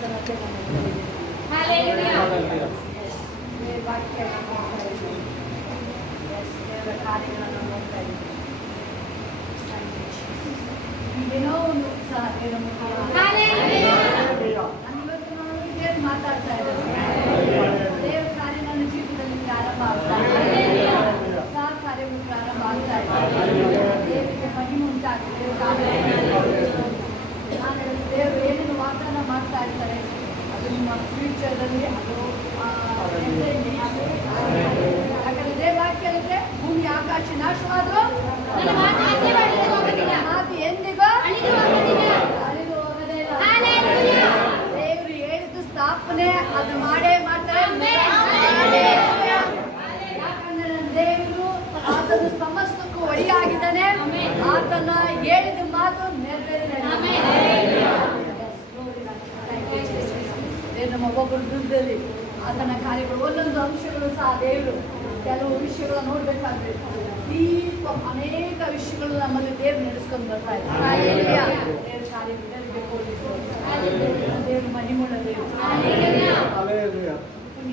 ಜನತೆ ವಾಕ್ಯ ದೇವರ ಕಾರ್ಯಗಳನ್ನು ನೋಡ್ತಾ ಇದ್ದೀವಿ. ಏನೋ ಒಂದು ಉತ್ಸಾಹ ದೇವರ ಇವತ್ತು ಮಾತಾಡ್ತಾ ಇದ್ದಾರೆ. ದೇವರ ಕಾರ್ಯ ನನ್ನ ಜೀವಿತದಲ್ಲಿ ಪ್ರಾರಂಭ ಆಗ್ತಾ ಇದೆ. ಉತ್ಸಾಹ ಕಾರ್ಯಗಳು ಪ್ರಾರಂಭ ಆಗ್ತಾ ಇದೆ. ದೇವರಿಗೆ ಮಹಿಮೆ ಉಂಟಾಗಿದೆ. ದೇವರು ಏನೇನು ವಾಗ್ದಾನ ಮಾಡ್ತಾ ಇರ್ತಾರೆ ಅದು ನಿಮ್ಮ ಫ್ಯೂಚರಲ್ಲಿ ಅದು ಯಾಕಂದ್ರೆ ದೇವ ವಾಕ್ಯ ಇದ್ರೆ ಭೂಮಿ ಆಕಾಶ ನಾಶವಾದ್ರು ಮಾತು ಎಂದಿಗೂ ಅಳಿದು ಹೋಗದೇ ಇಲ್ಲ. ದೇವರು ಹೇಳಿದ್ದು ಸ್ಥಾಪನೆ ಅದು ಮಾಡೇ ಮಾಡ್ತಾರೆ. ಯಾಕಂದ್ರೆ ದೇವರು ಆತನು ಸಮಸ್ತಕ್ಕೂ ಒಡೆಯಾಗಿದ್ದಾನೆ. ಆತನ ಹೇಳಿದ ಮಾತು ನೆರವೇರಿದೆ. ನಮ್ಮ ಒಬ್ಬೊಬ್ಬರ ದುರ್ಗದಲ್ಲಿ ಆತನ ಕಾರ್ಯಗಳು ಒಂದೊಂದು ಅಂಶಗಳು ಸಹ ದೇವರು ಕೆಲವು ವಿಷಯಗಳು ನೋಡ್ಬೇಕಾದ್ರೆ ದೀಪ ಅನೇಕ ವಿಷಯಗಳು ನಮ್ಮಲ್ಲಿ ದೇವರು ನಡೆಸ್ಕೊಂಡು ಬರ್ತಾ ಇದ್ದಾರೆ. ದೇವ್ರ ಕಾರ್ಯ ದೇವ್ರ ಮಹಿಮುಳ್ಳ ದೇವರು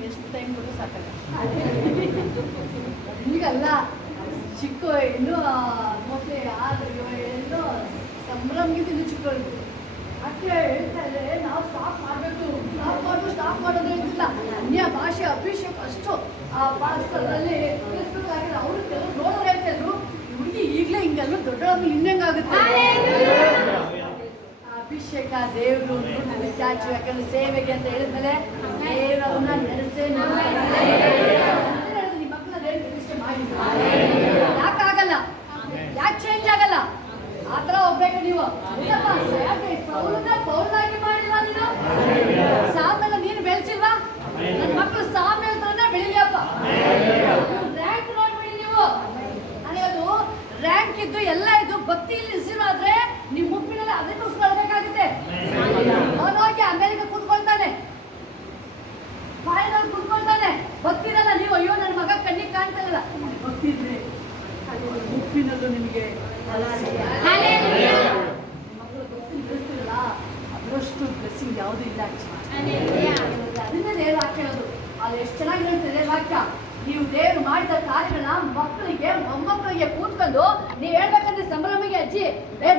ಎಷ್ಟು ಟೈಮ್ ಕೊಟ್ಟು ಸಾಕಾಗ ಈಗಲ್ಲ ಚಿಕ್ಕ ಇನ್ನೂ ಮತ್ತೆ 6 7 ಸಂಭ್ರಮಗಿಂತ ಇನ್ನೂ ಚಿಕ್ಕವಳಿಗೆ ಅಷ್ಟೇ ಹೇಳ್ತಾ ಇದ್ದಾರೆ. ನಾವು ಸ್ಟಾಪ್ ಮಾಡಬೇಕು, ಸ್ಟಾಪ್ ಮಾಡೋದು ಹೇಳ್ತಿಲ್ಲ. ಅನ್ಯ ಭಾಷೆ ಅಭಿಷೇಕ ಅಷ್ಟು ಆ ಪಾಸ್ಟರ್ನಲ್ಲಿ ಫೇಸ್ಬುಕ್ ಆಗಿದೆ. ಅವರು ಕೆಲವು ನೋಡೋರು ಹೇಳ್ತಾ ಇದ್ರು ಹುಡುಗಿ ಈಗಲೇ ಹಿಂಗೆಲ್ಲ ದೊಡ್ಡವ್ರು ಇನ್ನೇಂಗಾಗುತ್ತೆ ಅಭಿಷೇಕ ದೇವರು ಚಾಚು. ಯಾಕಂದ್ರೆ ಸೇವೆಗೆ ಅಂತ ಹೇಳಿದ್ಮೇಲೆ ದೇವರನ್ನ ನೆನೆಸೇ ನಿಮ್ಮ ಮಕ್ಕಳ ಪ್ರತಿಷ್ಠೆ ಮಾಡಿ. ಯಾಕಾಗಲ್ಲ? ಯಾಕೆ ಚೇಂಜ್ ಆಗಲ್ಲ? ಆ ಥರ ಹೋಗ್ಬೇಕು ನೀವು. ಯಾಕೆ ಪೌಲನ್ನ ಪೌಲನಾಗಿ ಮಾಡಿಲ್ಲ ನೀನು? ಸಾಮೇಲ ನೀನು ಬೆಳೆಸಿಲ್ವಾ? ನನ್ನ ಮಕ್ಕಳು ಸಾಮೇಲ ತರನೇ ಬೆಳಿಲಿಯಪ್ಪ. ರ್ಯಾಂಕ್ ನೋಡ್ಬೇಡಿ ನೀವು. ನನಗದು ರ್ಯಾಂಕ್ ಇದ್ದು ಎಲ್ಲ ಇದು ಭಕ್ತಿಯಲ್ಲಿ ಹೆಸರಾದ್ರೆ ನೀವು ಮುಪ್ಪಿನಲ್ಲಿ ಅದಕ್ಕೋಸ್ಕರ ಅಳಬೇಕಾಗುತ್ತೆ. ಅವನೋಗಿ ಅಮೆರಿಕ ಕೂತ್ಕೊಳ್ತಾನೆ, ಫಾರಿನ್ ಕೂತ್ಕೊಳ್ತಾನೆ, ಭಕ್ತಿ ಇರಲ್ಲ. ನೀವು ಅಯ್ಯೋ ನನ್ನ ಮಗ ಕಣ್ಣಿಗೆ ಕಾಣ್ತಾ ಇಲ್ಲ. ಭಕ್ತಿ ಇದ್ರೆ ಮುಪ್ಪಿನಲ್ಲೂ ನಿಮಗೆ ಮಕ್ಕಳು ಭಕ್ತಿ ಬೆಳೆಸ್ತಿರಲ್ಲ ಅದರಷ್ಟು ಬ್ಲೆಸ್ಸಿಂಗ್ ಯಾವುದೂ ಇಲ್ಲ. ಅದನ್ನೇ ದೇವ್ರ ವಾಕ್ಯ ಹೇಳೋದು. ಅದು ಎಷ್ಟು ಚೆನ್ನಾಗಿ ಹೇಳ್ತದೆ ದೇವ್ರ ವಾಕ್ಯ. ನೀವು ದೇವರು ಮಾಡಿದ ಕಾರ್ಯಗಳನ್ನ ಮಕ್ಕಳಿಗೆ ಮೊಮ್ಮಕ್ಕಳಿಗೆ ಕೂತ್ಕೊಂಡು ನೀವು ಹೇಳ್ಬೇಕಂದ್ರೆ ಸಂಭ್ರಮಿಗೆ ಅಜ್ಜಿ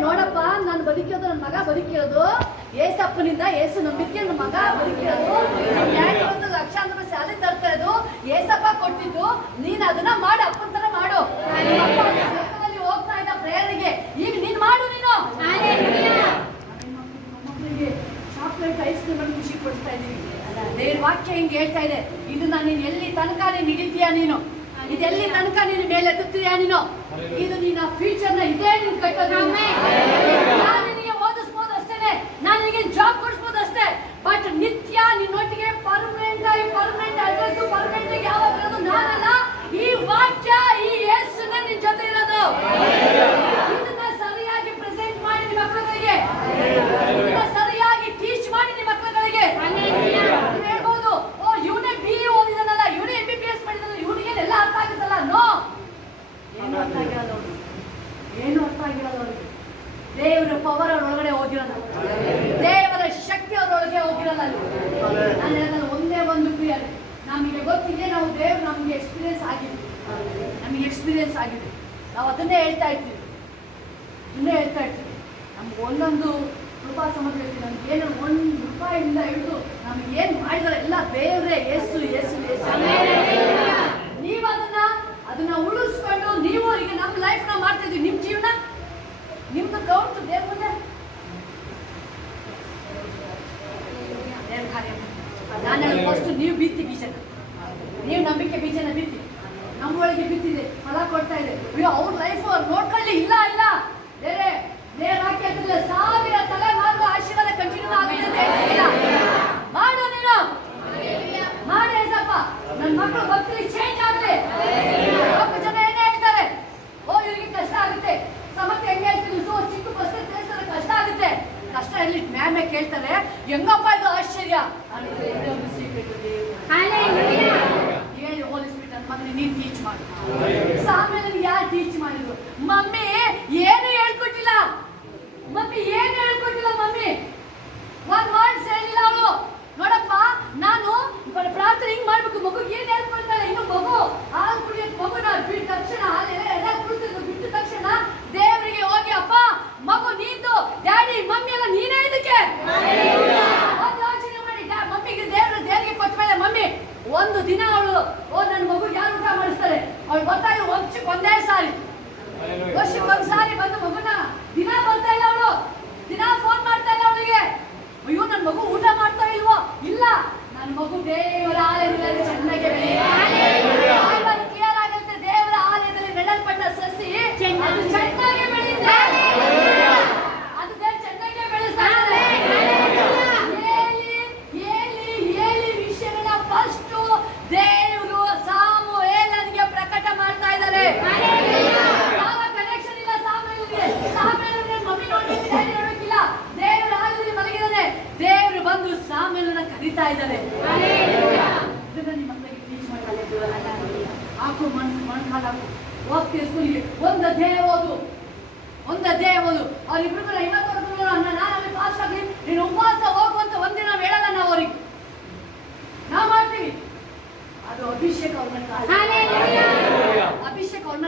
ನೋಡಪ್ಪ ನಾನು ಬದುಕಿರೋದು, ನನ್ನ ಮಗ ಬದುಕಿರೋದು ಏಸಪ್ಪನಿಂದ, ಏಸು ನಂಬಿಕೆ ನನ್ನ ಮಗ ಬದುಕಿರೋದು, ಒಂದು ಲಕ್ಷಾಂತರ ಸ್ಯಾಲರಿ ತರ್ತಾ ಇರೋದು ಏಸಪ್ಪ ಕೊಟ್ಟಿದ್ದು, ನೀನು ಅದನ್ನ ಮಾಡು, ಅಪ್ಪನ ತರ ಮಾಡು. ಹೋಗ್ತಾ ಇದ್ದ ಪ್ರೇರಣೆಗೆ ಈಗ ನೀನು ಮಾಡು. ನೀನು ಮಕ್ಕಳಿಗೆ ಚಾಕ್ಲೇಟ್ ಐಸ್ ಕ್ರೀಮ್ ಅನ್ನು ಖುಷಿ ಪಡಿಸ್ತಾ ಇದ್ದೀವಿ. ದೇವ್ರ ವಾಕ್ಯ ಹಿಂಗೆ ಹೇಳ್ತಾ ಇದೆ. ಇದನ್ನ ನೀನು ಎಲ್ಲಿ ತನಕ ನೀನು ಹಿಡಿತೀಯಾ? ನೀನು ಇದೆಲ್ಲಿ ತನಕ ನೀನು ಮೇಲೆ ಎತ್ತುತ್ತೀಯಾ? ನೀನು ಇದು ನಿನ್ನ ಫ್ಯೂಚರ್ನ ಇದೇ ನೀನು ಕಟ್ಟೋದು. ನಾನು ನಿನಗೆ ಓದಿಸ್ಬೋದು ಅಷ್ಟೇನೆ, ನಾನು ನಿನಗೆ ಜಾಬ್ ಕೊಡಿಸ್ಬೋದು ಅಷ್ಟೇ. ಬಟ್ ನಿತ್ಯ ನಿನ್ನೊಟ್ಟಿಗೆ ಪರ್ಮನೆಂಟ್ ಅಡ್ರೆಸ್ ಪರ್ಮನೆಂಟ್ ಯಾವಾಗ ಇರೋದು ನಾನಲ್ಲ, ಈ ವಾಕ್ಯ ಈ ಯೇಸುನ ನಿನ್ನ ಜೊತೆ ಇರೋದು. ಇದನ್ನ ಸರಿಯಾಗಿ ಪ್ರೆಸೆಂಟ್ ಮಾಡಿ ನಿಮ್ಮ ಮಕ್ಕಳಿಗೆ, ಇದನ್ನ ಸರಿಯಾಗಿ ಟೀಚ್ ಮಾಡಿ ನಿಮ್ಮ ಮಕ್ಕಳಿಗೆ. ಹೇಳ್ಬೋದು ಓ ಇವನೇ BE ಓದಿದಾನಲ್ಲ, ಇವನೇ MBBS ಮಾಡಿದಾನಲ್ಲ, ಇವನಿಗೆ ಎಲ್ಲ ಅರ್ಥ ಆಗುತ್ತಲ್ಲ. ನೋ, ಏನು ಅರ್ಥ ಆಗಿರೋದು ಅವ್ರಿಗೆ, ಏನು ಅರ್ಥ ಆಗಿರೋದು ಅವ್ರಿಗೆ. ದೇವರ ಪವರ್ ಅವರೊಳಗಡೆ ಹೋಗಿರೋಲ್ಲ, ದೇವರ ಶಕ್ತಿ ಅವರೊಳಗೆ ಹೋಗಿರಲ್ಲ. ನಾನು ಹೇಳಿದ್ರೆ ಒಂದೇ ಒಂದು ಕ್ರಿಯೆ ನಮಗೆ ಗೊತ್ತಿದೆ. ನಾವು ದೇವ್ರು ನಮಗೆ ಎಕ್ಸ್ಪೀರಿಯನ್ಸ್ ಆಗಿದೆ, ನಾವು ಅದನ್ನೇ ಹೇಳ್ತಾ ಇರ್ತೀವಿ. ನಮ್ಗೆ ಒಂದೊಂದು ಕೃಪಾ ಸಮಗ್ರ ಹೇಳ್ತೀವಿ. ನಮ್ಗೆ ಏನು 1 ರೂಪಾಯಿಯಿಂದ ಹಿಡಿದು ನಮ್ಗೆ ಏನು ಮಾಡಿದಾರೆ ಎಲ್ಲ ದೇವರೇ. ಯೇಸು ನೀವು ಅದನ್ನ ಉಳಿಸ್ಕೊಂಡು ನೀವು ಈಗ ನಮ್ಮ ಲೈಫ್ ನಾವು ಮಾಡ್ತಾ ಇದ್ವಿ. ನಿಮ್ಮ ಜೀವನ ನಿಮ್ದು ಕೌಂಟ್ ದೇವ್ರ ಮುಂದೆ ದೇವ್ರ ಕಾರ್ಯ. ನಾನು ಫಸ್ಟ್ ನೀವು ಬಿತ್ತಿ ಬೀಜನ, ನೀವು ನಂಬಿಕೆ ಬೀಜನ ಬಿತ್ತಿ, ನಮ್ಮೊಳಗೆ ಬಿತ್ತಿದೆ, ಫಲ ಕೊಡ್ತಾ ಇದೆ. ಅಯ್ಯೋ ಅವ್ರ ಲೈಫ್ ಅವ್ರು ನೋಡ್ಕೊಳ್ಳಿ. ಇಲ್ಲ ದೇವ್ರ ವಾಕ್ಯ 1000 ತಲೆಮಾರು ಆಶೀರ್ವಾದ ಕಂಟಿನ್ಯೂ ಆಗುತ್ತೆ. ಮಾಡು, ನೀನು ಮಾಡಿ ಏಸಪ್ಪ. ನನ್ನ ಮಕ್ಕಳು ಭಕ್ತಿ ಚೇಂಜ್ ಆಗಲಿ. 10 ಜನ ಏನೇ ಹೇಳ್ತಾರೆ, ಓ ಇವ್ರಿಗೆ ಕಷ್ಟ ಆಗುತ್ತೆ, ಸಮಸ್ಯೆ ಹೆಂಗೆ ಹೇಳ್ತೀವಿ, ಚಿಕ್ಕ ಬಸ್ ಸೇರಿಸಿದ್ರೆ ಕಷ್ಟ ಆಗುತ್ತೆ. ಕಷ್ಟ ಇರ್ಲಿ, ಮ್ಯಾಮೆ ಕೇಳ್ತಾರೆ ಹೆಂಗಪ್ಪ ಇದು ಆಶ್ಚರ್ಯ. ಹೇಳಿ ಹೋಲಿಸ್ಬಿಟ್ಟು ನನ್ನ ಮಗನಿಗೆ ನೀನು ಟೀಚ್ ಮಾಡು. ಆಮೇಲೆ ಯಾರು ಟೀಚ್ ಮಾಡಿದ್ರು? ಮಮ್ಮಿ ಏನು ಹೇಳ್ಕೊಟ್ಟಿಲ್ಲ, ಮಮ್ಮಿ ಒಂದು ವರ್ಡ್ಸ್ ಹೇಳಿಲ್ಲ ಅವಳು. ಕರೀತಾ ಇದ್ದಾರೆ. ಇದನ್ನ ನಿಮ್ಮ ಮಕ್ಕಳಿಗೆ ಟೀಚ್ ಮಾಡಿ ಹಾಕು ಮಣ್ಕಾಲ ಹೋಗ್ತೀವಿ ಸ್ಕೂಲಿಗೆ ಒಂದು ಅಧ್ಯಾಯ ಓದು ಅವ್ರಿಬ್ರಿಗೂ 50 ವರ್ಷ ನಾನು ಪಾಸ್ ಆಗಲಿ ನೀನು ಉಪವಾಸ ಹೋಗುವಂತ ಒಂದಿನ ನಾವು ಹೇಳಲ್ಲ, ನಾವು ಅವ್ರಿಗೆ ನಾವು ಮಾಡ್ತೀವಿ. ಅದು ಅಭಿಷೇಕ ಅವ್ರನ್ನ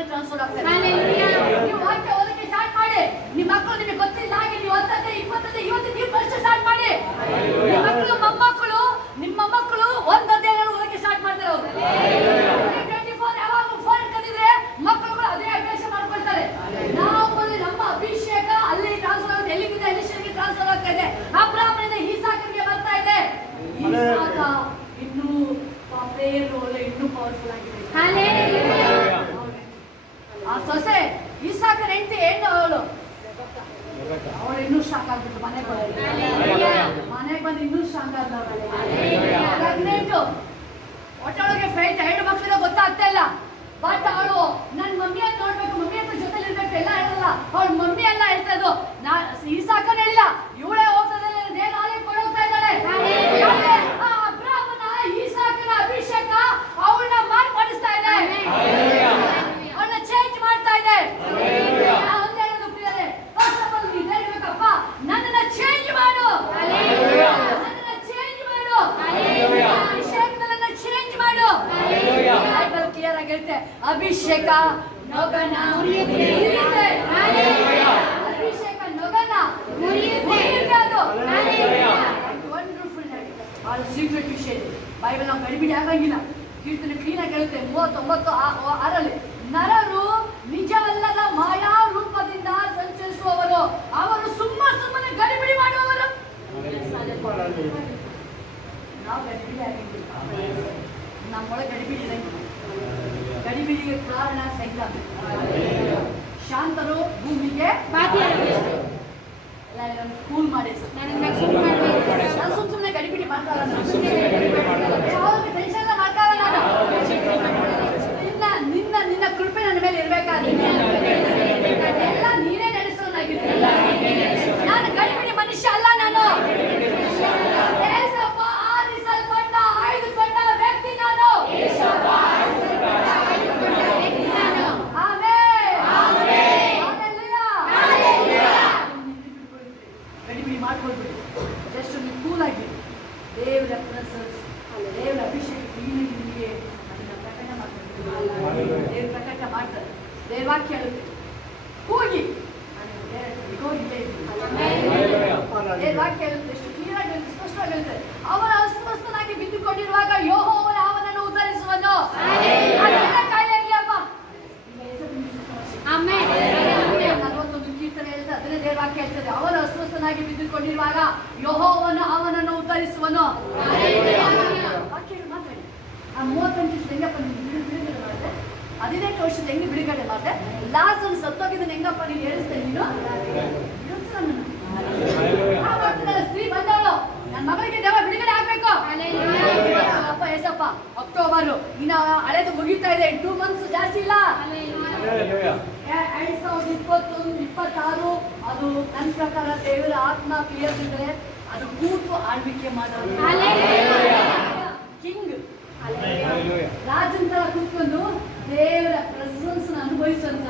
ಟ್ರಾನ್ಸ್ಫರ್ ಆಗ್ತದೆ. ನೀವು ವಾಕ್ಯ ಓದಕ್ಕೆ ಸ್ಟಾರ್ಟ್ ಮಾಡಿ. ನಿಮ್ಮ ಮಕ್ಕಳು ನಿಮಗೆ ಗೊತ್ತಿಲ್ಲ ಹಾಗೆ ನೀವು 10 20 ಇವತ್ತು ನೀವು ಫಸ್ಟ್ ಸ್ಟಾರ್ಟ್ ಮಾಡಿ. ನಿಮ್ಮ ಮಕ್ಕಳು ಒಂದು ಅಧ್ಯಾಯ ಓದಕ್ಕೆ ಸ್ಟಾರ್ಟ್ ಮಾಡ್ತಾರೆ. ಅವರು 24 ಯಾವಾಗ ಫೋನ್ ಕದಿದ್ರೆ ಮಕ್ಕಳುಗಳು ಅದೇ ಅಭ್ಯಾಸ ಮಾಡ್ಕೊಳ್ತಾರೆ. ನಾವು ಬಂದು ನಮ್ಮ ಅಭಿಷೇಕ ಅಲ್ಲಿ ಟ್ರಾನ್ಸ್ಫರ್ ಆಗುತ್ತೆ. ಎಲ್ಲಿಂದ ಎಲಿಷನಿಗೆ ಟ್ರಾನ್ಸ್ಫರ್ ಆಗ್ತಾ ಇದೆ. ಅಬ್ರಾಹ್ಮನಿಂದ ಈಸಾಕನಿಗೆ ಬರ್ತಾ ಇದೆ. ಈಸಾಕ ಇನ್ನೂ ಪ್ರೇಯರ್ ರೋಲ್ ಇನ್ನೂ ಪವರ್ಫುಲ್ ಆಗಿದೆ. ಆ ಸೊಸೆ ಈಸಾಕನ ಹೆಂಡತಿ ಏನು ಅವಳು ಇನ್ನೂ ಸ್ಟ್ರಾಂಗ್ ಆಗ್ಬಿಟ್ಟು ಮನೆಗೆ ಬಂದು ಇನ್ನೂ ಸ್ಟ್ರಾಂಗ್ ಆದವಳು. 18 ಒಟ್ಟೊಳಗೆ ಫೈಟ್ 2 ಮಕ್ಕಳಿಗೆ ಗೊತ್ತಾಗ್ತಾ ಇಲ್ಲ. ಬಟ್ ಅವಳು ನನ್ನ ಮಮ್ಮಿ ಅಂತ ನೋಡ್ಬೇಕು, ಮಮ್ಮಿ ಅಂತ ಜೊತೆಲಿ ಇರ್ಬೇಕು ಎಲ್ಲ ಹೇಳಲ್ಲ. ಅವಳು ಮಮ್ಮಿ ಎಲ್ಲ ಹೇಳ್ತದ್ದು ಈಸಾಕನ ಹೇಳಿಲ್ಲ, ಇವಳೇ ಹೋಗ್ತದೆ ದೇವಾಲಯ ಕೊಡೋಗ್ತಾ ಇದ್ದಾಳೆ. ಅಬ್ರಾಹ್ಮನ ಈಸಾಕನ ಅಭಿಷೇಕ ಅವಳನ್ನ ಮಾರ್ಪಡಿಸ್ತಾ ಇದೆ, ಅವಳನ್ನ ಚೇಂಜ್ ಮಾಡ್ತಾ ಇದೆ. ಒಂದೇ ಹೇಳೋದು ಪ್ರಿಯರೇ, ಫಸ್ಟ್ ಆಫ್ ಆಲ್ ನೀವು ಹೇಳ್ಬೇಕಪ್ಪ, ನನ್ನನ್ನ ಚೇಂಜ್ ಮಾಡು, ನನ್ನನ್ನ ಚೇಂಜ್ ಮಾಡು, ಅಭಿಷೇಕನ ಚೇಂಜ್ ಮಾಡು. ಬೈಬಲ್ ಕ್ಲಿಯರ್ ಆಗಿ ಹೇಳುತ್ತೆ, ಅಭಿಷೇಕ ನೊಗನ ಮುರಿಯುತ್ತೆ. ಅಭಿಷೇಕ ನೊಗನ ಮುರಿಯುತ್ತೆ. ಅದು ವಂಡರ್ಫುಲ್ ಆಗಿ ಸೀಕ್ರೆಟ್ ವಿಷಯ ಬೈಬಲ್ ನಾವು ಗಡಿಬಿಡಿ ಆಗಂಗಿಲ್ಲ. ಕೀರ್ತನೆ ಕ್ಲೀನ್ ಆಗಿ ಹೇಳುತ್ತೆ 39:6 ನರರು ನಿಜವಲ್ಲದ ಮಾಯಾ ರೂಪದಿಂದ ಸಂಚರಿಸುವವರು, ಅವರು ಸುಮ್ಮನೆ ಗಡಿಬಿಡಿ ಮಾಡುವವರು. ನಾವು ಗಡಿಬಿಡಿ ಆಗಿಲ್ಲ, ನಮ್ಮೊಳಗೆ ಗಡಿಬಿಡಿ ಇರಂಗಿಲ್ಲ. ಗಡಿಬಿಡಿಗೆ ಕಾರಣ ಸೈತಾನ. ಶಾಂತರು ಭೂಮಿಗೆ ಕೂಲ್ ಮಾಡಿ ಸುಮ್ಮನೆ ಗಡಿಬಿಡಿ ಮಾಡ್ತಾರ, ಟೆನ್ಷನ್ ಮಾಡ್ತಾರ. ನಿನ್ನ ಕೃಪೆ ನನ್ನ ಮೇಲೆ ಇರ್ಬೇಕಾದ್ರೆ ಎಲ್ಲ ನೀನೇ ನಡೆಸೋನಾಗಿರ್ತೀನಿ. ನಾನು ಗಡಿಬಿಡಿ ಮನುಷ್ಯ ಅಲ್ಲ. ನಾನು ಆರಿಸಲ್ಪಟ್ಟ ಆಯ್ದುಕೊಂಡ ವ್ಯಕ್ತಿ. ನಾನು ಗಡಿಬಿಡಿ ಮಾಡ್ಕೊಳ್ಬಿಡಿ. ಜಸ್ಟ್ ನೀವು ಕೂಲ್ ಆಗಿ ದೇವರ ಪ್ರೆಸೆನ್ಸ್, ದೇವರ ಅಭಿಷೇಕ ನಿಮಗೆ ಅದನ್ನ ಪ್ರಕಟ ಮಾಡ್ತಾರೆ. ದೇವ್ರ ಪ್ರಕಟ ಮಾಡ್ತಾರೆ. ದೇವ್ರ ವಾಕ್ಯ ಹೇಳುತ್ತೆ, ಹೋಗಿ ದೇವ್ರ ವಾಕ್ಯ ಹೇಳುತ್ತೆ, ಎಷ್ಟು ಕ್ಲಿಯರ್ ಆಗಿ ಹೇಳುತ್ತೆ, ಸ್ಪಷ್ಟವಾಗಿ ಹೇಳುತ್ತೆ. ಅವನ ಅಸ್ವಸ್ಥನಾಗಿ ಬಿದ್ದುಕೊಂಡಿರುವಾಗ ಯೆಹೋವನು ಅವನನ್ನು ಉದ್ಧರಿಸುವನು. ಕಾಯಿಲೆ ಇರ್ಲಿಯಪ್ಪ. 41 ಕೀರ್ತನೆ ಹೇಳ್ತದೆ, ಅದನ್ನೇ ದೇವ್ರ ವಾಕ್ಯ ಹೇಳ್ತದೆ. ಅವನು ಅಸ್ವಸ್ಥನಾಗಿ ಬಿದ್ದುಕೊಂಡಿರುವಾಗ ಯೆಹೋವನು ಅವನನ್ನು ಉದ್ಧರಿಸುವನು. ವಾಕ್ಯ ಮಾತಾಡಿ. ಆ 38 ಹೆಂಗಪ್ಪ ಬಿಡುಗಡೆ ಮಾಡಿದೆ, 18 ವರ್ಷದ ಹೆಂಗೆ ಬಿಡುಗಡೆ ಮಾಡಿದೆ, ಲಾಸನ್ ಸತ್ತೋಗಿದ್ದನ್ನು ಹೆಂಗಪ್ಪ ನೀನು ಹೇಳಿಸ್ತೇನೆ, ನೀನು ಸ್ತ್ರೀ ಬಂದವಳು, ನನ್ನ ಮಗಳಿಗೆ ದೇವ ಬಿಡುಗಡೆ ಆಗ್ಬೇಕು. ಅಪ್ಪ ಏಸಪ್ಪ, ಅಕ್ಟೋಬರ್ ಇನ್ನ ಹಳೆದು ಮುಗಿತಾ ಇದೆ, 2 months ಜಾಸ್ತಿ ಇಲ್ಲ. 2020-26 ಅದು ನನ್ನ ಪ್ರಕಾರ ದೇವರ ಆತ್ಮ ಕ್ಲಿಯರ್ ಇದ್ರೆ ಅದು ಕೂತು ಆಳ್ವಿಕೆ ಮಾಡೋದು. ಕಿಂಗ್ ರಾಜನ್ ತರ ಕೂತ್ಕೊಂಡು ದೇವರ ಪ್ರೆಸೆನ್ಸ್ ಅನುಭವಿಸೋದು.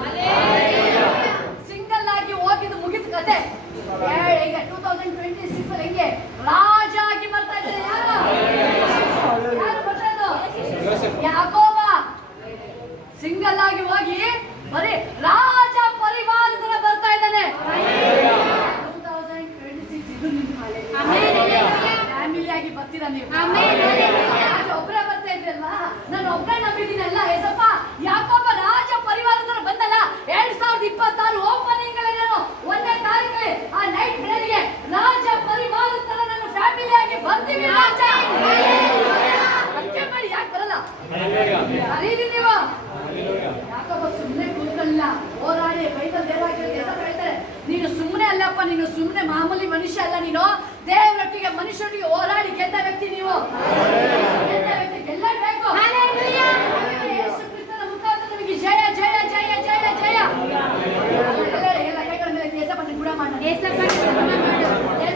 ಸಿಂಗಲ್ ಆಗಿ ಹೋಗಿದ್ದು ಮುಗಿದ ಕತೆ. ಈಗ 2026 ಹೆಂಗೆ ರಾಜ ಆಗಿ ಬರ್ತಾ ಇದ್ದಾರೆ. ಯಾರು ಬರ್ತಾ ಇದ್ದು? ಯಾಕೋಬ ಸಿಂಗಲ್ ಆಗಿ ಹೋಗಿ ಬರೀ ರಾಜ ಪರಿವಾರದಿಂದ ಬರ್ತಾ ಇದ್ದಾನೆ. 2026 ಇದು ನಿಮ್ಮ ಫ್ಯಾಮಿಲಿ ಆಗಿ ಬರ್ತೀರಾ ನೀವು. ಒಬ್ಬರೇ ಬರ್ತಾ ಇದ್ರಲ್ವಾ, ನಾನು ಒಬ್ಬರೇ ನಂಬಿದ್ದೀನಲ್ಲ ಏಸಪ್ಪ. ಯಾಕೋಬ ರಾಜ ಪರಿವಾರದಿಂದ ಬಂದಲ್ಲ. 2026 ಓಪನಿಂಗ್ ಅಲ್ಲಿ ನಾನು 1ನೇ ತಾರೀಕಿಗೆ ಆ ನೈಟ್ ಪ್ರೇಯರ್ಗೆ ರಾಜ ಪರಿವಾರದಿಂದ ನನ್ನ ಫ್ಯಾಮಿಲಿ ಆಗಿ ಬರ್ತೀವಿ. ರಾಜ ಮಾಡಿ ಯಾಕೆ ಬರಲ್ಲ? ಅರೀರಿ ನೀವು. ಯಾಕೋಬ ಸುಮ್ಮನೆ ಕೂತ್ಕೊಳ್ಳಿಲ್ಲ, ಹೋರಾಡಿ ಬೈಬಲ್ ದೇವರಾಗಿ ಹೇಳ್ತಾರೆ, ನೀನು ಸುಮ್ಮನೆ ಅಲ್ಲಪ್ಪ, ನೀನು ಸುಮ್ಮನೆ ಮಾಮೂಲಿ ಮನುಷ್ಯ ಅಲ್ಲ, ನೀನು ದೇವರೊಟ್ಟಿಗೆ ಮನುಷ್ಯರೊಟ್ಟಿಗೆ ಹೋರಾಡಿ ಗೆದ್ದ ವ್ಯಕ್ತಿ. ನೀವು ಗೆದ್ದ ವ್ಯಕ್ತಿ ಗೆಲ್ಲಬೇಕು. ಯೇಸು ಕ್ರಿಸ್ತನ ಮುಖಾಂತರ ನಿಮಗೆ ಜಯ ಜಯ ಜಯ ಜಯ ಜಯ. ಎಲ್ಲ ಕೈಗಳ ಮೇಲೆ ಏಸಪ್ಪನ ಗುಣ ಮಾಡ. ಏಸಪ್ಪ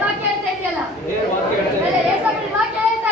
ವಾಕ್ಯ ಹೇಳ್ತಾ ಇದೆಯಲ್ಲ, ಏಸಪ್ಪನ ವಾಕ್ಯ ಹೇಳ್ತಾ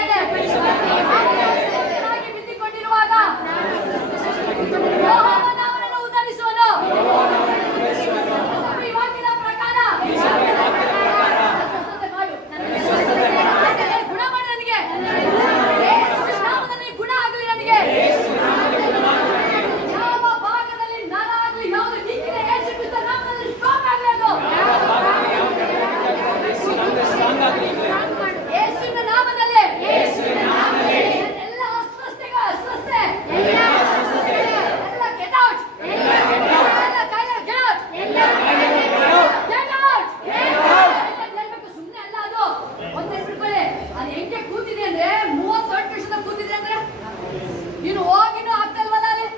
ಒಂದ್ ನೆನ್ಪಿಟ್ಕೊಳ್ಳಿ, ಅದು ಹೆಂಗೆ ಕೂತಿದೆ ಅಂದ್ರೆ 38 ವರ್ಷದ ಕೂತಿದೆ ಅಂದ್ರೆ ನೀನು ಹೋಗಿನೂ ಆಗ್ತಲ್ವಲ್ಲ ಅಲ್ಲಿ.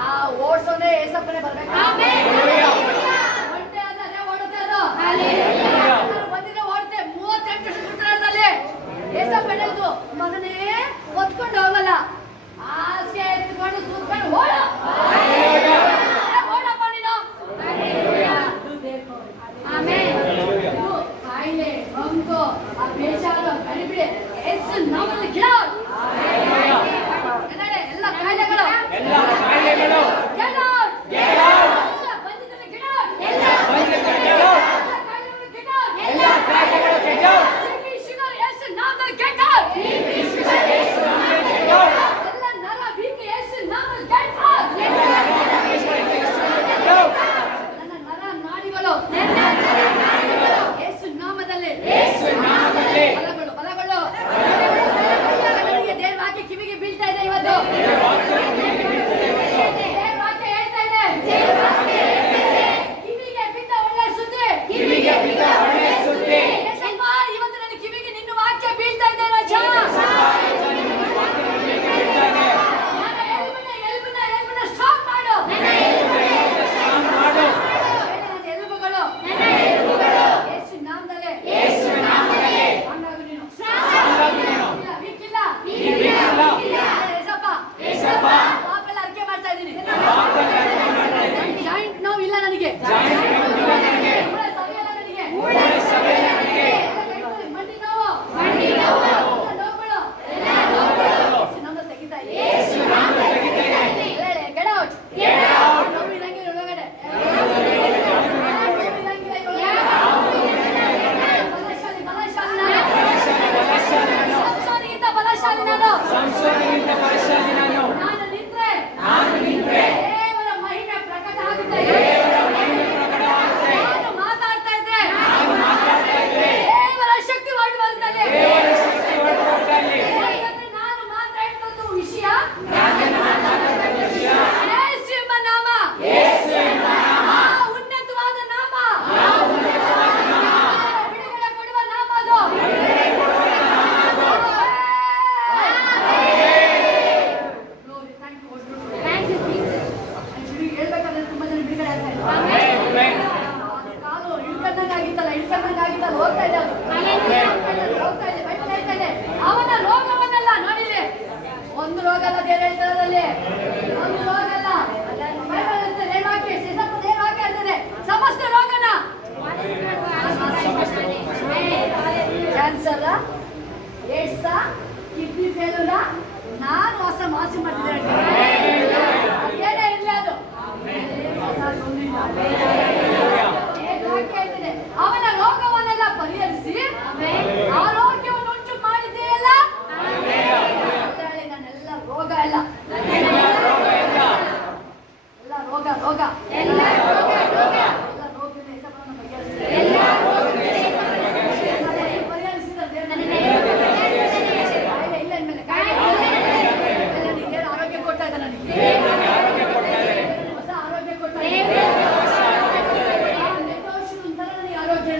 ಆ ಓಡ್ಸೋನೆ ಏಸಪ್ಪನೇ ಬರ್ಬೇಕು. ಒಂಟೆ ಅದೇ ಓಡುತ್ತೆ ಅದು. ಬಂದಿದ್ರೆ ಓಡುತ್ತೆ. 38 ವರ್ಷದ ಕೂತಿರೋದ್ರಲ್ಲಿ ಏಸಪ್ಪ ಹೇಳಿದ್ದು, ಮಗನೇ ಹೊತ್ಕೊಂಡು ಹೋಗಲ್ಲ, ಹಾಸಿಗೆ ಎತ್ಕೊಂಡು ಕೂತ್ಕೊಂಡು ಓಡಪ್ಪ ನೀನು. ಕಾಯಿಲೆ ಮಂಗು ಆ ಬೇಜಾರು ಕರಿಬಿಡಿ ಎಷ್ಟು ನಮ್ಮಲ್ಲಿ ಗಿಡ ಎಲ್ಲ ಕಾಯಿಲೆಗಳು ಕಿವಿಗೆ ಬೀಳ್ತಾ ಇದೆ ಇವತ್ತು. ಕಿವಿಗೆ ಬಿದ್ದ ಒಳ್ಳೆ ಸುದ್ದಿ. ಇವತ್ತು ನನ್ನ ಕಿವಿಗೆ ನಿನ್ನ ವಾಕ್ಯ ಬೀಳ್ತಾ ಇದೆ ರಾಜ. ಎಲುಬನ್ನ ಸ್ಟಾಪ್ ಮಾಡು. ಎಲುಬುಗಳು ಯೇಸು ನಾಮದಲ್ಲಿ ಹಂಗಾಗು ನೀನು. ಪಾಪೆಲ್ಲ ಅರ್ಕೆ ಮಾಡ್ತಾ ಇದ್ದೀನಿ. ಜಾಯಿಂಟ್ ನೋವು ಇಲ್ಲ ನನಗೆ. ಮಂಡಿ ನೋವು ನೋವುಗಳು ನಮ್ಮಲ್ಲಿ ತೆಗಿತಾ ಇದೆ. Get out. ನೋವು ಇರಂಗಿಲ್ಲ ಒಳಗಡೆ. ನಾನು ನಿಂತ್ರೆ ದೇವರ ಮಹಿಮೆ ಪ್ರಕಟ ಆಗುತ್ತೆ. ನಾನು ಮಾತಾಡ್ತಾ ಇದ್ರೆ ದೇವರ ಶಕ್ತಿ ಹೊರಟು ಬರುತ್ತದೆ. ನಾನು ಮಾತಾಡ್ತದ್ದು ವಿಷಯ ಯೇಸು ಎಂಬ ನಾಮ, ಉನ್ನತವಾದ ನಾಮ, ಬಿಡುಗಡೆ ಕೊಡುವ ನಾಮ ಅದು. ಹೇಳ್ಬೇಕಾದ್ರೆ ತುಂಬಾ ಜನ ಬಿಡುಗಡೆ ಆಗ್ತಾ ಇದ್ದಾರೆ. ಕಾಲು ಇಳ್ಕೊಂಡಂಗಾಗಿತ್ತಲ್ಲ ಹೋಗ್ತಾ ಇದೆ ಅದು. ಹೋಗ್ತಾ ಇದೆ. ಬೈಬಲ್ ಹೇಳ್ತಾ ಇದೆ ಅವನ ರೋಗವನ್ನೆಲ್ಲ ನೋಡಿಲಿ. ಒಂದು ರೋಗ ಅಲ್ಲ, ದೇವರು ಹೇಳ್ತಾರಲ್ಲಿ ಒಂದು ರೋಗ ಅಲ್ಲ. ಬೈಬಲ್ ಹೇಳ್ತದೆ ವಾಕ್ಯ, ದೇವರ ವಾಕ್ಯ ಹೇಳ್ತದೆ ಸಮಸ್ತ ರೋಗನ, ಕ್ಯಾನ್ಸರ್, ಏಡ್ಸ್, ಕಿಡ್ನಿ ಫೇಲ್ಯೂರ್, ನಾನು ವಾಸಿ ಮಾಡ್ತಿದ್ದೆ. ಏನೇ ಇರಲಿ ಅದು ಅವನ ರೋಗವನ್ನೆಲ್ಲ ಪರಿಹರಿಸಿ ಆರೋಗ್ಯವನ್ನು ಉಂಟು ಮಾಡಿದೆಯಲ್ಲ. ನನ್ನೆಲ್ಲ ರೋಗ ಎಲ್ಲ ರೋಗ ಎಲ್ಲ ರೋಗದ ಹೆಸರನ್ನು ಪರಿಹರಿಸಿದ ಇಲ್ಲ ಇನ್ಮೇಲೆ ಆರೋಗ್ಯ ಕೊಡ್ತಾ ಇದ್ದ ನನಗೆ. ಹೊಸ ಆರೋಗ್ಯ ಕೊಡ್ತಾ ಇದ್ದ. ಆರೋಗ್ಯ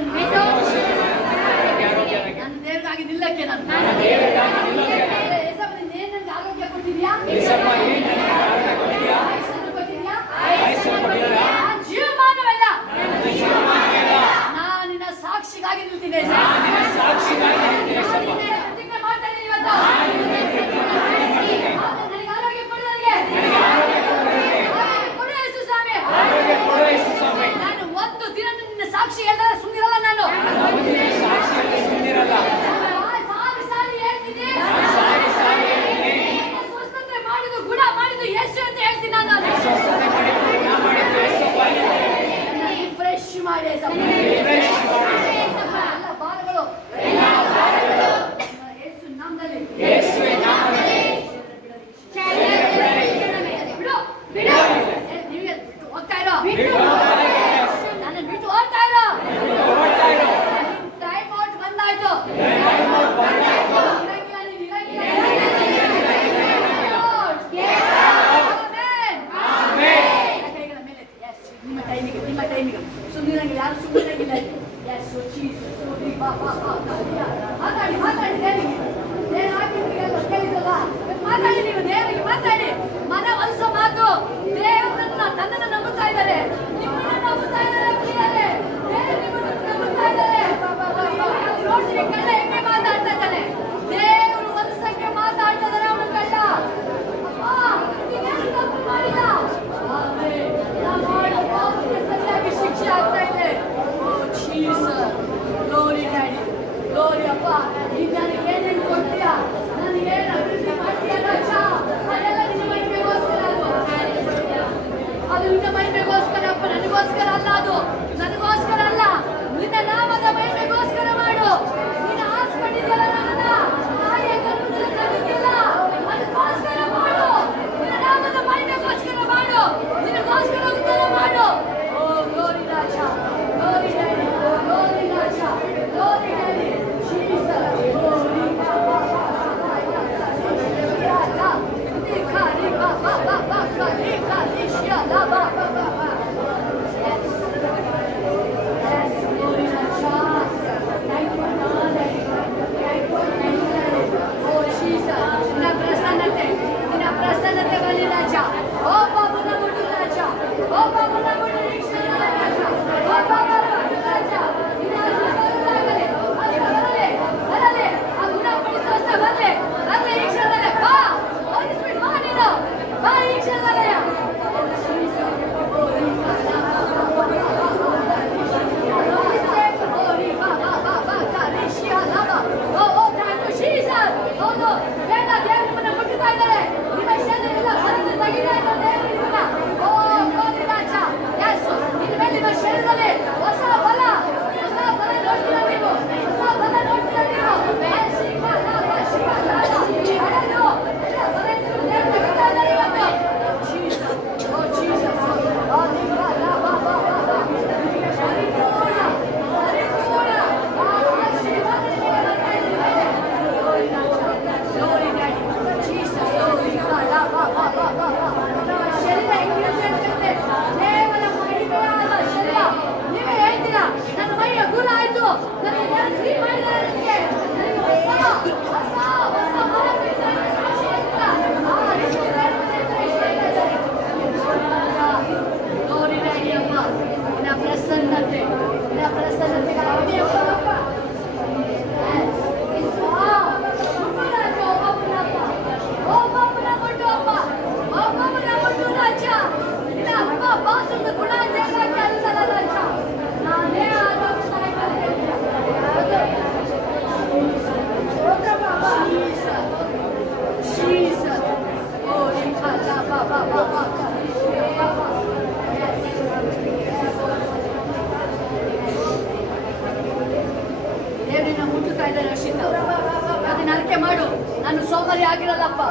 ನೀನು ಅರಿಕೆ ಮಾಡು, ನಾನು ಸೋಮಾರಿ ಆಗಿರೋದಪ್ಪ.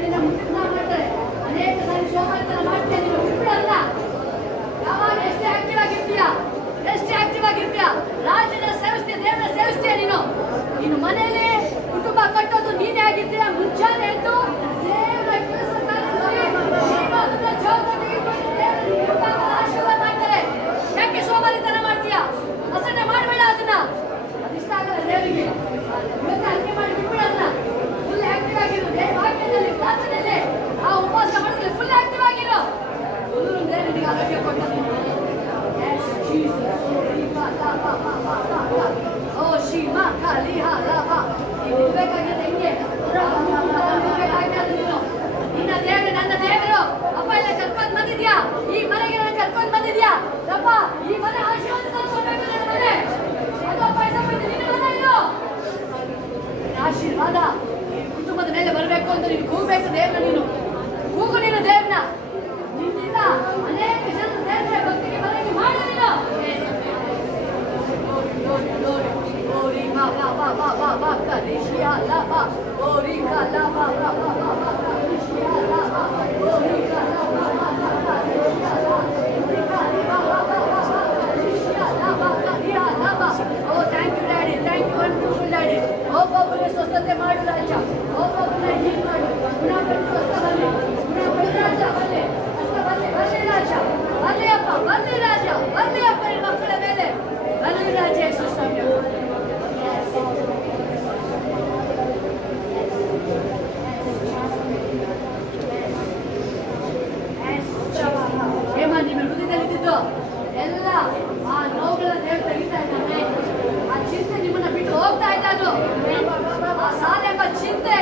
ನಿನ್ನ ಮುಟ್ಟಿನ ಮಾಡ್ತಾರೆ, ಅನೇಕ ಸಾರಿ ಸೋಮಾರಿತನ ಮಾಡ್ತೇನೆ, ನೀನು ಬಿಡಲ್ಲ. ಯಾವಾಗ ಎಷ್ಟೇ ಆಕ್ಟಿವ್ ಆಗಿರ್ತೀಯ, ಎಷ್ಟೇ ಆಕ್ಟಿವ್ ಆಗಿರ್ತೀಯ, ರಾಜನ ಸೇವಿಸ್ತೀಯ, ದೇವರ ಸೇವಿಸ್ತೀಯ. ನೀನು ಮನೆಯಲ್ಲಿ ಕುಟುಂಬ ಕಟ್ಟೋದು ನೀನೇ ಆಗಿರ್ತೀಯ. ಮುಂಚಾನೆ ಎದ್ದು ದೇವರ ಕೆಲಸ ಆಶೀರ್ವಾದ ಮಾಡ್ತಾರೆ. ಯಾಕೆ ಸೋಮಾರಿತನ ಮಾಡ್ತೀಯ? ಅಸಡ್ಡೆ ಮಾಡಬೇಡ, ಅದನ್ನ ಅದಿಷ್ಟ ಆಗಲ್ಲ ದೇವರಿಗೆ. ಇವತ್ತು ಅರ್ಕೆ ಮಾಡಿ ಬಿಟ್ಬಿಡೋದನ್ನ. ಫುಲ್ ಆಕ್ಟಿವ್ ಆಗಿರು, ವಾಕ್ಯದಲ್ಲಿ ಪ್ರಾರ್ಥನೆಯಲ್ಲಿ ಆ ಉಪವಾಸ ಮಾಡಿದ್ರೆ ಫುಲ್ ಆಕ್ಟಿವ್ ಆಗಿರು. ದೇವರಿಗೆ ಆರೋಗ್ಯ ಕೊಟ್ಟದ್ದು. ಓ ಶಿವಾ ಖಾಲಿ ಹಾಲವಾ ಇರ್ಬೇಕಾಗಿದೆ. ಹೆಂಗೆ ನಿನ್ನ ದೇವರು ನನ್ನ ದೇವರು. ಅಪ್ಪ ಇಲ್ಲ ಕರ್ಕೊಂಡ್ ಬಂದಿದ್ಯಾ, ಈ ಮನೆಗೆ ನಾನು ಕರ್ಕೊಂಡ್ ಬಂದಿದ್ಯಾ ಅಪ್ಪ. ಈ ಮನೆ ಆಶೀರ್ವಾದ ತಗೊಂಡ್ಬೇಕು. ನನ್ನ ಮನೆ ಅದು ಅಪ್ಪ ನಿನ್ನ ಮನೆ. ಇದು ಆಶೀರ್ವಾದ ಈ ಕುಟುಂಬದ ಮೇಲೆ ಬರಬೇಕು ಅಂತ ನೀನು ಕೂಗಬೇಕು ದೇವ್ರನ್ನ. ನೀನು ಕೂಗು, ನೀನು ದೇವ್ರನ್ನ. ನಿನ್ನಿಂದ ಅನೇಕ ಜನ ದೇವರ ಭಕ್ತಿಗೆ ಬರಲಿಕ್ಕೆ ಮಾಡು. ನೀನು ಓರಿ ಮಾ ಬಾ ಬಾ ಬಾ ಬಾ ಬಾ ಕಲಿಶಿಯಾ ಲಾ ಬಾ ಓರಿ ಕಲಾ ಬಾ ಬಾ ಬಾ ಬಾ ಬಾ ಕಲಿಶಿಯಾ ಲಾ ಬಾ ಓರಿ ಕಲಾ ಬಾ ಬಾ ಬಾ ಕಲಿಶಿಯಾ ಲಾ ಓರಿ ಕಲಾ ಬಾ ಬಾ ಬಾ ಕಲಿಶಿಯಾ ಲಾ ಬಾ ಕಲಿಯಾ ಲಾ ಬಾ. Oh thank you daddy, thank you wonderful daddy. ಒಬ್ಬೊಬ್ಬರಿಗೆ ಸ್ವಸ್ಥತೆ ಮಾಡು ರಾಜ, ಒಬ್ಬೊಬ್ಬರನ್ನ ಹೀಲ್ ಮಾಡು. ಗುಣಪಡಿಸಿ ಸ್ವಸ್ಥ ಬರಲಿ, ಗುಣಪಡಿಸಿ ರಾಜ ಬರಲಿ, ಅಷ್ಟ ಬರಲಿ, ಬರಲಿ ರಾಜ, ಬರಲಿ ಅಪ್ಪ, ಬರಲಿ ರಾಜ, ಬರಲಿ ಅಪ್ಪ ಈ ಮಕ್ಕಳ ಮೇಲೆ, ಬರಲಿ ರಾಜ ಯೇಸು ಸ್ವಾಮಿ. ಹೇಮ, ನಿಮ್ಮ ಹೃದಯದಲ್ಲಿದ್ದು ಎಲ್ಲ ಆ ನೋವುಗಳ ದೇವರು ತೆಗಿತಾ ಇದ್ದಾನೆ. ಆ ಚಿಂತೆ ನಿಮ್ಮನ್ನ ಬಿಟ್ಟು ಹೋಗ್ತಾ ಇದ್ದಾನು. ಆ ಸಾಲ ಎಂಬ ಚಿಂತೆ,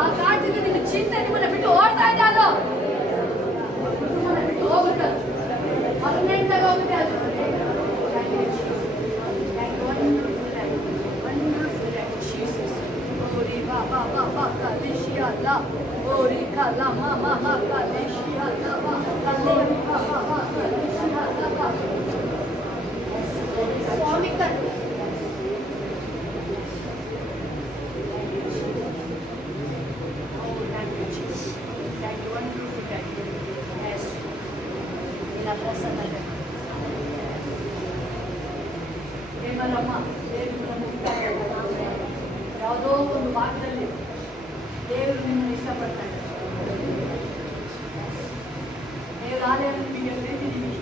ಆ ಕಾಡ್ತಿದ್ದು ನಿಮ್ಮ ಚಿಂತೆ ನಿಮ್ಮನ್ನ ಬಿಟ್ಟು ಓಡ್ತಾ ಇದ್ದಾನು. ನಿಮ್ಮನ್ನ ಬಿಟ್ಟು ಹೋಗುತ್ತೆ, ಪರ್ಮನೆಂಟ್ ಆಗಿ ಹೋಗುತ್ತೆ ಅದು. ಓರಿ ಕಲ ಮಾ ಮಾ ಮಾ ಕಲಿಶಿಯಾ ಲಾ ಬಾ ಕಲೆ ಮಾ ಮಾ ಮಾ ಕಲಿಶಿಯಾ ಲಾ ಬಾ. ಸ್ವಾಮಿ ಕಣ್ಣು ಪ್ರಸನ್ನತೆ ದೇವರಮ್ಮ ದೇವರ ಮುಕ್ತಾಯ. ಯಾವುದೋ ಒಂದು ಭಾಗದಲ್ಲಿ ದೇವರು ನಿಮ್ಮನ್ನು ಇಷ್ಟಪಡ್ತಾನೆ. ದೇವರ ಆಲಯವನ್ನು ನಿಮಗೆ ಪ್ರೀತಿ ನಿಮಗೆ,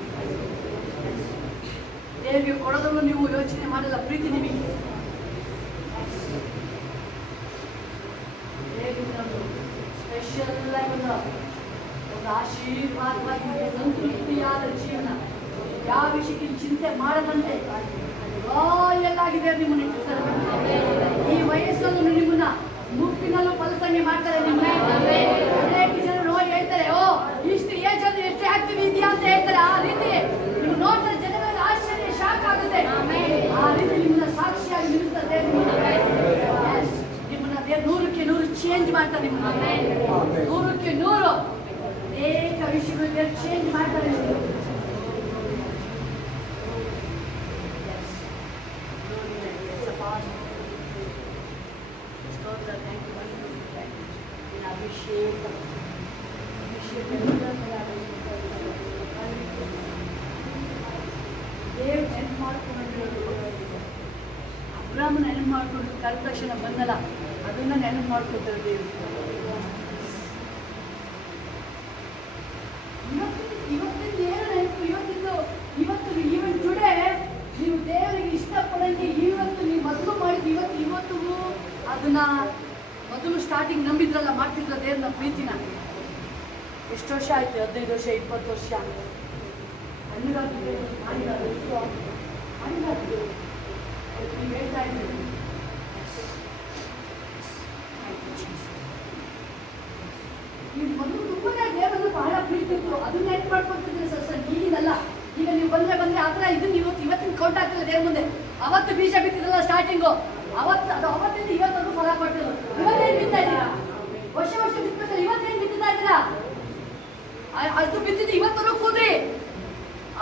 ದೇವರಿಗೆ ಕೊಡೋದನ್ನು ನೀವು ಯೋಚನೆ ಮಾಡಲ್ಲ, ಪ್ರೀತಿ ನಿಮಗೆ. ದೇವರನ್ನು ಸ್ಪೆಷಲ್ ಆಗಿ ಒಂದು ಆಶೀರ್ವಾದವಾಗಿ ಸಂತೃಪ್ತಿಯಾದ ಜೀವನ, ಯಾವ ವಿಷಯಕ್ಕೆ ಚಿಂತೆ ಮಾಡದಂತೆ ಎಲ್ಲಾಗಿದೆ ನಿಮ್ಮನ್ನು ಇಟ್ಟಿರ್ತಾರೆ. ಈ ವಯಸ್ಸನ್ನು ನಿಮ್ಮನ್ನ ಮುಪ್ಪಿನಲ್ಲೂ ಫಲಸಂಗೆ ಮಾಡ್ತಾರೆ. ಅನೇಕ ಜನರು ನೋಡಿ ಹೇಳ್ತಾರೆ, ಓ ಇಷ್ಟು ಏಜ್ ಅಂದ್ರೆ ಎಷ್ಟು ಆಕ್ಟಿವ್ ಇದೆಯಾ ಅಂತ ಹೇಳ್ತಾರೆ. ಆ ರೀತಿ ನೀವು ನೋಡ್ತಾರೆ, ಜನಗಳಿಗೆ ಆಶ್ಚರ್ಯ, ಶಾಕ್ ಆಗುತ್ತೆ. ಆ ರೀತಿ ನಿಮ್ಮನ್ನ ಸಾಕ್ಷಿಯಾಗಿ ನಿಲ್ಲಿಸ್ತದೆ. ನಿಮ್ಮನ್ನ ದೇವರು 100ಕ್ಕೆ 100 ಚೇಂಜ್ ಮಾಡ್ತಾರೆ. ನಿಮ್ಮನ್ನ 100ಕ್ಕೆ 100 ಅನೇಕ ವಿಷಯಗಳು ಚೇಂಜ್ ಮಾಡ್ತಾರೆ. ದೇವ್ರು ನೆನಪು ಮಾಡ್ಕೊಂಡಿರೋದು, ಅಬ್ರಾಹ್ಮನ ನೆನಪು ಮಾಡ್ಕೊಂಡು ಕರೆದ ತಕ್ಷಣ ಬಂದಲ್ಲ, ಅದನ್ನ ನೆನಪು ಮಾಡ್ಕೊತಾರೆ ದೇವರು. ಇವತ್ತಿನ ಏನು ನೆನಪು, ಇವತ್ತು ಈವನ್ ಟುಡೇ ನೀವು ದೇವರಿಗೆ ಇಷ್ಟಪಡಂಗೆ ಇವತ್ತು ನೀವು ಮೊದಲು ಮಾಡಿದ್ದು ಇವತ್ತು ಅದನ್ನ ಮೊದಲು ಸ್ಟಾರ್ಟಿಂಗ್ ನಂಬಿದ್ರಲ್ಲ, ಮಾಡ್ತಿದ್ರ ದೇವ್ರನ್ನ ಪ್ರೀತಿನ. ಎಷ್ಟು ವರ್ಷ ಆಯ್ತು? 15 ವರ್ಷ, 20 ವರ್ಷ. ನೀವು ಹೇಳ್ತಾ ಇದ್ದೀವಿ ನೀವು ಮೊದಲು ತುಂಬಾ ದೇವರನ್ನು ಬಹಳ ಪ್ರೀತಿ ಇತ್ತು, ಅದನ್ನ ನೆನ್ಪು ಮಾಡ್ಕೊತಿದ್ರೆ ಸರ್. ಈಗಿನಲ್ಲ, ಈಗ ನೀವು ಬಂದ್ರೆ ಆ ಥರ ಇದನ್ನ ಇವತ್ತಿನ ಕೌಂಟ್ ಆಗ್ತಿಲ್ಲ ದೇವ್ರ ಮುಂದೆ. ಅವತ್ತು ಬೀಜ ಬಿತ್ತಿದ್ರಲ್ಲ ಸ್ಟಾರ್ಟಿಂಗು, ಅವತ್ತಿಂದ ಇವತ್ತೊಂದು ಫಲ ಕೊಟ್ಟಿದ್ರು. ಇವತ್ತೇನು ಬಿತ್ತಾ ಇದ್ದೀರಾ? ವರ್ಷ ಬಿತ್ತಬೇಕಲ್ಲ, ಇವತ್ತೇನು ಬಿತ್ತಾ ಇದ್ದೀರಾ? ಅದು ಬಿತ್ತಿದ್ದು ಇವತ್ತರೂ ಕೂದ್ರಿ.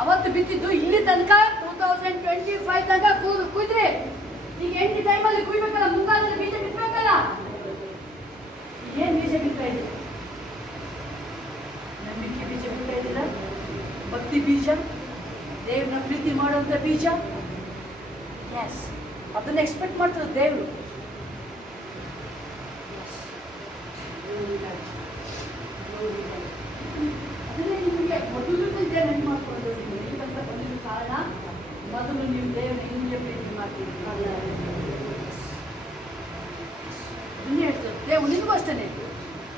ಅವತ್ತು ಬಿತ್ತಿದ್ದು ಇಲ್ಲಿ ತನಕ 2025 ತನಕ ಕೂದ್ರಿ. ಈಗ ಎಂಟು ಟೈಮಲ್ಲಿ ಕುಯ್ಬೇಕಲ್ಲ, ಮುಂಗಾರಲ್ಲಿ ಬೀಜ ಬಿತ್ತಬೇಕಲ್ಲ. ಹಾಕಿದ ಬೀಜ. ಎಸ್, ಅದನ್ನ ಎಕ್ಸ್ಪೆಕ್ಟ್ ಮಾಡ್ತಾರೆ ದೇವರು. ಅದನ್ನೇ ನಿಮಗೆ ಮೊದಲು ದೇವರು ಹೆಣ್ಣು ಮಾಡ್ಕೊಳ್ಳೋದು. ನೀವು ಈ ಕೆಲಸ ಬಂದಿರೋ ಕಾರಣ ಮೊದಲು ನೀವು ದೇವರ ಹಿಂಗೆ ಪ್ರೀತಿ ಮಾಡ್ತೀವಿ. ಅದನ್ನೇ ಹೇಳ್ತಾರೆ ದೇವರು. ನಿನಗೂ ಅಷ್ಟೇ,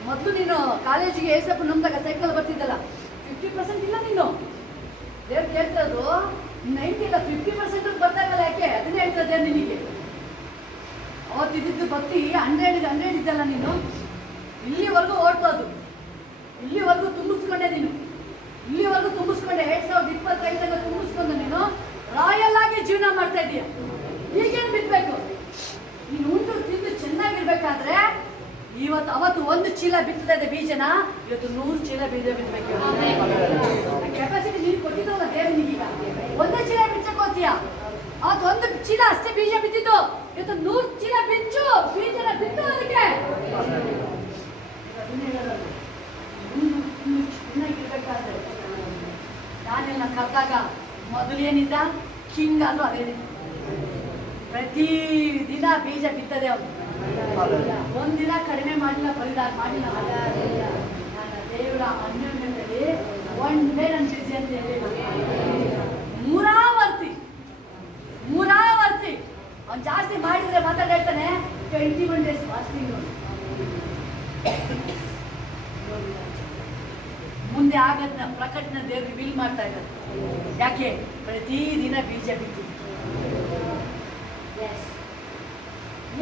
ಮೊದಲು ನೀನು ಕಾಲೇಜಿಗೆ ಏಸಪ್ಪ ನಮ್ದಾಗ ಸೈಕಲ್ ಬರ್ತಿದ್ದಲ್ಲ, 50% ಇಲ್ಲ ನೀನು. ದೇವ್ರು ಕೇಳ್ತದ್ದು 90 ಇಲ್ಲ 50% ಬರ್ತಾಗಲ್ಲ. ಯಾಕೆ? ಅದನ್ನೇ ಹೇಳ್ತದೆ ನಿನಗೆ. ಅವತ್ತಿದ್ದು ಭಕ್ತಿ 100 ಇದ್ದಲ್ಲ ನೀನು, ಇಲ್ಲಿವರೆಗೂ ಓಡ್ತೋದು, ಇಲ್ಲಿವರೆಗೂ ತುಂಬಿಸ್ಕೊಂಡೆ ನೀನು, ಇಲ್ಲಿವರೆಗೂ ತುಂಬಿಸ್ಕೊಂಡೆ. 2025 ತುಂಬಿಸ್ಕೊಂಡು ನೀನು ರಾಯಲ್ ಆಗಿ ಜೀವನ ಮಾಡ್ತಾ ಇದೀಯ. ಈಗೇನು ಬಿತ್ತಬೇಕು? ನೀನು ಉಂಡು ತಿಂದು ಚೆನ್ನಾಗಿರ್ಬೇಕಾದ್ರೆ ಅವತ್ತು 1 ಚೀಲ ಬಿತ್ತದ ಬೀಜನ ಇವತ್ತು 100 ಚೀಲ ಬೀಜ ಬಿತ್ತಬೇಕು. ಕೆಪಾಸಿಟಿ ನೀನು ಕೊಟ್ಟಿದ್ದಲ್ಲ ದೇವನಿಗೀಗ. 1 ಚೀಲ ಬಿಚ್ಚಕ್ ಹೋಗ್ತೀಯ, ಅವತ್ತು 1 ಚೀಲ ಅಷ್ಟೇ ಬೀಜ ಬಿತ್ತಿದ್ದು, ಇವತ್ತು 100 ಚೀಲ ಬಿಚ್ಚು ಬೀಜನ ಬಿತ್ತು. ಅದಕ್ಕೆ ಚೆನ್ನಾಗಿರ್ಬೇಕಾದ್ರೆ ನಾನೆಲ್ಲ ಕರೆದಾಗ ಮೊದಲೇನಿದ್ದ ಕಿಂಗ್ ಆದ್ರೂ ಅದೇನಿದ್ದ. ಪ್ರತಿ ದಿನ ಬೀಜ ಬಿತ್ತದೆ ಅವನು. ಒಂದಿನ ಕಡಿಮೆ ಮಾಡಿಲ್ಲ, ಬರಿದಾಗ ಮಾಡಿಲ್ಲ. ನನ್ನ ದೇವರ ಅನ್ಯೋನ್ಯತೆಯಲ್ಲಿ ಒನ್ ಡೇ ನನ್ನ ಬಿಸಿ ಅಂತ ಹೇಳಿ ಮೂರಾವರ್ತಿ ಅವ್ನು ಜಾಸ್ತಿ ಮಾಡಿದ್ರೆ ಮಾತಾಡ ಹೇಳ್ತಾನೆ 21 days ಫಾಸ್ಟಿಂಗ್. ಮುಂದೆ ಆಗದ್ನ ಪ್ರಕಟನ ದೇವ್ರು ರಿವೀಲ್ ಮಾಡ್ತಾ ಇದ್ದಾರೆ. ಯಾಕೆ? ಪ್ರತಿದಿನ ಬೀಜ ಬಿತ್ತಿದ್ರು.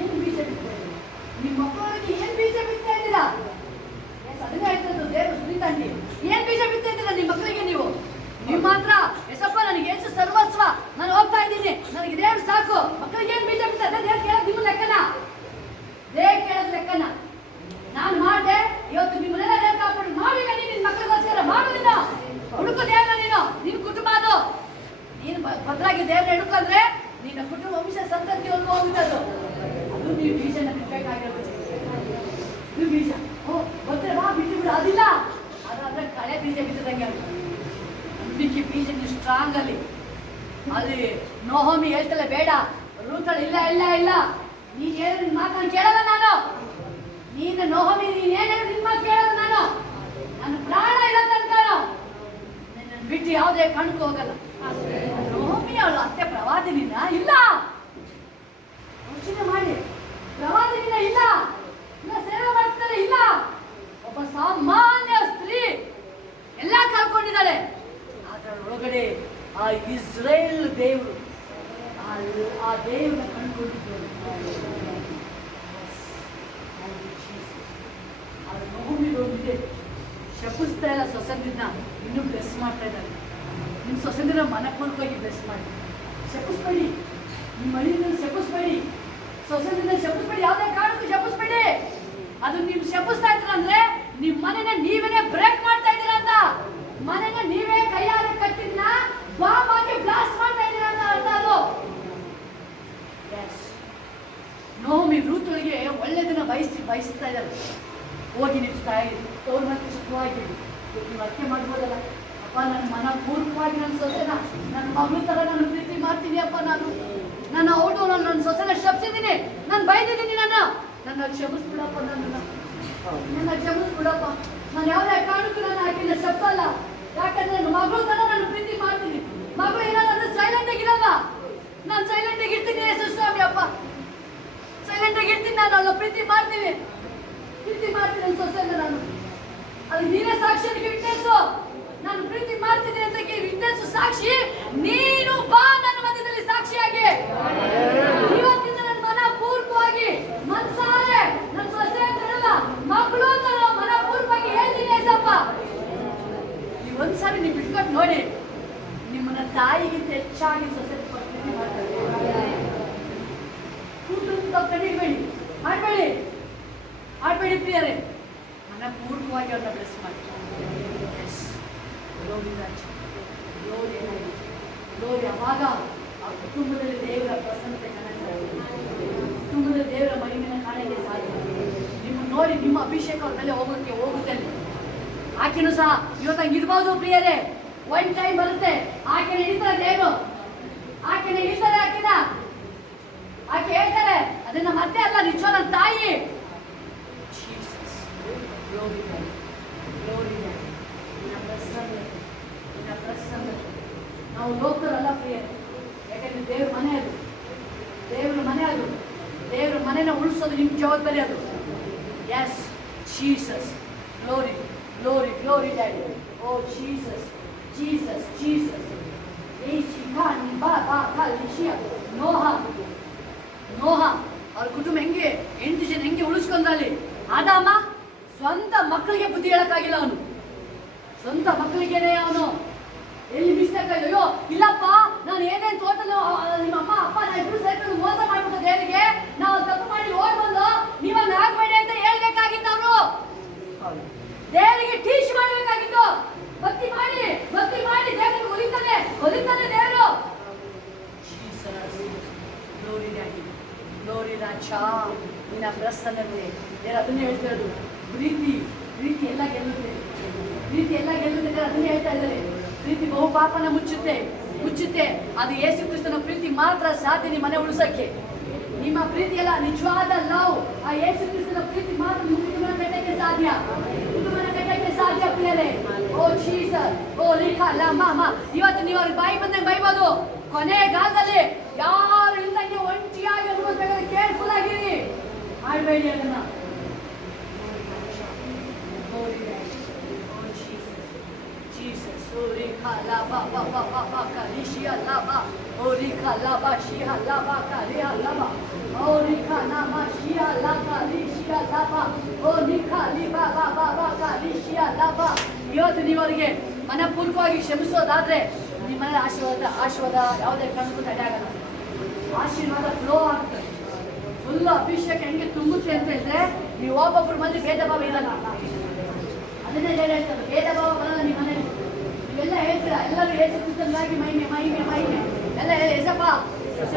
ಏನು ಬೀಜ ಬಿತ್ತಾ ಇದ್ದೀರಾ? ನಿಮ್ಮ ಮಕ್ಕಳಿಗೆ ಏನು ಬೀಜ ಬಿತ್ತಾ ಇದ್ದೀರಾ? ಅದನ್ನೇ ಹೇಳ್ತದ್ದು ದೇವರು. ಸುನಿತಾಂಡಿ, ಏನು ಬೀಜ ಬಿತ್ತಾ ಇದ್ದೀರಾ ನಿಮ್ಮ ಮಕ್ಕಳಿಗೆ? ನೀವು ಮಾತ್ರ ಎಸಪ್ಪ ನನಗೆ ಏಸು ಸರ್ವಸ್ವ, ನಾನು ಹೋಗ್ತಾ ಇದ್ದೀನಿ, ನನಗೆ ದೇವ್ರು ಸಾಕು. ಮಕ್ಕಳಿಗೆ ಏನು ಬೀಜ ಬಿತ್ತಾ ಇದ್ದಾರೆ? ದೇವ್ರು ಕೇಳೋದು ನಿಮ್ಮ ಲೆಕ್ಕನ, ದೇವ್ರು ಕೇಳೋದು ಲೆಕ್ಕನ. ನಾನು ಮಾಡಿದೆ, ಇವತ್ತು ನಿಮ್ಮನ್ನೆಲ್ಲ ದೇವ್ರು ಕಾಪಾಡು. ಮಾಡಿಲ್ಲ ನೀನು ನಿನ್ನ ಮಕ್ಕಳಿಗೋಸ್ಕರ, ಮಾಡೋದಿಲ್ಲ. ಹುಡುಕು ದೇವ್ರ ನೀನು, ನಿನ್ನ ಕುಟುಂಬ ಅದು. ನೀನು ಭದ್ರಾಗಿ ದೇವ್ರ ಹುಡುಕಂದ್ರೆ ನಿನ್ನ ಕುಟುಂಬ ವಂಶ ಸಂತತಿವರೆಗೂ ಹೋಗುತ್ತದು. ಅದು ನೀವು ಬೀಜನ ಬಿಡ್ಬೇಕಾಗಿರೋದು. ನೀವು ಬೀಜ ಗೊತ್ತೇ ಬಾ ಬಿಟ್ಟು ಬಿಡು, ಅದಿಲ್ಲ. ಅದಾದ್ರೆ ಕಳೆ ಬೀಜ ಬಿತ್ತದಂಗೆ ನಂಬಿಕೆ ಬೀಜ. ನೀವು ಸ್ಟ್ರಾಂಗ್ ಅಲ್ಲಿ ನೋಹೋಮಿ ಹೇಳ್ತಲ್ಲ ಬೇಡ, ರೂತಳು ಇಲ್ಲ ಇಲ್ಲ ಇಲ್ಲ, ನೀನ್ ಏನು ನಿನ್ನ ಮಾತನ್ನು ಕೇಳಲ್ಲ ನಾನು. ನೀನು ನೋಹೋಮಿ ನೀನ್ ಏನ್ ಹೇಳಿ ನಿನ್ನ ಮಾತು ಕೇಳಲ್ಲ ನಾನು. ನನ್ನ ಪ್ರಾಣ ಇರೋ ತನಕ ನನ್ನ ಬಿಟ್ಟು ಯಾವುದೇ ಕಣ್ಕು ಹೋಗಲ್ಲ. ನೋಹೋಮಿ ಅವಳು ಅತ್ತೆ ಪ್ರವಾದಿನಿನ ಇಲ್ಲ, ಯೋಚನೆ ಮಾಡಿ. ಪ್ರವಾದಿನಿನ ಇಲ್ಲ, ಸೇವೆ ಮಾಡ್ತಾರೆ ಇಲ್ಲ. ಒಬ್ಬ ಸಾಮಾನ್ಯ ಸ್ತ್ರೀ ಎಲ್ಲ ಕಳ್ಕೊಂಡಿದ್ದಾಳೆ. ಅದರೊಳಗಡೆ ಆ ಇಸ್ರೇಲ್ ದೇವರು, ಆ ದೇವರನ್ನ ಕಂಡುಕೊಂಡಿದ್ದೇವೆ. ಅದು ನೋವಿದೆ, ಶಪಿಸ್ತಾ ಇಲ್ಲ. ಸೊಸೆದಿನ ಇನ್ನೂ ಬ್ಲೆಸ್ ಮಾಡ್ತಾ ಇದ್ದಾರೆ. ನಿಮ್ಮ ಸೊಸೆದಿನ ಮನಪೂರ್ವಕವಾಗಿ ಬ್ಲೆಸ್ ಮಾಡಿ. ಶಪಿಸ್ಬೇಡಿ, ನಿಮ್ಮ ಮನೆಯಿಂದ ಶಪಿಸ್ಬೇಡಿ, ಸೊಸೆದಿನ ಶಪಿಸ್ಬೇಡಿ, ಯಾವುದೇ ಕಾರಣಕ್ಕೂ ಶಪಿಸ್ಬೇಡಿ. ಅದು ನೀವು ಶಪಿಸ್ತಾ ಇದ್ರ ಅಂದ್ರೆ ನಿಮ್ಮ ಮನೆನ ನೀವೇನೆ ಬ್ರೇಕ್ ಮಾಡ್ತಾ ಇದ್ದೀರಾ ಅಂತ. ಮನೆನ ನೀವೇ ಕೈಯಾರೆ ಕಟ್ಟಿದ್ನ ಬಾಂಬ್ ಹಾಕಿ ಬ್ಲಾಸ್ಟ್ ಮಾಡ್ತಾ ಇದ್ದೀರಾ ಅಂತ ಅರ್ಥ. ಅದು ನೋಮಿ ರೂತೊಳಗೆ ಒಳ್ಳೆದನ್ನ ಬಯಸ್ತಾ ಇದ್ದಾರೆ. ಹೋಗಿ ನಿಮ್ಮ ತಾಯಿ ತೋರ್ ಮತ್ತೆ ಸುಖವಾಗಿರಿ. ನೀವು ಅರ್ಥ ಮಾಡ್ಬೋದಲ್ಲ, ಅಪ್ಪ ನನ್ನ ಮನ ಪೂರ್ವವಾಗಿ ನನ್ನ ಸೊಸೆನ ನನ್ನ ಮಗಳು ತರ ನಾನು ಪ್ರೀತಿ ಮಾಡ್ತೀನಿ ಅಪ್ಪ. ನಾನು ಔಟು ನನ್ನ ಸೊಸೆನ ಶಪಿಸಿದ್ದೀನಿ, ನಾನು ಬೈದಿದ್ದೀನಿ, ನನ್ನ ಕ್ಷಮಿಸ್ಬಿಡಪ್ಪ, ನನ್ನ ಕ್ಷಮಿಸ್ಬಿಡಪ್ಪ. ನಾನು ಯಾವುದೇ ಕಾರಣಕ್ಕೂ ನಾನು ಆಕಿನ ಶಪ್ಸಲ್ಲ. ಯಾಕಂದ್ರೆ ನನ್ನ ಮಗಳು ತರ ನಾನು ಪ್ರೀತಿ ಮಾಡ್ತೀನಿ. ಮಗಳು ಏನಾದ್ರೆ ಸೈಲೆಂಟ್ ಆಗಿರಲ್ಲ, ನಾನು ಸೈಲೆಂಟ್ ಆಗಿ ಇರ್ತೀನಿ. ಯೇಸುಸ್ವಾಮಿ ಅಪ್ಪ, ಸೈಲೆಂಟ್ ಆಗಿ ಇರ್ತೀನಿ. ನಾನು ಅವಳ ಪ್ರೀತಿ ಮಾಡ್ತೀನಿ ನನ್ನ ಸೊಸೆನ. ನಾನು ಅದು ನೀನೇ ಸಾಕ್ಷಿ, ಅದಕ್ಕೆ ವಿಟ್ನೆಸ್ಸು. ನಾನು ಪ್ರೀತಿ ಮಾಡ್ತೀನಿ ಅಂತ ವಿಟ್ನೆಸ್ ಸಾಕ್ಷಿ ನೀನು. ಬಾ ನನ್ನ ಮಧ್ಯದಲ್ಲಿ ಸಾಕ್ಷಿಯಾಗಿ. ಇವತ್ತಿಂದ ನನ್ನ ಮನ ಪೂರ್ವವಾಗಿ ಮನ್ಸಾರೆ ನನ್ನ ಸೊಸೆ ಅಂತ ಹೇಳಲ್ಲ, ಮಕ್ಕಳು ಅಂತ ಮನ ಪೂರ್ವವಾಗಿ ಹೇಳ್ತೀನಿ. ಏಸಪ್ಪ, ನೀವು ಒಂದ್ಸಾರಿ ನೀವು ಬಿಟ್ಕೊಂಡು ನೋಡಿ, ನಿಮ್ಮನ್ನ ತಾಯಿಗಿಂತ ಹೆಚ್ಚಾಗಿ ಸೊಸೆ ಪ್ರೀತಿ ಮಾಡ್ತಾರೆ. ಕೂತು ಕಡಿಬೇಡಿ, ಆಡ್ಬೇಡಿ ಪ್ರಿಯರೇ. ಮನ ಪೂರ್ವವಾಗಿ ಅವ್ರನ್ನ ಬ್ಲೆಸ್ ಮಾಡಿ. ಗ್ಲೋರಿ. ಅವಾಗ ಆ ಕುಟುಂಬದಲ್ಲಿ ದೇವರ ಪ್ರಸನ್ನತೆ ಕಾಣುತ್ತೆ, ಕುಟುಂಬದಲ್ಲಿ ದೇವರ ಮಹಿಮೆನ ಕಾಣಕ್ಕೆ ಸಾಧ್ಯ. ನಿಮ್ಮ ನೋಡಿ ನಿಮ್ಮ ಅಭಿಷೇಕ ಅವ್ರ ಮೇಲೆ ಹೋಗುತ್ತೆ. ಆಕೆನೂ ಸಹ ಇವತ್ತು ಹಂಗಿರ್ಬೋದು ಪ್ರಿಯರೇ. ಒನ್ ಟೈಮ್ ಬರುತ್ತೆ, ಆಕೆ ಹಿಡಿತಾರೆ ದೇವರು. ಆಕೆನ ಇಲ್ತಾರೆ ಆಕೆ ಹೇಳ್ತಾರೆ ಅದನ್ನ ಮತ್ತೆ ಅಲ್ಲ ನಿಜವಾದ ತಾಯಿ. ನಾವು ಲೋಕರಲ್ಲ ಪ್ರಿಯ, ಯಾಕಂದ್ರೆ ದೇವ್ರ ಮನೆ ಅದು, ದೇವ್ರ ಮನೆನ ಉಳಿಸೋದು ನಿಮ್ಮ ಜವಾಬ್ದಾರಿ ಅದು. Yes Jesus, glory glory glory daddy. Oh Jesus Jesus Jesus. Noah ಅವ್ರ ಕುಟುಂಬ ಹೆಂಗೆ 8 ಜನ ಹೆಂಗೆ ಉಳಿಸ್ಕೊಂಡ್ರಲ್ಲಿ. ಆದಾಮ ಸ್ವಂತ ಮಕ್ಕಳಿಗೆ ಬುದ್ಧಿ ಹೇಳಕ್ಕಾಗಿಲ್ಲ, ಅವನು ಸ್ವಂತ ಮಕ್ಕಳಿಗೇನೆ ಅವನು ಎಲ್ಲಿ ಮಿಸ್ಟೇಕ್ ಆಯ್ತು. ಅಯ್ಯೋ ಇಲ್ಲಪ್ಪ, ನಾನು ಏನೇನು ತೋಟಲು ನಿಮ್ಮ ಅಮ್ಮ ಅಪ್ಪ ನಾ ಇಬ್ರು ಸೇರ್ಕೊಂಡು ಮೋಸ ಮಾಡ್ಬಿಟ್ಟು ದೇವರಿಗೆ ನಾವು ತಪ್ಪು ಮಾಡಿ ಓಡ್ ಬಂದು ನೀವಾಗ ಆಗ್ಬೇಡಿ ಅಂತ ಹೇಳ್ಬೇಕಾಗಿತ್ತು. ಅವರು ದೇವರಿಗೆ ಟೀಚ್ ಮಾಡ್ಬೇಕಾಗಿತ್ತು. ಭಕ್ತಿ ಮಾಡಿ ದೇವರಿಗೆ ಒಲಿತಾನೆ ದೇವರು. ಗ್ಲೋರಿ ರಾಜ, ನಿನ್ನ ಪ್ರಸನ್ನತೆ. ಅದನ್ನೇ ಹೇಳ್ತಿರೋದು, ಪ್ರೀತಿ ಎಲ್ಲ ಗೆಲ್ಲುತ್ತೆ, ಅದನ್ನೇ ಹೇಳ್ತಾ ಇದ್ದಾರೆ. ಪ್ರೀತಿ ಬಹು ಪಾಪನ ಮುಚ್ಚುತ್ತೆ. ಅದು ಯೇಸು ಕ್ರಿಸ್ತನ ಪ್ರೀತಿ ಮಾತ್ರ ಸಾಧ್ಯ ನಿಮ್ಮ ಮನೆ ಉಳಿಸಕ್ಕೆ. ನಿಮ್ಮ ಪ್ರೀತಿ ಎಲ್ಲ ನಿಜವಾದ ಲವ್, ಆ ಯೇಸು ಕ್ರಿಸ್ತನ ಪ್ರೀತಿ ಮಾತ್ರ ನಿಮ್ಮ ಕುಟುಂಬನ ಕಟ್ಟಕ್ಕೆ ಸಾಧ್ಯ ಪ್ರಿಯರೇ. ಓ ಜೀಸಸ್, ಓ ಲಿಖಾ ಲಾ ಮಾಮ. ಇವತ್ತು ನೀವು ಅವ್ರಿಗೆ ಬಾಯಿ ಬಂದಂಗೆ ಬೈಬೋದು. ಕೊನೆಗಾಲದಲ್ಲಿ ಯಾರು ಇಲ್ದಂಗೆ ಒಂಟಿಯಾಗಿ ಅನ್ಕೋಬೇಕಾದ್ರೆ ಕೇರ್ಫುಲ್ ಆಗಿರಿ, ಮಾಡಬೇಡಿ ಅದನ್ನ. ಇವತ್ತು ನೀವು ಅವರಿಗೆ ಮನಪೂರ್ವಕವಾಗಿ ಕ್ಷಮಿಸೋದಾದ್ರೆ ನಿಮ್ಮ ಮನೆ ಆಶೀರ್ವಾದ ಯಾವುದೇ ಕಾರಣಕ್ಕೂ ತಡೆ ಆಗಲ್ಲ. ಆಶೀರ್ವಾದ ಫ್ಲೋ ಆಗ್ತದೆ. ಫುಲ್ ಅಭಿಷೇಕ ಹೆಂಗೆ ತುಂಬುತ್ತೆ ಅಂತ ಹೇಳಿದ್ರೆ ನೀವು ಒಬ್ಬೊಬ್ಬರ ಮಂದಿ ಭೇದ ಭಾವ ಇರಲ್ಲ. ಅದನ್ನೇ ಹೇಳ್ತಾರೆ, ಭೇದ ಭಾವ ಬರಲ್ಲ ನಿಮ್ಮ ಮನೇಲಿ. ನೀವೆಲ್ಲ ಹೇಳ್ತೀರಾ, ಎಲ್ಲರೂ ಏಸು ಕ್ರಿಸ್ತನಿಗಾಗಿ ಮಹಿಮೆ ಎಲ್ಲ ಏಸಪ್ಪ,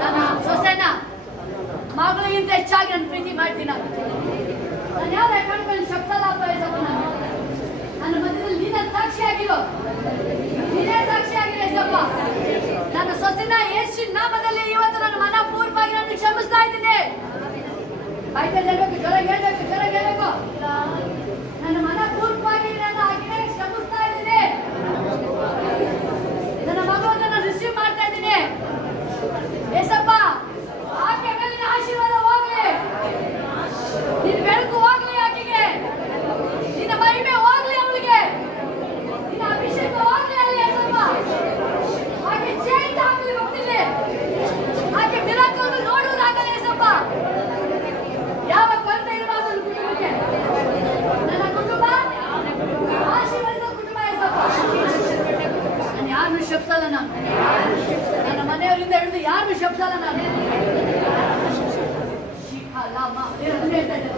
ನನ್ನ ಸೊಸೆನ ಮಗಳಿಗಿಂತ ಹೆಚ್ಚಾಗಿ ನನ್ನ ಪ್ರೀತಿ ಮಾಡ್ತೀನಿ. ನಾನು ಯಾವ ಕಣ್ಕೊಂಡು ಶಬ್ದಲಾಪ ಏಸಪ್ಪ, ನನ್ನ ಮಧ್ಯದಲ್ಲಿ ನೀನೇ ಸಾಕ್ಷಿ ಆಗಿರೋ ಏಸಪ್ಪ. ನನ್ನ ಸೊಸೆನ ಯೇಸು ನಾಮದಲ್ಲಿ ಇವತ್ತು ನಾನು ಮನಪೂರ್ವಕವಾಗಿ ನಾನು ಕ್ಷಮಿಸ್ತಾ ಇದ್ದೀನಿ. ಬಾಯ್ತಲ್ಲಿ ಹೇಳ್ಬೇಕು, ಜೋರಾಗಿ ಹೇಳ್ಬೇಕು. ನನ್ನ ಮನಪೂರ್ವಕವಾಗಿ ನಾನು ಆಕೆಗೆ ಕ್ಷಮಿಸ್ತಾ ಇದ್ದೀನಿ. ನನ್ನ ಮಗಳನ್ನು ನಾನು ರಿಸೀವ್ ಮಾಡ್ತಾ ಇದ್ದೀನಿ ಏಸಪ್ಪ. ಆಕೆ ಮೇಲೆ ಆಶೀರ್ವಾದ ಹೋಗ್ಲಿ, ನಿನ್ನ ಬೆಳಕು ಹೋಗ್ಲಿ, ಆಕೆಗೆ ನಿನ್ನ ಮಹಿಮೆ ಹೋಗ್ಲಿ, ಅವಳಿಗೆ ನಿನ್ನ ಅಭಿಷೇಕ ಹೋಗ್ಲಿ ಅಲ್ಲಿ ಏಸಪ್ಪ. ಆಕೆ ಚೇಂಜ್ ಆಗಲಿ, ಭಕ್ತಿಲಿ ಆಕೆ ಮಿರಾಕಲ್ ನೋಡುವುದಾಗಲಿ ಏಸಪ್ಪ. ಯಾವ ಕೊರತೆ ಇರಬಾರ್ದು ನನ್ನ ಕುಟುಂಬಕ್ಕೆ. ನನ್ನ ಕುಟುಂಬ ಆಶೀರ್ವಾದ ಕುಟುಂಬ ಏಸಪ್ಪ. ನಾನು ಯಾರನ್ನು ಶಬ್ಸಲ್ಲ, ನನ್ನ ಮನೆಯವರಿಂದ ಹಿಡಿದು ಯಾರನ್ನು ಶಬ್ಸಲ್ಲ ನಾನು. ಹೇಳ್ತಾ ಇದ್ದಾರೆ,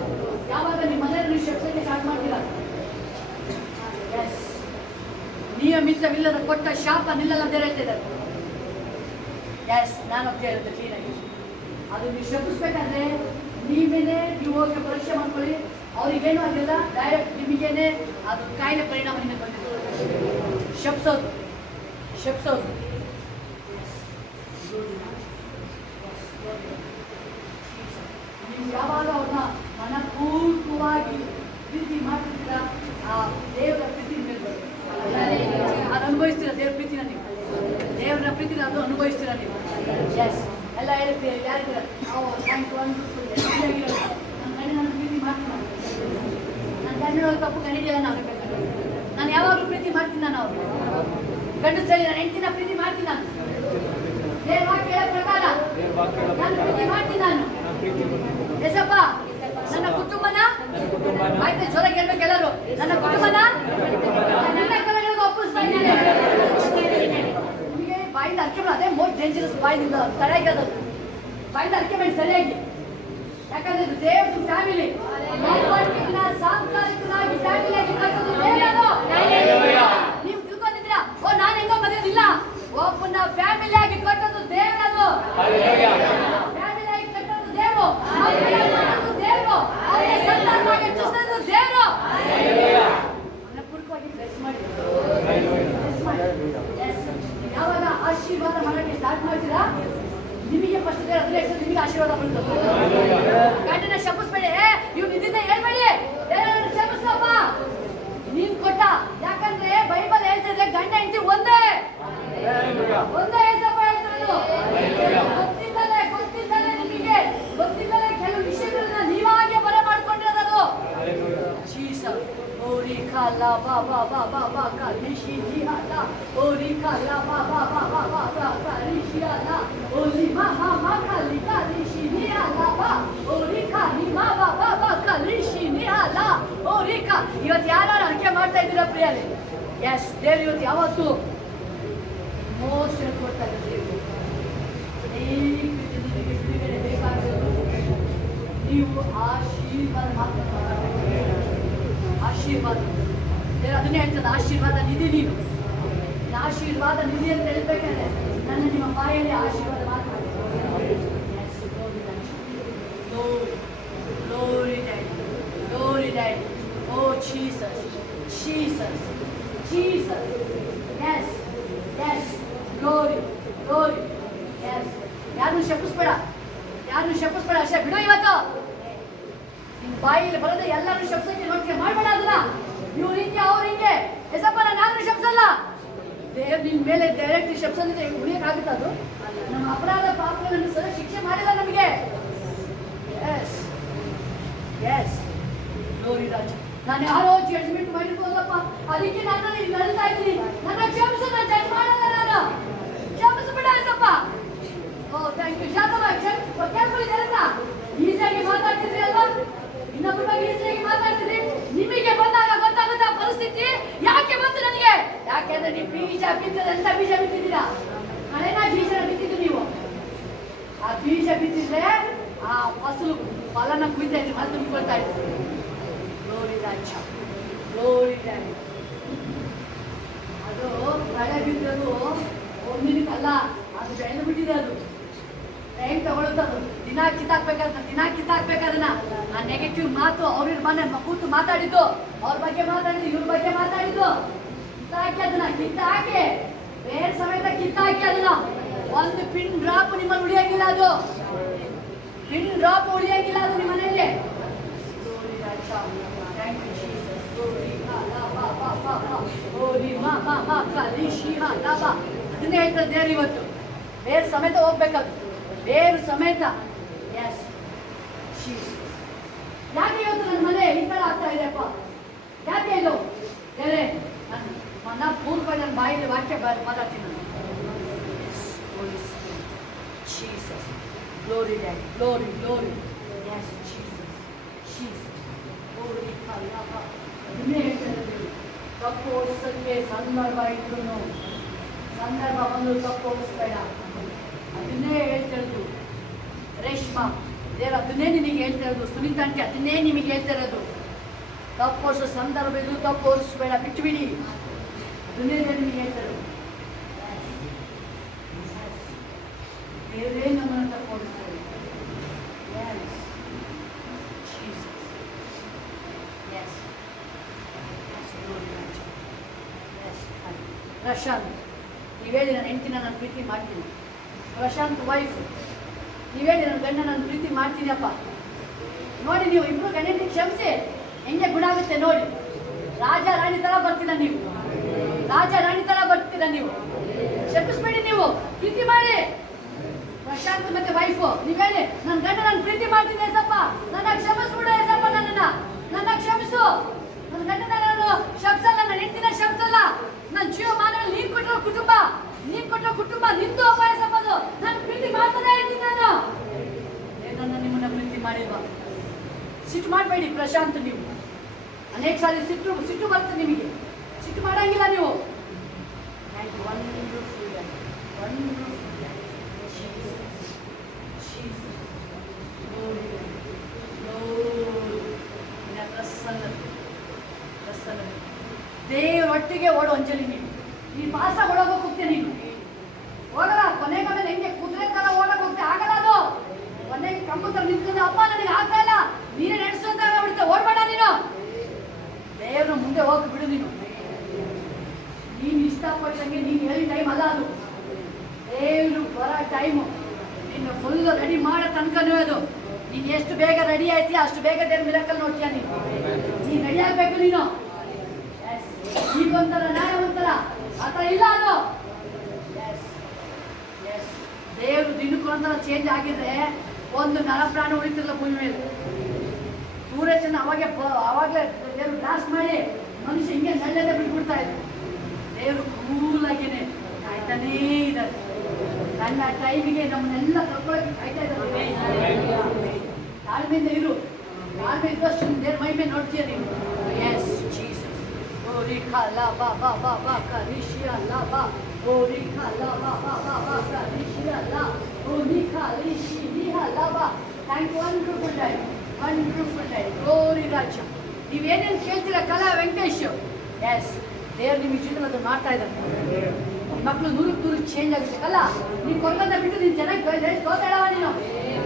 ಯಾವಾಗ ನಿಮ್ಮ ಮನೆಯಲ್ಲಿ ಶಬ್ಸಕ್ಕೆ ಸ್ಟಾರ್ಟ್ ಮಾಡ್ತೀರಾ, ನಿಯಮಿತವಿಲ್ಲದ ಕೊಟ್ಟ ಶಾಪ ನಿಲ್ಲಲ್ಲ ಅಂತ ಹೇಳ್ತಿದ್ದಾರೆ. ಎಸ್, ನಾನು ಅಂತ ಹೇಳಿದೆ ಕ್ಲೀನಾಗಿ. ಅದು ನೀವು ಶಪಿಸ್ಬೇಕಾದ್ರೆ ನೀವೇನೆ ನೀವು ಹೋಗಿ ಪರೀಕ್ಷೆ ಮಾಡ್ಕೊಳ್ಳಿ. ಅವ್ರಿಗೇನು ಆಗಿಲ್ಲ, ಡೈರೆಕ್ಟ್ ನಿಮಗೇನೆ ಅದು ಕಾಯಿಲೆ ಪರಿಣಾಮ ನಿಮಗೆ ಬಂದಿದೆ. ಶಪ್ಸೋದು ನೀವು ಯಾವಾಗ ಅವ್ರನ್ನ ಮನಪೂರ್ವಕವಾಗಿ ಪ್ರೀತಿ ಮಾಡ್ತಿದ್ದೀರಾ, ಆ ದೇವರ ಪ್ರೀತಿ ಮೇಲೆ ಬರುತ್ತೆ. ಅದು ಅನುಭವಿಸ್ತೀರ, ದೇವ್ರ ಪ್ರೀತಿನ ನೀವು, ದೇವರ ಪ್ರೀತಿನ ಅದು ಅನುಭವಿಸ್ತೀರ ನೀವು. ಎಸ್, ಎಲ್ಲ ಹೇಳ್ತೀವಿ. ಯಾರಿದ್ದೀರ ನಾವು ಥ್ಯಾಂಕ್ ಯು ಅಂದ್ಬಿಟ್ಟು ನನ್ನ ಗಂಡ ನನ್ನ ಪ್ರೀತಿ ಮಾಡ್ತೀನಿ. ನನ್ನ ಗಂಡನ ತಪ್ಪು ಗಣಿಡಿಯಲ್ಲ ನಾವು. ನಾನು ಯಾವಾಗಲೂ ಪ್ರೀತಿ ಮಾಡ್ತೀನಿ. ನಾನು ಅವ್ರು ಗಂಡು ಸರಿ, ನಾನು ಹೆಂಡತಿನ ಪ್ರೀತಿ ಮಾಡ್ತೀನಿ. ನಾನು ದೇವ್ರ ವಾಕ್ಯ ಹೇಳೋ ಪ್ರಕಾರ ನಾನು ಪ್ರೀತಿ ಮಾಡ್ತೀನಿ. ನಾನು ಎಸಪ್ಪ, ನನ್ನ ಕುಟುಂಬನ ಆಯ್ತು, ಜೋರಾಗಿ ಹೇಳ್ಬೇಕು ಎಲ್ಲರೂ. ನನ್ನ ಕುಟುಂಬನ ನನ್ನ ಕಲೆಗಳಿಗೆ ಒಪ್ಪಿಸ್ತಾ ಇದ್ದೀನಿ. ನಿಮಗೆ ಬಾಯಿಂದ ಅರ್ಕೆ ಮಾಡಿ, ಅದೇ ಮೋಸ್ಟ್ ಡೇಂಜರಸ್. ಬಾಯಿಂದ ತಡೆಯಾಗಿರೋದು, ಬಾಯಿಂದ ಅರ್ಕೆ ಮಾಡಿ ಸರಿಯಾಗಿ. ಯಾಕಂದ್ರೆ ದೇವ್ರ ಫ್ಯಾಮಿಲಿ ಸಾಂಸಾರಿಕನಾಗಿ ಫ್ಯಾಮಿಲಿಯಾಗಿ ಕಟ್ಟೋದು ದೇವರು. ನೀವು ತಿಳ್ಕೊಂಡಿದ್ದೀರಾ, ಓ ನಾನು ಹೆಂಗೋ ಮದುವೆದಿಲ್ಲ. ಒಬ್ಬನ ಫ್ಯಾಮಿಲಿಯಾಗಿ ಕಟ್ಟೋದು ದೇವರು. ಫ್ಯಾಮಿಲಿಯಾಗಿ ಕಟ್ಟೋದು ದೇವರು. ದೇವರು ಅವರಿಗೆ ಸಂತಾನವಾಗಿ ಹೆಚ್ಚಿಸೋದು ದೇವರು. ಮನಪೂರ್ವಕವಾಗಿ ಬ್ಲೆಸ್ ಮಾಡಿ. ಯಾವಾಗ ಆಶೀರ್ವಾದ ಮಾಡೋಕ್ಕೆ ಸ್ಟಾರ್ಟ್ ಮಾಡ್ತೀರಾ la ba ba ba ba ba ka lishi ni ala ori ka la ba ba ba ba ba ba ka lishi ala ori ma ka li ka lishi ni ala ba ori ka ni ma ba ba ba ka lishi ni ala ori ka ಇವತ್ತು ಯಾರು ಅರ್ಕೆ ಮಾಡ್ತಾ ಇದ್ದೀರಾ ಪ್ರಿಯರೇ S ದೇವರು ಇವತ್ತು ಯಾವತ್ತು motion ಕೊಡ್ತಾ ಇದ್ದೀವಿ ನಿಮಗೆ ಬಿಡುಗಡೆ ಬೇಕಾಗಿರೋದು ನೀವು ಆಶೀರ್ವಾದ ಆಶೀರ್ವಾದ ಅದನ್ನೇ ಹೇಳ್ತದೆ ಆಶೀರ್ವಾದ ನಿಧಿ ನೀನು ಆಶೀರ್ವಾದ ನಿಧಿ ಅಂತ ಹೇಳ್ಬೇಕಾದ್ರೆ ನನ್ನ ನಿಮ್ಮ ಬಾಯಲ್ಲಿ ಆಶೀರ್ವಾದ ಮಾತಾಡಿ oh Jesus Jesus Jesus yes yes glory glory yes ಯಾರನ್ನು ಶಪಿಸ್ಬೇಡ ಅಷ್ಟೇ ಬಿಡು ಇವತ್ತು ನಿನ್ ಬಾಯಿಲಿ ಬರೋದು ಎಲ್ಲರೂ ಶಬ್ಸಕ್ಕೆ ನೋಡ್ತೀಯ ಮಾಡಬೇಡ ಅದನ್ನ ಇವ್ರು ಹಿಂಗೆ ಅವ್ರು ಹಿಂಗೆ ಎಸಪ್ಪ ನಾನು ಯಾರು ಶಬ್ಸಲ್ಲ ದೇವ್ರು ನಿನ್ ಮೇಲೆ ಡೈರೆಕ್ಟ್ ಶಬ್ಸಂದ್ರೆ ಉಳಿಯಕ್ಕಾಗುತ್ತೆ ಅದು ನಮ್ಮ ಅಪರಾಧ ಪಾಪಗಳನ್ನು ಸಹ ಶಿಕ್ಷೆ ಮಾಡಿಲ್ಲ ನಮಗೆ ಎಸ್ ಎಸ್ ನೋಡಿ ರಾಜ ನಾನು ಯಾರೋ ಜಡ್ಜ್ಮೆಂಟ್ ಮಾಡಿರ್ಬೋದಪ್ಪ ಅದಕ್ಕೆ ನಾನು ಇಲ್ಲಿ ನಲ್ತಾ ಇದ್ದೀನಿ ನನ್ನ ಕ್ಷಮಿಸು ನಾನು ಜಡ್ಜ್ ಮಾಡಲ್ಲ ನಾನು ಕ್ಷಮಿಸ್ಬಿಡ ಎಸಪ್ಪ ಓ ಥ್ಯಾಂಕ್ ಯು ಶಾಂತಮ್ಮ ಕೇಳ್ಕೊಳ್ಳಿ ಜನರ ಈಸಿಯಾಗಿ ಮಾತಾಡ್ತಿದ್ರಿ ಅಲ್ವಾ ಇನ್ನೊಬ್ಬರ ಬಗ್ಗೆ ಈಸಿಯಾಗಿ ಮಾತಾಡ್ತಿದ್ರಿ ನಿಮಗೆ ಬಂದಾಗ ಗೊತ್ತಾಗುತ್ತಾ ಪರಿಸ್ಥಿತಿ ಯಾಕೆ ಬಂತು ನನಗೆ ಯಾಕೆಂದ್ರೆ ನೀವು ಬೀಜ ಬಿತ್ತಿದ್ರೆ ಎಂತ ಬೀಜ ಬಿತ್ತಿದ್ದೀರಾ ಕಳೆನ ಬೀಜನ ಬಿತ್ತಿದ್ದು ನೀವು ಆ ಬೀಜ ಬಿತ್ತಿದ್ರೆ ಆ ಫಸಲು ಫಲನ ಕುಯ್ತಾ ಇದ್ರಿ ಮತ್ತೆ ತುಂಬಿಕೊಳ್ತಾ ಇದ್ರಿ ಗ್ಲೋರಿ ರಾಜ ಗ್ಲೋರಿ ಡ್ಯಾಡಿ ಅದು ಕಳೆ ಬಿದ್ದದು ಒಮ್ಮಿನಿಕಲ್ಲ ಅದು ಬೆಳೆದು ಬಿಟ್ಟಿದೆ ಅದು ಟೈಮ್ ತಗೊಳ್ತದು ದಿನ ಕಿತ್ತಾಕ್ಬೇಕದನ್ನ ಆ ನೆಗೆಟಿವ್ ಮಾತು ಅವ್ರ ಮನೆ ಕೂತು ಮಾತಾಡಿದ್ದು ಅವ್ರ ಬಗ್ಗೆ ಮಾತಾಡಿದ್ದು ಇವ್ರ ಬಗ್ಗೆ ಮಾತಾಡಿದ್ದು ಕಿತ್ತಾಕಿ ಅದನ್ನ ಕಿತ್ತಾಕಿ ಬೇರೆ ಸಮೇತ ಕಿತ್ತಾಕಿ ಅದನ್ನ ಒಂದು ಪಿನ್ ಡ್ರಾಪ್ ನಿಮ್ಮಲ್ಲಿ ಉಳಿಯಂಗಿಲ್ಲ ಅದು ಪಿನ್ ಡ್ರಾಪ್ ಉಳಿಯಂಗಿಲ್ಲ ಅದು ನಿಮ್ಮ ಮನೆಯಲ್ಲಿ ಅದನ್ನೇ ಹೇಳ್ತಾರೆ ದೇವ್ರು ಇವತ್ತು ಬೇರೆ ಸಮೇತ ಹೋಗ್ಬೇಕದು ಬೇರು ಸಮೇತ ಎಸ್ ಯಾಕೆ ಇವತ್ತು ನನ್ನ ಮನೆ ಈ ಥರ ಆಗ್ತಾ ಇದೆಯಪ್ಪ ಯಾಕೆ ಇದು ಬೇರೆ ನನ್ನ ಮನ ಪೂರ್ವ ನನ್ನ ಬಾಯಲ್ಲಿ ವಾಕ್ಯ ಮಾತಾಡ್ತೀನಿ Jesus glory daddy glory glory yes Jesus Jesus glory ಅದನ್ನೇ ಹೇಳ್ತಾರೆ ತಪ್ಪು ಓಡಿಸೋಕ್ಕೆ ಸಂದರ್ಭ ಇದ್ರು ಸಂದರ್ಭ ಬಂದು ತಪ್ಪು ಓಡಿಸ್ಬೇಡ ಅದನ್ನೇ ಹೇಳ್ತಿರೋದು ರೇಷ್ಮಾ ದೇವ್ರು ಅದನ್ನೇ ನಿನಗೆ ಹೇಳ್ತಿರೋದು ಸುನೀತಾ ಅಂಟಿ ಅದನ್ನೇ ನಿಮಗೆ ಹೇಳ್ತಿರೋದು ತಪ್ಪೋರ್ಸೋ ಸಂದರ್ಭ ಇದ್ದು ತಪ್ಪು ಓಡಿಸ್ಬೇಡ ಬಿಟ್ಟುಬಿಡಿ ಅದನ್ನೇ ನಿಮಗೆ ಹೇಳ್ತಿರೋದು ದೇವರೇ ನಮ್ಮನ್ನು ತಪ್ಪು ಓಡಿಸ್ತಾರೆ ಪ್ರಶಾಂತ್ ನೀವೇಳಿ ನನ್ನ ಹೆಂಡತಿನ ನಾನು ಪ್ರೀತಿ ಮಾಡ್ತೀನಿ ಪ್ರಶಾಂತ್ ವೈಫ್ ನೀವೇಳಿ ನನ್ನ ಗಂಡ ನಾನು ಪ್ರೀತಿ ಮಾಡ್ತೀನಪ್ಪ ನೋಡಿ ನೀವು ಇಬ್ರು ಗಂಡನಿಗೆ ಕ್ಷಮಿಸಿ ಹೆಂಗೆ ಗುಣ ಆಗುತ್ತೆ ನೋಡಿ ರಾಜ ರಾಣಿ ಥರ ಬರ್ತೀರ ನೀವು ರಾಜ ರಾಣಿ ಥರ ಬರ್ತೀರ ನೀವು ಕ್ಷಮಿಸ್ಬೇಡಿ ನೀವು ಪ್ರೀತಿ ಮಾಡಿ ಪ್ರಶಾಂತ್ ಮತ್ತೆ ವೈಫು ನೀವೇಳಿ ನನ್ನ ಗಂಡ ನಾನು ಪ್ರೀತಿ ಮಾಡ್ತೀನಿ ಏಸಪ್ಪ ನನ್ನ ಕ್ಷಮಿಸ್ಬಿಡು ಏಸಪ್ಪ ನನ್ನ ಕ್ಷಮಿಸು ನನ್ನ ಗಂಡನ ನಾನು ಶಬ್ಸಲ್ಲ ನನ್ನ ಹೆಂಡತಿನ ಶಬ್ಸಲ್ಲ ನನ್ನ ಜೀವಮಾನದಲ್ಲಿ ನೀನು ಕೊಟ್ಟಿರೋ ಕುಟುಂಬ ನಿಂದು ಅಪಾಯ ಸಂಬಂಧ ನಾನು ಪ್ರೀತಿ ಮಾಡ್ತಾನೆ ಇದ್ದೀನಿ ನಾನು ನನ್ನ ನಿಮ್ಮನ್ನ ಪ್ರೀತಿ ಮಾಡಿಲ್ವಾ ಸಿಟ್ಟು ಮಾಡಬೇಡಿ ಪ್ರಶಾಂತ್ ನೀವು ಅನೇಕ ಸಾರಿ ಸಿಟ್ಟು ಬರುತ್ತೆ ನಿಮಗೆ ಸಿಟ್ಟು ಮಾಡಂಗಿಲ್ಲ ನೀವು ದೇವರೊಟ್ಟಿಗೆ ಓಡು ಅಂಜಲಿ ನೀನು ಪಾಸ ಓಡೋಕೆ ಹೋಗ್ತೀಯ ನೀನು ಹೋಗಲ್ಲ ಕೊನೆಗೆ ಆಮೇಲೆ ಹೆಂಗೆ ಕುದುರೆ ತರ ಓಡೋಕೆ ಹೋಗ್ತೀಯ ಆಗಲ್ಲ ಅದು ಕೊನೆಗೆ ಕಂಬ ತರ ನಿಂತ್ಕೊಂಡು ಅಪ್ಪ ನನಗೆ ಆಗ್ತಾ ಇಲ್ಲ ನೀನೇ ನಡೆಸುವಂತ ಆಗ್ಬಿಡುತ್ತೆ ಓಡ್ಬೇಡ ನೀನು ದೇವ್ರ ಮುಂದೆ ಹೋಗಿ ಬಿಡು ನೀನು ಇಷ್ಟಪಟ್ಟಂಗೆ ನೀನು ಹೇಳಿ ಟೈಮ್ ಅಲ್ಲ ಅದು ದೇವ್ರು ಬರೋ ಟೈಮು ನೀನು ಫುಲ್ ರೆಡಿ ಮಾಡೋ ತನಕನೂ ಅದು ನೀನು ಎಷ್ಟು ಬೇಗ ರೆಡಿ ಆಯ್ತೀಯ ಅಷ್ಟು ಬೇಗ ದೇವ್ರ ಮಿರಾಕಲ್ ನೋಡ್ತೀಯ ನೀನು ರೆಡಿ ಆಗಬೇಕು ನೀನು ಈಗ ಒಂಥರ ನ್ಯಾಯ ಒಂಥರ ಆ ಥರ ಇಲ್ಲ ಅದು ದೇವರು ದಿನಕ್ಕೊಂಥರ ಚೇಂಜ್ ಆಗಿದ್ರೆ ಒಂದು ನರಪ್ರಾಣ ಉಳಿತಿರಲ್ಲ ಭೂಮಿ ಮೇಲೆ ಸೂರ್ಯಚಂದ್ರ ಅವಾಗಲೇ ದೇವರು ಬ್ಲಾಸ್ಟ್ ಮಾಡಿ ಮನುಷ್ಯ ಹಿಂಗೆ ನಲ್ಲದೆ ಬಿಟ್ಬಿಡ್ತಾ ಇದ್ರು. ದೇವರು ಕೂಲಾಗೇನೆ ಕಾಯ್ತಾನೇ ಇದ್ದಾರೆ. ನನ್ನ ಟೈಮಿಗೆ ನಮ್ಮನ್ನೆಲ್ಲ ಕರ್ಕೊಳ್ಳೋಕೆ ಕಾಯ್ತಾ ಇದ್ದಾರೆ. ತಾಳ್ಮೆಯಿಂದ ಇರು. ತಾಳ್ಮೆ ಇದ್ದಷ್ಟು ದೇವ್ರ ಮಹಿಮೆ ನೋಡ್ತೀಯ ನೀನು. S Jesus. ಓ ರಿಖಾ ಲಾ ಬಾ ಬಾ ಬಾ ಬಾ ಕರಿಷಿಯಾ ಲಾ ಬಾ. ಓ ರಿಖಾ ಲಾ ಬಾ ಬಾ ಬಾ ಬಾ ಕರಿಷಿಯಾ ಲಾ. ಓ ನಿಖಾ ರಿಷಿ ನಿಹಾ ಲಾ ಬಾ. Thank you. Wonderful day, wonderful day. Glory ರಾಜ. ನೀವೇನೇನು ಕೇಳ್ತೀರಾ ಕಲಾ ವೆಂಕಟೇಶ್? ಎಸ್, ದೇವ್ರು ನಿಮ್ಮ ಜೀವನದಲ್ಲಿ ಮಾಡ್ತಾ ಇದ್ದಾರೆ. ಮಕ್ಕಳು 100 ಚೇಂಜ್ ಆಗಬೇಕಲ್ಲ. ನೀವು ಕೊಡ್ಕೊಂಡ ಬಿಟ್ಟು ನೀನು ಚೆನ್ನಾಗಿ ತೋತಾಡವ ನೀನು.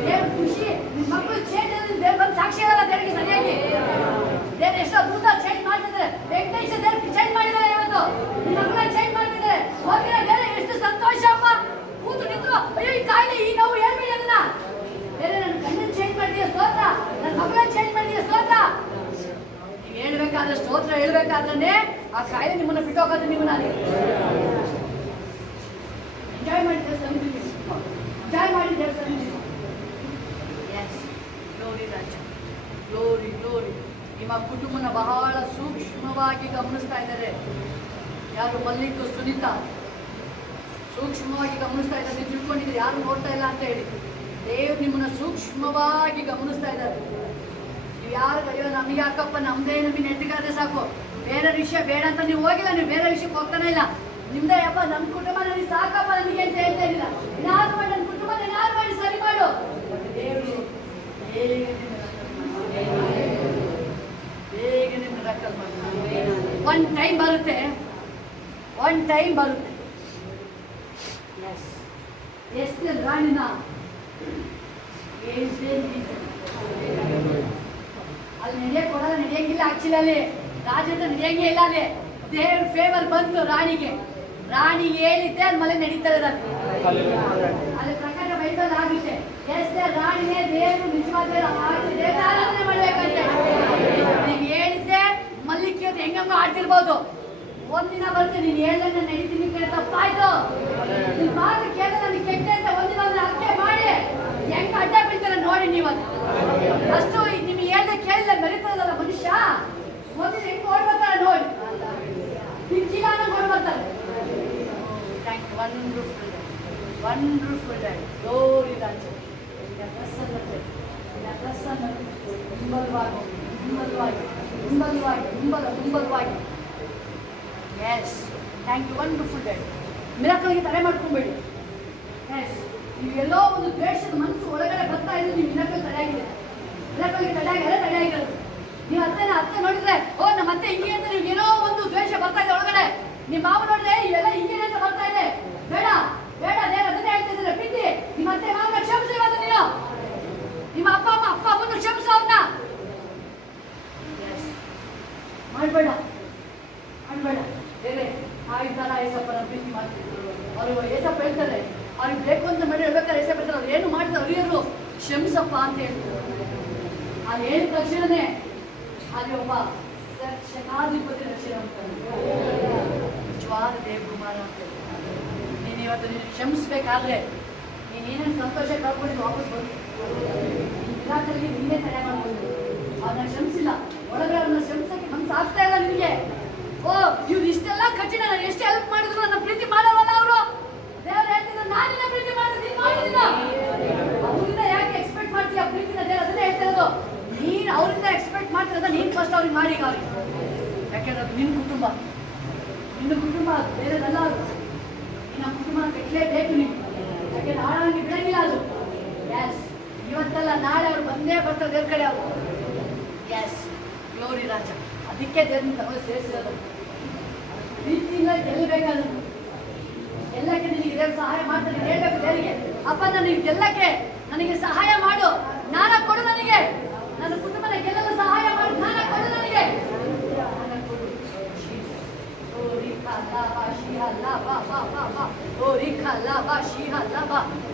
ದೇವ್ರ ಖುಷಿ ನಿಮ್ಮ ಮಕ್ಕಳು ಚೇಂಜ್ ಆದ್ರೆ ದೇವ್ರು ಬಂದು ಸಾಕ್ಷಿ ಆಗಲ್ಲ ದೇವರಿಗೆ ಸರಿಯಾಗಿ. ದೇವ್ರು ಎಷ್ಟೋ ಅದ್ಭುತ ಚೇಂಜ್ ಮಾಡ್ತಿದ್ದಾರೆ. ವೆಂಕಟೇಶ ದೇವ್ರು ಚೇಂಜ್ ಮಾಡಿದ್ದಾರೆ. ಇವತ್ತು ನಿಮ್ಮ ಮಕ್ಕಳ ಚೇಂಜ್ ಮಾಡ್ತಿದ್ದಾರೆ. ಹೋಗಿರ ಬೇರೆ ಎಷ್ಟು ಸಂತೋಷ ಅಪ್ಪ. ಕೂತು ನಿಂತರು ಅಯ್ಯೋ ಈ ಕಾಯಿಲೆ ಈ ನೋವು ಹೇಳ್ಬೇಡಿ ಅದನ್ನ. ಬೇರೆ ನನ್ನ ಕಣ್ಣನ್ನು ಚೇಂಜ್ ಮಾಡಿದೀಯ ಸ್ತೋತ್ರ, ನನ್ನ ಮಕ್ಕಳನ್ನ ಚೇಂಜ್ ಮಾಡಿದೀಯ ಸ್ತೋತ್ರ. ನೀವು ಹೇಳ್ಬೇಕಾದ್ರೆ ಸ್ತೋತ್ರ ಹೇಳ್ಬೇಕಾದ್ರೆ ಆ ಕಾಯಿಲೆ ನಿಮ್ಮನ್ನ ಬಿಟ್ಟು ಹೋಗೋದು. ನೀವು ನಾನು ಎಂಜಾಯ್ ಮಾಡಿದ್ದೆ ಸನ್ನಿಧಿ, ಎಂಜಾಯ್ ಮಾಡಿದ್ದೆ ಸನ್ನಿಧಿ. ಎಸ್, ಗ್ಲೋರಿ ರಾಜ, ಗ್ಲೋರಿ ಗ್ಲೋರಿ. ನಿಮ್ಮ ಕುಟುಂಬನ ಬಹಳ ಸೂಕ್ಷ್ಮವಾಗಿ ಗಮನಿಸ್ತಾ ಇದ್ದಾರೆ. ಯಾರು ಮಲ್ಲಿಕ್ ಸುನೀತಾ ಸೂಕ್ಷ್ಮವಾಗಿ ಗಮನಿಸ್ತಾ ಇದ್ದಾರೆ. ನೀವು ತಿಳ್ಕೊಂಡಿದ್ರೆ ಯಾರು ನೋಡ್ತಾ ಇಲ್ಲ ಅಂತ ಹೇಳಿ. ದೇವ್ರು ನಿಮ್ಮನ್ನ ಸೂಕ್ಷ್ಮವಾಗಿ ಗಮನಿಸ್ತಾ ಇದ್ದಾರೆ. ನೀವು ಯಾರು ಕಡಿಯೋ ನಮಗೆ ಯಾಕಪ್ಪ, ನಮ್ದೇ ನಮಗೆ ನೆಟ್ಟಿಗಾದ್ರೆ ಸಾಕು, ಬೇರೆ ವಿಷಯ ಬೇಡ ಅಂತ ನೀವು ಹೋಗಿಲ್ಲ. ನೀವು ಬೇರೆ ವಿಷಯಕ್ಕೆ ಹೋಗ್ತಾನೆ ಇಲ್ಲ. ನಿಮ್ದೇ ಯಪ್ಪ, ನಮ್ಮ ಕುಟುಂಬ ನನಗೆ ಸಾಕಪ್ಪ ನನಗೆ ಅಂತ ಹೇಳ್ತಾ ಇದ್ದೀರ. ಏನಾದ್ರು ಮಾಡಿ ನನ್ನ ಕುಟುಂಬ ಏನಾದ್ರು ಮಾಡಿ ಸರಿ ಮಾಡು. ದೇವರು ಬೇಗನೆ ಮಿರಾಕಲ್ ಮಾಡ್ತಾರೆ. ಒನ್ ಟೈಮ್ ಬರುತ್ತೆ, ಒನ್ ಟೈಮ್ ಬರುತ್ತೆ. ಎಸ್, ಎಷ್ಟು ರಾಣಿನ ಅಲ್ಲಿ ನಡೆಯಕ್ಕೆ ಕೊಡಲ್ಲ, ನಡೆಯಂಗಿಲ್ಲ. ಆಕ್ಚುಲಿ ಅಲ್ಲಿ ರಾಜ ಹತ್ರ ನಡೆಯಂಗೇ ಇಲ್ಲ. ಅಲ್ಲಿ ದೇವ್ರ ಫೇವರ್ ಬಂತು ರಾಣಿಗೆ. ರಾಣಿ ಹೇಳಿದ್ದೆ ಅದ್ ಮಲೆ ನಡೀತಾ ಇರೋದು. ಅಲ್ಲಿ ಪ್ರಕಾರ ಬೈಬಲ್ ಆಗುತ್ತೆ. ಎಸ್, ರಾಣಿನೇ ದೇವರು ನಿಜವಾದ ಆರಾಧನೆ ಮಾಡ್ಬೇಕಂತೆ. ನೀನ್ ಹೇಳಿದ್ದೆ ಮಲ್ಲಿಕ್ಕೆ ಹೆಂಗಂಗ ಆಡ್ತಿರ್ಬೋದು. ಒಂದಿನ ಬರುತ್ತೆ ನೀನ್ ಹೇಳ್ದಂಗೆ ನಡೀತೀನಿ ಕೇಳ ತಪ್ಪಾಯ್ತು. ನಿನ್ ಮಾತು ಕೇಳ ನನಗೆ ಕೆಟ್ಟ ಅಂತ ಒಂದಿನ ಅರ್ಕೆ ಮಾಡಿ ಹೆಂಗ ಅಡ್ಡ ಬೀಳ್ತಾರೆ ನೋಡಿ. ನೀವು ಅಷ್ಟು ನಿಮ್ಗೆ ಹೇಳ್ದೆ ಕೇಳಿಲ್ಲ ನಡೀತದಲ್ಲ ಮನುಷ್ಯ. ಒಂದಿನ ಹೆಂಗ್ ಓಡ್ಬರ್ತಾರೆ ನೋಡಿ, ಪಿಂಚಿಗಾನ ಓಡ್ಬರ್ತಾರೆ. Thank you. Wonderful day, wonderful day. Glory ರಾಜ. ಪ್ರಸನ್ನತೆ, ಪ್ರಸನ್ನತೆ. ಹಿಂಬಲವಾಗಿ, ಹಿಂಬಲವಾಗಿ, ಹಿಂಬಲವಾಗಿ, ಹಿಂಬಲವಾಗಿ. Yes, thank you. Wonderful day. ಮಿರಾಕಲ್ಗೆ ತಡೆ ಮಾಡ್ಕೊಂಬೇಡಿ. ಎಸ್, ನೀವು ಎಲ್ಲೋ ಒಂದು ದ್ವೇಷದ ಮನಸ್ಸು ಒಳಗಡೆ ಬರ್ತಾ ಇದ್ದು ನೀವು ಮಿರಾಕಲ್ ತಡೆ ಆಗಿದೆ. ಮಿರಾಕಲ್ಗೆ ತಡೆ ಆಗಿರೋದು. ನೀವು ಅತ್ತೆ ನೋಡಿದ್ರೆ ಓ ನಮ್ಮ ಅತ್ತೆ ಹಿಂಗೆ ಅಂತ ನೀವು ಏನೋ ಒಂದು ದ್ವೇಷ ಬರ್ತಾ ಇದೆ ಒಳಗಡೆ. ನಿಮ್ಮ ಮಾವು ನೋಡಿದ್ರೆ ಇವೆಲ್ಲ ಹಿಂಗೆ ಅಂತ ಬರ್ತಾ ಇದೆ. ಬೇಡ ಬೇಡ, ದೇವ್ರು ಅದನ್ನೇ ಹೇಳ್ತಾ ಇದ್ದಾರೆ. ಪ್ರೀತಿ ನಿಮ್ಮ ಅತ್ತೆ ಮಾವನ ಕ್ಷಮಿಸಿ. ನೀನು ನಿಮ್ಮ ಅಪ್ಪ ಅಮ್ಮನ ಕ್ಷಮಿಸು. ಅವ್ರನ್ನ ಮಾಡಬೇಡ, ಮಾಡಬೇಡ. ಬೇರೆ ಆಯ್ತಾರ ಏಸಪ್ಪನ ಪ್ರೀತಿ ಮಾಡ್ತಿದ್ರು. ಅವರು ಏಸಪ್ಪ ಹೇಳ್ತಾರೆ, ಅವ್ರಿಗೆ ಬೇಕು ಅಂತ ಮಾಡಿ ಹೇಳ್ಬೇಕಾದ್ರೆ ಏಸಪ್ಪ ಹೇಳ್ತಾರೆ ಅವ್ರು ಏನು ಮಾಡಿದ್ರು ಅರಿಯರು ಕ್ಷಮಿಸಪ್ಪ ಅಂತ ಹೇಳ್ತಾರೆ. ಅದು ಹೇಳಿದ ತಕ್ಷಣನೇ ಅಲ್ಲಿ ಒಬ್ಬ ಶತಾಧಿಪತಿ ರಕ್ಷಣೆ ಅಂತಾರೆ. ನಿಜವಾದ ದೇವಕುಮಾರ ಅಂತ ಹೇಳ್ತಾರೆ. ನೀನು ಇವತ್ತು ನೀನು ಕ್ಷಮಿಸ್ಬೇಕಾದ್ರೆ ನೀನೇನೇನು ಸಂತೋಷ ಕಳ್ಕೊಂಡಿದ್ದು ವಾಪಸ್ ಬಂದು ಇಲಾಖೆಯಲ್ಲಿ ನಿನ್ನೆ ತಡೆ ಮಾಡ್ಬೋದು. ಅವ್ರನ್ನ ಕ್ಷಮಿಸಿಲ್ಲ, ಒಳಗಡೆ ಅವ್ರನ್ನ ಕ್ಷಮಿಸಕ್ಕೆ ಮನಸ್ಸು ಆಗ್ತಾ ಇಲ್ಲ ನಿಮಗೆ. ಓ ಇವ್ರು ಇಷ್ಟೆಲ್ಲ ಕಠಿಣ, ನಾನು ಎಷ್ಟು ಹೆಲ್ಪ್ ಮಾಡಿದ್ರು ನನ್ನ ಪ್ರೀತಿ ಮಾಡವಲ್ಲ ಅವರು. ದೇವ್ರು ಹೇಳ್ತಿದ್ರು ನಾನಿನ್ನ ಪ್ರೀತಿ ಮಾಡಿದ್ರೆ ನೀನು ಮಾಡಿದಿಲ್ಲ. ಅವ್ರಿಂದ ಯಾಕೆ ಎಕ್ಸ್ಪೆಕ್ಟ್ ಮಾಡ್ತೀಯ ಪ್ರೀತಿನ? ದೇವ್ರು ಅದನ್ನೇ ಹೇಳ್ತಾ ಇರೋದು. ನೀನು ಅವರಿಂದ ಎಕ್ಸ್ಪೆಕ್ಟ್ ಮಾಡ್ತಿರೋದ ನೀನು ಫಸ್ಟ್ ಅವ್ರಿಗೆ ಮಾಡಿ ಅವ್ರಿಗೆ. ಯಾಕೆಂದ್ರೆ ಅದು ನಿನ್ನ ಕುಟುಂಬ, ನಿನ್ನ ಕುಟುಂಬ ಬೇರೆದಲ್ಲ. ಅದು ನಿನ್ನ ಕುಟುಂಬ ಕಟ್ಟಲೇಬೇಕು ನೀವು. ಯಾಕೆಂದ್ರೆ ಹಾಳಾಗಿ ಬಿಡಂಗಿಲ್ಲ ಅದು. ಎಸ್, ಇವತ್ತಲ್ಲ ನಾಳೆ ಅವ್ರು ಬಂದೇ ಬರ್ತಾರೆ ದೇವ್ರ ಕಡೆ ಅವರು. ಎಸ್, ಗ್ಲೋರಿ ರಾಜ. ಅದಕ್ಕೆ ದೇವ್ರನ್ನ ತಗೊಂಡು ಸೇರಿಸಿರೋದು. ಪ್ರೀತಿಯಿಂದ ಗೆಲ್ಲಬೇಕಾದ್ರು ಎಲ್ಲಕ್ಕೆ ನಿನಗೆ ದೇವ್ರು ಸಹಾಯ ಮಾಡ್ತಾರೆ. ಹೇಳ್ಬೇಕು ದೇವರಿಗೆ, ಅಪ್ಪ ನನಗೆ ಗೆಲ್ಲಕ್ಕೆ ನನಗೆ ಸಹಾಯ ಮಾಡು, ಜ್ಞಾನ ಕೊಡು ನನಗೆ, ನನ್ನ ಕುಟುಂಬನ ಗೆಲ್ಲಲು ಸಹಾಯ ಮಾಡು, ಜ್ಞಾನ ಕೊಡು ನನಗೆ.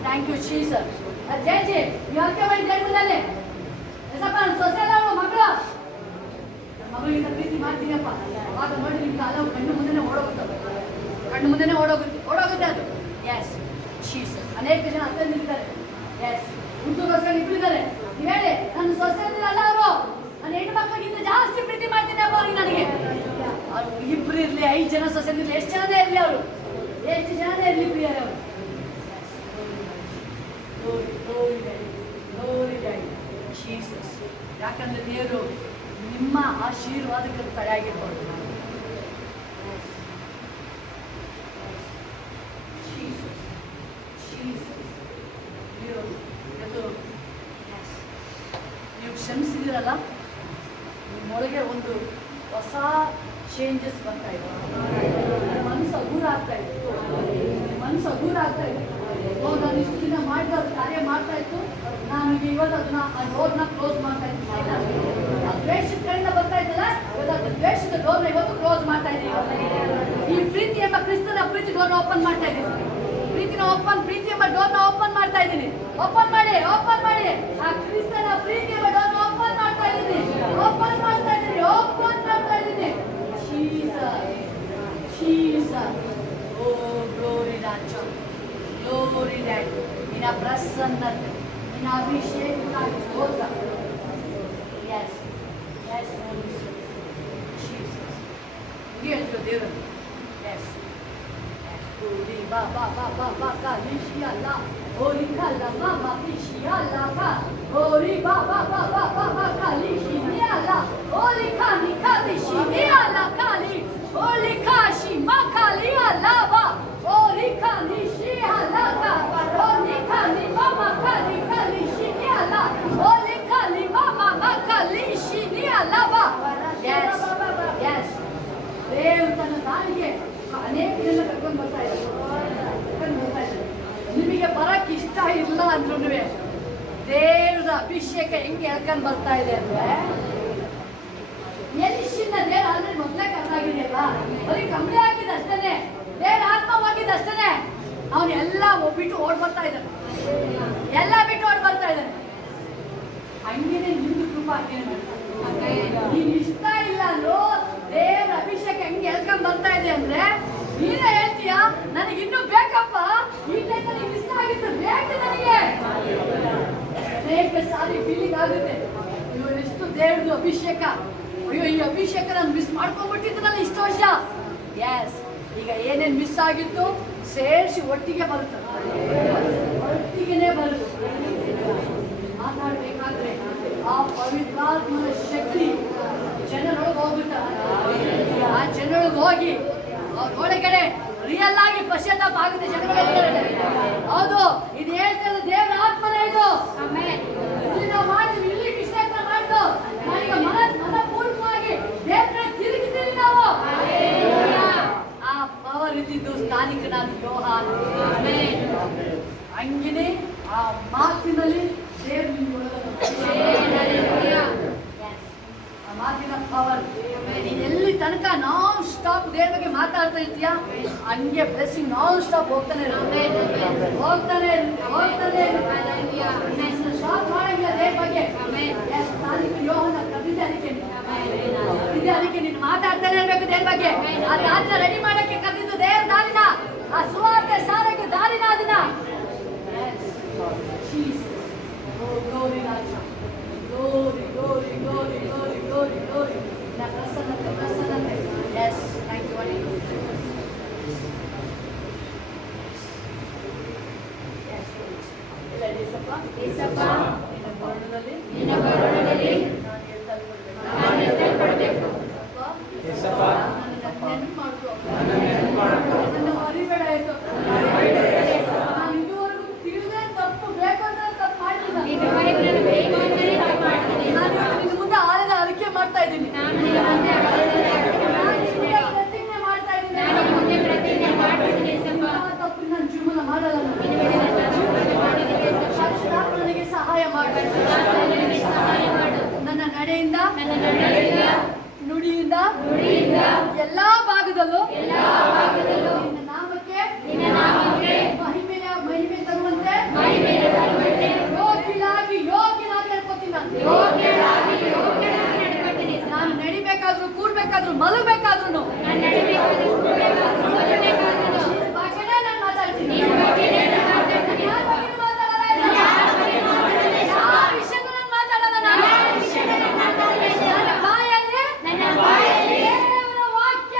Thank you Jesus. ಜೈ ಜೈ. ನೀವು ಅರ್ಥ ಮಾಡಿ ದೇವ್ರಲ್ಲೇ ಎಸಪ್ಪ ನನ್ನ ಸೊಸೆ ಅಲ್ಲ ಮಗಳು. ಮಗಳಿಂದ ಪ್ರೀತಿ ಮಾಡ್ತೀನಪ್ಪ. ಅವಾಗ ನೋಡಿ ನಿಮ್ಗೆ ಹಲವು ಕಣ್ಣು ಮುಂದೆನೇ ಓಡೋಗುತ್ತೆ ಅದು. Yes Jesus. ಅನೇಕ ಜನ ಅರ್ಥ ನಿಲ್ತಾರೆ. ಎಸ್, ಹುಟ್ಟುಗೋಸ್ಕರ ಇಬ್ಬರಿದ್ದಾರೆ. ನೀವು ಹೇಳಿ ನನ್ನ ಸೊಸೆ ಅಲ್ಲ ಅವರು, ನನ್ನ ಹೆಣ್ಣು ಮಕ್ಕಳಿಗಿಂತ ಜಾಸ್ತಿ ಪ್ರೀತಿ ಮಾಡ್ತೀನಿ ಅಪ್ಪ ಅವ್ರಿಗೆ ನನಗೆ. ಒಬ್ರು ಇರ್ಲಿ, 5 ಜನ ಸೊಸೆಂದಿರ್ಲಿ, ಎಷ್ಟು ಜನನೇ ಇರ್ಲಿ, ಅವರು ಎಷ್ಟು ಜನನೇ ಇರ್ಲಿ ಪ್ರಿಯರೇ, ಅವರು ಜೀಸಸ್. ಯಾಕಂದ್ರೆ ದೇವರು ನಿಮ್ಮ ಆಶೀರ್ವಾದಕ್ಕೆ ತಯಾಗಿರ್ಬೋದು. ನೀವು ಕ್ಷಮಿಸಿದಿರಲ್ಲ, ನಿಮ್ಮೊಳಗೆ ಒಂದು ಹೊಸ ಚೇಂಜಸ್ ಬರ್ತಾ ಇದೆ. ಮನಸ್ಸು ಹಗೂರ ಆಗ್ತಾ ಇದೆ, ಮನಸ್ಸು ಹಗೂರ ಆಗ್ತಾ ಇದೆ. ನಾನು ಇಷ್ಟು ದಿನ ಮಾಡಿದ ಕಾರ್ಯ ಮಾಡ್ತಾ ಇತ್ತು, ನಾನು ಇವತ್ತು ಅದನ್ನ ಆ ಡೋರ್ನ ಕ್ಲೋಸ್ ಮಾಡ್ತಾ ಇದ್ದೀನಿ. ದ್ವೇಷದ ಕಡೆಯಿಂದ ಬರ್ತಾ ಇದ್ದಲ್ಲ, ಇವತ್ತು ದ್ವೇಷದ ಡೋರ್ನ ಇವತ್ತು ಕ್ಲೋಸ್ ಮಾಡ್ತಾ ಇದ್ದೀನಿ. ಈ ಪ್ರೀತಿ ಎಂಬ ಕ್ರಿಸ್ತನ ಪ್ರೀತಿ ಡೋರ್ನ ಓಪನ್ ಮಾಡ್ತಾ ಇದ್ದೀನಿ. ಪ್ರೀತಿ ಎಂಬ ಡೋರ್ನ ಓಪನ್ ಮಾಡ್ತಾ ಇದ್ದೀನಿ. ಓಪನ್ ಮಾಡಿ ಆ ಕ್ರಿಸ್ತನ ಪ್ರೀತಿ ಎಂಬ ಡೋರ್ನ ಓಪನ್ ಮಾಡ್ತಾ ಇದ್ದೀನಿ. ಓಪನ್ ಮಾಡ್ತಾ ಇದ್ದೀನಿ. ಜೀಸಸ್. ಓ ಗ್ಲೋರಿ ರಾಜ, ಗ್ಲೋರಿ ಡ್ಯಾಡಿ, ನಿನ್ನ ಪ್ರಸನ್ನತೆ, ನಿನ್ನ ಅಭಿಷೇಕಕ್ಕಾಗಿ ಸ್ತೋತ್ರ. Yes yes Jesus. ಹೇಳ್ತು ದೇವರು. Yes Ori ba ba ba ba ba ka lishiya la, ori kala mama lishiya la ka, ori ba ba ba ba ba ba ka lishiya la, ori kani ka lishiya la kali, ori kashi makali la ba, ori kani shiya la ka, ori kani mama kali kali shiya la, ori kani mama makali shiya la ba. Yes, yes. ದೇವರು ತನ್ನ ತಾಯಿಗೆ ಅನೇಕ ಜನ ಕರ್ಕೊಂಡು ಬರ್ತಾ ಇದ್ದಾರೆ. ನಿಮಗೆ ಬರಕ್ಕೆ ಇಷ್ಟ ಇಲ್ಲ ಅಂದ್ರೂ ದೇವ್ರದ ಅಭಿಷೇಕ ಹೆಂಗೆ ಹೇಳ್ಕೊಂಡು ಬರ್ತಾ ಇದೆ ಅಂದ್ರೆ, ಎಲಿಶಿನ ದೇವ್ರ ಆಲ್ರೆಡಿ ಮೊದಲೇ ಕರ್ನಾಗಿದೆಯಲ್ಲ, ಬರೀ ಕಂಬಳಿ ಆಗಿದ್ದು ಅಷ್ಟೇನೆ, ದೇವ್ರ ಆತ್ಮವಾಗಿದ್ದು ಅಷ್ಟೇನೆ. ಅವನೆಲ್ಲ ಬಿಟ್ಟು ಓಡ್ ಬರ್ತಾ ಇದ್ದಾನೆ, ಎಲ್ಲ ಬಿಟ್ಟು ಓಡ್ ಬರ್ತಾ ಇದ್ದಾನೆ. ಹಂಗೇನೆ ನಿಮ್ದು ಕೃಪಾ ನೀನ್ ಇಷ್ಟ ಇಲ್ಲ ಅಂದ್ರು ದೇವ್ರ ಅಭಿಷೇಕ ಹೆಂಗೆ ಹೇಳ್ಕೊಂಡ್ ಬರ್ತಾ ಇದೆ ಅಂದ್ರೆ, ನೀನೇ ಹೇಳ್ತೀಯ ನನಗೆ ಇನ್ನೂ ಬೇಕಪ್ಪ, ಈ ಟೈಮಲ್ಲಿ ಮಿಸ್ ಆಗಿದ್ದು ಬೇಕು ನನಗೆ. ಅನೇಕ ಸಾರಿ ಫೀಲಿಂಗ್ ಆಗುತ್ತೆ, ಅಯ್ಯೋ ಎಷ್ಟು ದೇವ್ರದ್ದು ಅಭಿಷೇಕ, ಅಯ್ಯೋ ಈ ಅಭಿಷೇಕ ನಾನು ಮಿಸ್ ಮಾಡ್ಕೊಂಡ್ಬಿಟ್ಟಿದ್ನಲ್ಲ ಇಷ್ಟು ವರ್ಷ. ಎಸ್, ಈಗ ಏನೇನು ಮಿಸ್ ಆಗಿತ್ತು ಸೇರಿಸಿ ಒಟ್ಟಿಗೆ ಬರುತ್ತೆ, ಒಟ್ಟಿಗೆನೇ ಬರುತ್ತೆ. ಮಾತಾಡ್ಬೇಕಾದ್ರೆ ಆ ಪವಿತ್ರಾತ್ಮನ ಶಕ್ತಿ ಜನರೊಳಗೆ ಹೋಗ್ಬಿಡ್ತಾರೆ. ಆ ಜನರೊಳಗೆ ಹೋಗಿ ಒಳಗಡೆ ರಿಯಲ್ ಆಗಿ ಪಶ್ಚಾತ್ತಾಪ ಆಗುತ್ತೆ ಜನಗಳೊಳಗಡೆ. ಹೌದು, ಇದು ಹೇಳ್ತಾರೆ ದೇವರ ಆತ್ಮನೇ ಇದು. ಇಲ್ಲಿ ನಾವು ಮಾಡ್ತೀವಿ, ಇಲ್ಲಿ ವಿಶ್ಲೇಷಣೆ ಮಾಡ್ತು ನಾನೀಗ ಮನಪೂರ್ವಕವಾಗಿ ದೇವರ ತಿರುಗಿದ್ದೀವಿ ನಾವು. ಆ ಪವರ್ ಇದ್ದಿದ್ದು ಸ್ಥಾನಿಕನಾದ ಯೋಹಾನ. ಹಂಗೇನೆ ಆ ಮಾತಿನಲ್ಲಿ ದೇವ್ರ ಮಾತಿನ ಪವರ್. ನೀನ್ ಎಲ್ಲಿ ತನಕ ನಾನ್ ಸ್ಟಾಪ್ ದೇವ್ರ ಬಗ್ಗೆ ಮಾತಾಡ್ತಾ ಇರ್ತೀಯ, ಹಂಗೆ ಬ್ಲೆಸ್ಸಿಂಗ್ ನಾನ್ ಸ್ಟಾಪ್ ಹೋಗ್ತಾನೆ ಇರುತ್ತೆ. ಸ್ಟಾಪ್ ಮಾಡಂಗಿಲ್ಲ ದೇವ್ರ ಬಗ್ಗೆ. ಯೋಹನ ಕವಿತೆ ಅದಕ್ಕೆ ನೀನು ಮಾತಾಡ್ತಾನೆ ಇರ್ಬೇಕು ದೇವ್ರ ಬಗ್ಗೆ. ಆ ದಾರಿನ ರೆಡಿ ಮಾಡಕ್ಕೆ ಕರೆದಿದ್ದು ದೇವ್ರ ದಾರಿನ, ಆ ಸುವಾರ್ತೆ ಸಾರಕ್ಕೆ ದಾರಿನ ಅದನ್ನ. Glory, glory, glory, glory, glory, glory, glory. Prasanna. Yes, thank you, Holy Spirit. Yes, Isappa. ನಿನ್ನ ಬರಡದಲ್ಲಿ ನಾನು ಎತ್ತಲ್ಪಡಬೇಕು. Isappa, ನನ್ನ ನೆನಪು ಮಾಡ್ಕೊ. ನನ್ನ ಮರಿಬೇಡ ಆಯ್ತು. ನಾನು ಇದುವರೆಗೂ ತಿಳಿದೇ ತಪ್ಪು ಬೇಕಂದ್ರೆ ತಪ್ಪು ಮಾಡಿಲ್ಲ. ನಾನು ನಿನ್ನ ಮುಂದೆ ಆಳದ ಅರಿಕೆ ಮಾಡ್ತಾ ಇದ್ದೀನಿ. ಪ್ರತಿಜ್ಞೆ ಮಾಡ್ತಾ ಇದ್ದೀನಿ. ತಪ್ಪು ನನ್ನ ಜೀವನ ಮಾಡಲ್ಲ. ನನಗೆ ಸಹಾಯ ಮಾಡು. ನನ್ನ ನಡೆಯಿಂದ ನುಡಿಯಿಂದ ಎಲ್ಲಾ ಭಾಗದಲ್ಲೂ ನಿನ್ನ ನಾಮಕ್ಕೆ ಮಹಿಮೆ ತರುವಂತೆ ಯೋಗ್ಯನಾಗಿ ನಡ್ಕೊತೀನಿ ನಾನು ನಡಿಬೇಕಾದ್ರೂ ಕೂಡ್ಬೇಕಾದ್ರೂ ಮಲಗಬೇಕಾದ್ರೂ ನಾನು ಮಾತಾಡ್ತೀನಿ. ವಾಕ್ಯ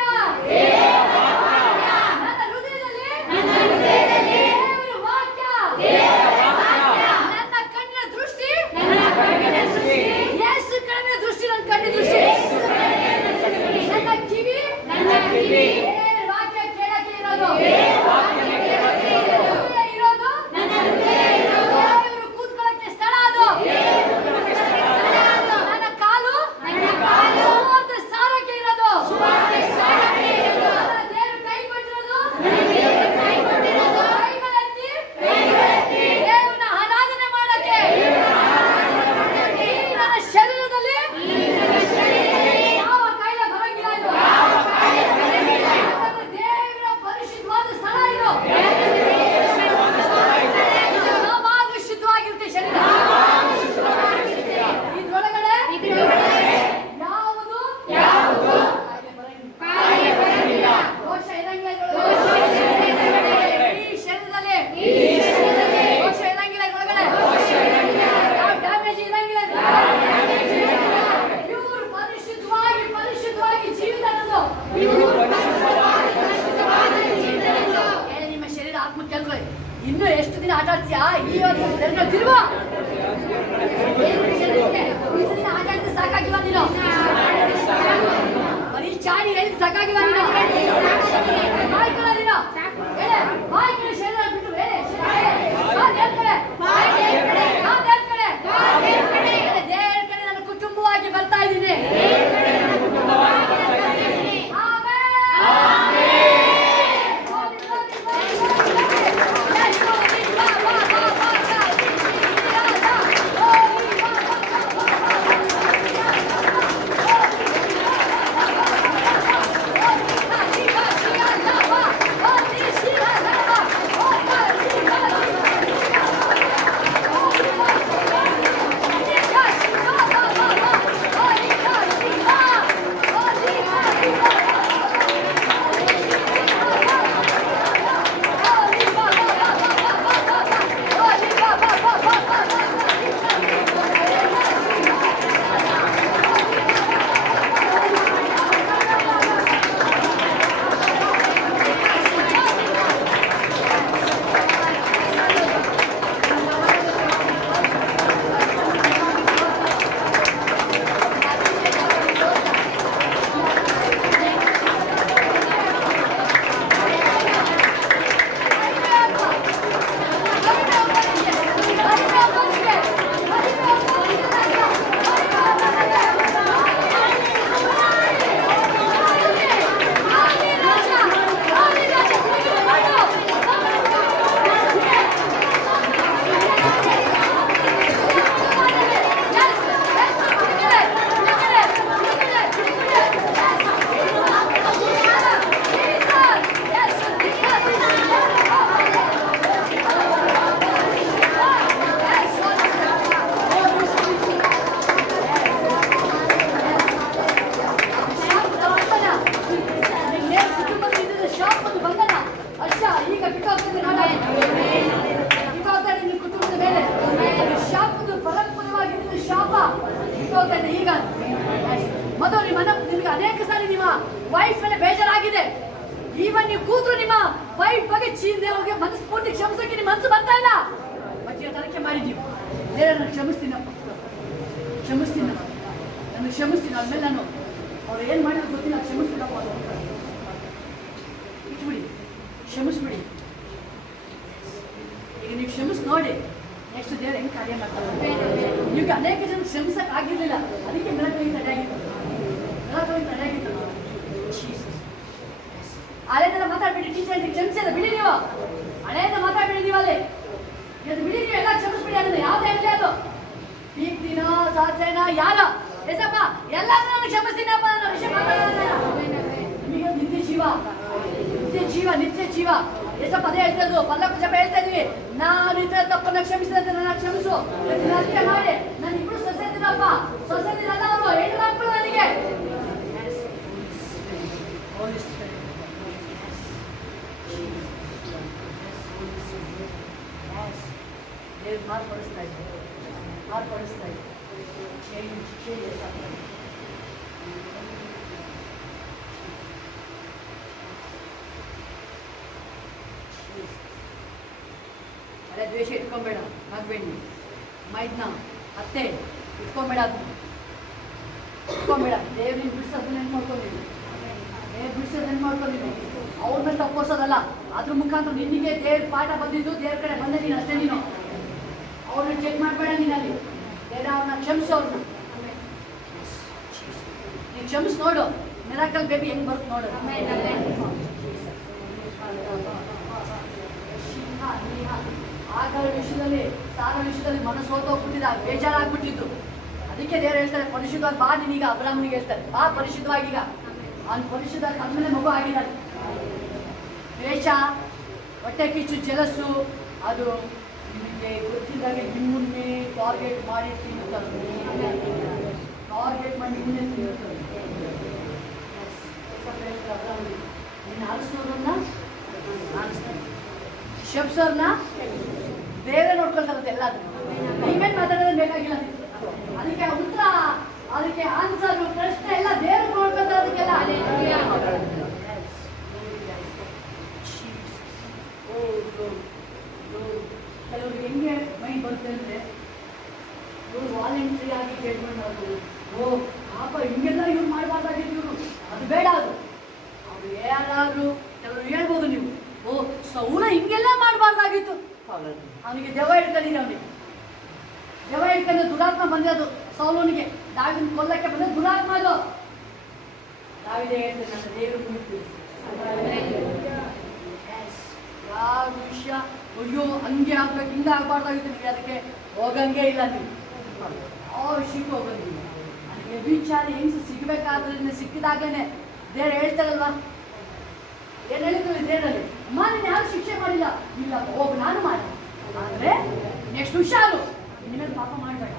ಹೋಗ್ತಾ ಇದೆ ಈಗ. ಮೊದಲು ನಿಮಗೆ ಅನೇಕ ಸಾರಿ ನಿಮ್ಮ ವೈಫ್ ಮೇಲೆ ಬೇಜಾರಾಗಿದೆ. ಈವನ್ ನೀವು ಕೂತ್ರು ನಿಮ್ಮ ವೈಫ್ ಬಗ್ಗೆ ಅವ್ರಿಗೆ ಮನಸ್ಫೂರ್ತಿ ಕ್ಷಮಿಸಕ್ಕೆ ನಿಮ್ಮ ಮನಸ್ಸು ಬರ್ತಾ ಇಲ್ಲ. ಮತ್ತೆ ತರಕೆ ಮಾಡಿದ್ದೀವಿ. ಬೇರೆ ನಾನು ಕ್ಷಮಿಸ್ತೀನಪ್ಪ, ಕ್ಷಮಿಸ್ತೀನಪ್ಪ, ನಾನು ಕ್ಷಮಿಸ್ತೀನಿ. ಆದ್ಮೇಲೆ ನಾನು ಅವ್ರು ಏನು ಮಾಡಿದ್ರು ಗೊತ್ತಿಲ್ಲ, ಕ್ಷಮಿಸ್ತೀನಪ್ಪ ಇಟ್ಬಿಡಿ, ಕ್ಷಮಿಸ್ಬಿಡಿ. ಈಗ ನೀವು ಕ್ಷಮಿಸ್ ನೋಡಿ, ನೆಕ್ಸ್ಟ್ ದೇವ್ರು ಹೆಂಗೆ ಕಾರ್ಯ ಮಾಡ್ತಾರೆ. ನಿಮಗೆ ಅನೇಕ ಜನ ಕ್ಷಮಿಸಕ್ಕೆ ಆಗಿರ್ಲಿಲ್ಲ, ಅದಕ್ಕೆ ಮಿರಾಕಲ್ ತಡೆಯಾಗಿತ್ತು, ಮಿರಾಕಲ್ ತಡೆಯಾಗಿತ್ತು. ಹಳೇದೆಲ್ಲ ಮಾತಾಡ್ಬಿಡಿ, ಟೀಚರ್ ಕ್ಷಮಿಸಿಲ್ಲ ಬಿಡಿ, ನೀವು ಹಳೇದ ಮಾತಾಡ್ಬಿಡಿ, ನೀವು ಅಲ್ಲಿ ಇದು ಬಿಡಿ, ನೀವು ಎಲ್ಲ ಕ್ಷಮಿಸ್ಬಿಡಿ. ಅದನ್ನ ಯಾವ್ದು ಹೇಳಿ, ಅದು ಪ್ರೀತಿನೋ ಸಾಸೇನೋ ಯಾರೋ ಎಸಪ್ಪ ಎಲ್ಲಾದ್ರೂ ನಾನು ಕ್ಷಮಿಸ್ತೀನಪ್ಪ. ನಾನು ವಿಷಯ ಮಾತಾಡೋದಿಲ್ಲ. ನಿಮಗೆ ನಿತ್ಯ ಜೀವ, ನಿತ್ಯ ಜೀವ, ನಿತ್ಯ ಜೀವ. ಎಸಪ್ಪ ಅದೇ ಹೇಳ್ತಾ ಇದ್ದು, ಪಲ್ಲಕ್ಕ ಜಪ ಹೇಳ್ತಾ ಇದೀವಿ. ನಾನು ಇತರ ತಪ್ಪನ್ನ ಕ್ಷಮಿಸಿದಂತೆ ನನ್ನ ಕ್ಷಮಿಸು, ಅದಕ್ಕೆ ಮಾಡಿ. ನಾನು ಇಬ್ರು ಸೊಸೆದಿನಪ್ಪ, ಸೊಸೆದಿನಲ್ಲ ಅವರು ಹೆಣ್ಣು ಮಕ್ಕಳು ನನಗೆ. ಮಾರ್ಪಡಿಸ್ತಾ ಇದ್ದಾರೆ, ಮಾರ್ಪಡಿಸ್ತಾ ಇದ್ದಾರೆ. ಅದೇ ದ್ವೇಷ ಇಟ್ಕೊಂಬೇಡ, ಮಗಬೇಡಿ ಮೈದ್ನ ಅತ್ತೆ ಇಟ್ಕೊಂಬೇಡ, ಅದು ಇಟ್ಕೊಂಬೇಡ. ದೇವ್ರನ್ನ ಬಿಡಿಸೋದು ನೆನ್ಪು ಮಾಡ್ಕೊಂಡಿದ್ವಿ, ದೇವ್ರು ಬಿಡಿಸೋದು ನೆನ್ಪು ಮಾಡ್ಕೊಂಡಿದ್ವಿ. ಅವ್ರ ಮೇಲೆ ತಪ್ಪೋಸೋದಲ್ಲ, ಅದ್ರ ಮುಖಾಂತರ ನಿನಗೆ ದೇವ್ರ ಪಾಠ ಬಂದಿದ್ದು, ದೇವ್ರ ಕಡೆ ಬಂದೆ ನೀನು ಅಷ್ಟೇ. ನೀನು ಅವ್ರನ್ನ ಚೆಕ್ ಮಾಡಬೇಡ, ನೀನು ಅಲ್ಲಿ ಬೇರೆ ಅವ್ರನ್ನ ಕ್ಷಮಿಸು. ಅವ್ರನ್ನ ನೀನು ಕ್ಷಮಿಸಿ ನೋಡು, ಮಿರಾಕಲ್ ಬೇಬಿ ಹೆಂಗ್ ಬರುತ್ತೆ ನೋಡು. ಆಗ ವಿಷಯದಲ್ಲಿ, ಸಾರ ವಿಷಯದಲ್ಲಿ ಮನಸ್ಸು ಹೋಗ್ಬಿಟ್ಟಿದ್ದ, ಬೇಜಾರಾಗ್ಬಿಟ್ಟಿದ್ದು. ಅದಕ್ಕೆ ದೇವ್ರು ಹೇಳ್ತಾರೆ, ಪರಿಶುದ್ಧವಾಗಿ ಬಾ. ನೀನೀಗ ಅಬ್ರಾಹ್ಮನಿಗೆ ಹೇಳ್ತಾರೆ, ಬಾ ಪರಿಶುದ್ಧವಾಗಿ. ಈಗ ಅವ್ನು ಪರಿಶುದ್ಧ ಆದ್ಮೇಲೆ ಮಗು ಆಗಿದ್ದಾನೆ. ದ್ವೇಷ, ಹೊಟ್ಟೆ ಕಿಚ್ಚು, ಜಲಸು, ಅದು ನಿಮಗೆ ಗೊತ್ತಿದ್ದಾಗೆ ನಿಮ್ಮನ್ನೇ ಟಾರ್ಗೆಟ್ ಮಾಡಿ ತಿನ್ನುತ್ತಾರೆ. ಟಾರ್ಗೆಟ್ ಮಾಡಿ ನಿಮ್ಮನ್ನೇ ತಿನ್ನುತ್ತಾರೆ. ನೀನು ಆರಿಸೋರನ್ನ ಆರಿಸ್ತಾರೆ, ಶಬ್ಸೋರ್ನ ಬೇರೆ ನೋಡ್ಕೊಳ್ತಾರಂತೆ ಎಲ್ಲಾದ್ರೂ. ನೀವೇನು ಮಾತಾಡೋದು ಬೇಕಾಗಿಲ್ಲ. ಅದಕ್ಕೆ ಉತ್ತರ, ಅದಕ್ಕೆ ಆನ್ಸರ್, ಪ್ರಶ್ನೆ ಎಲ್ಲ ದೇವರು ನೋಡ್ಕೊಳ್ತಾರೆ. ಅದಕ್ಕೆಲ್ಲ ಕೆಲವ್ರಿಗೆ ಹೆಂಗೆ ಮೈಂಡ್ ಬರುತ್ತೆ ಅಂದರೆ, ಇವ್ರು ವಾಲಂಟ್ರಿ ಆಗಿ ಕೇಳ್ಕೊಂಡು ಅವರು, ಓ ಪಾಪ ಹಿಂಗೆಲ್ಲ ಇವ್ರು ಮಾಡಬಾರ್ದಾಗಿತ್ತು, ಇವರು ಅದು ಬೇಡ. ಅದು ಅವ್ರು ಯಾರು ಕೆಲವರು ಹೇಳ್ಬೋದು, ನೀವು ಓ ಸೌಲ ಹಿಂಗೆಲ್ಲ ಮಾಡಬಾರ್ದಾಗಿತ್ತು. ಅವನಿಗೆ ದೆವ್ವ ಹಿಡ್ಕೊಂಡಿದೆ, ಅವನಿಗೆ ದೆವ್ವ ಹಿಡ್ಕೊಂಡು ದುರಾತ್ಮ ಬಂದದು ಸೌಲನಿಗೆ. ದಾವಿದನ ಕೊಲ್ಲಕ್ಕೆ ಬಂದ ದುರಾತ್ಮ ಅದು. ದಾವಿದೆ ಹೇಳ್ತೇನೆ, ನನ್ನ ದೇವರು ಮುಗಿತು ಯಾವ ವಿಷಯ, ಅಯ್ಯೋ ಹಂಗೆ ಆಗ್ಬೇಕು, ಹಿಂಗೆ ಆಗ್ಬಾರ್ದಾಗಿತ್ತು, ನಿಮಗೆ ಅದಕ್ಕೆ ಹೋಗಂಗೆ ಇಲ್ಲ. ನೀವು ಆ ವಿಷಯಕ್ಕೆ ಹೋಗಂಗಿಲ್ಲ. ನನಗೆ ವಿಚಾರ ಹೆಂಗ್ಸು ಸಿಗ್ಬೇಕಾದ್ರಿಂದ ಸಿಕ್ಕಿದಾಗಲೇ ದೇವ್ರು ಹೇಳ್ತಾರಲ್ವಾ, ಏನು ಹೇಳಿದ್ರು ದೇವರಲ್ಲಿ, ಅಮ್ಮ ನೀನು ಯಾರು ಶಿಕ್ಷೆ ಮಾಡಿಲ್ಲ, ಇಲ್ಲ ಹೋಗು ನಾನು ಮಾಡಿ. ಆದರೆ ನೆಕ್ಸ್ಟ್ ಹುಷಾರು, ಇನ್ಮೇಲೆ ಪಾಪ ಮಾಡಬೇಡ.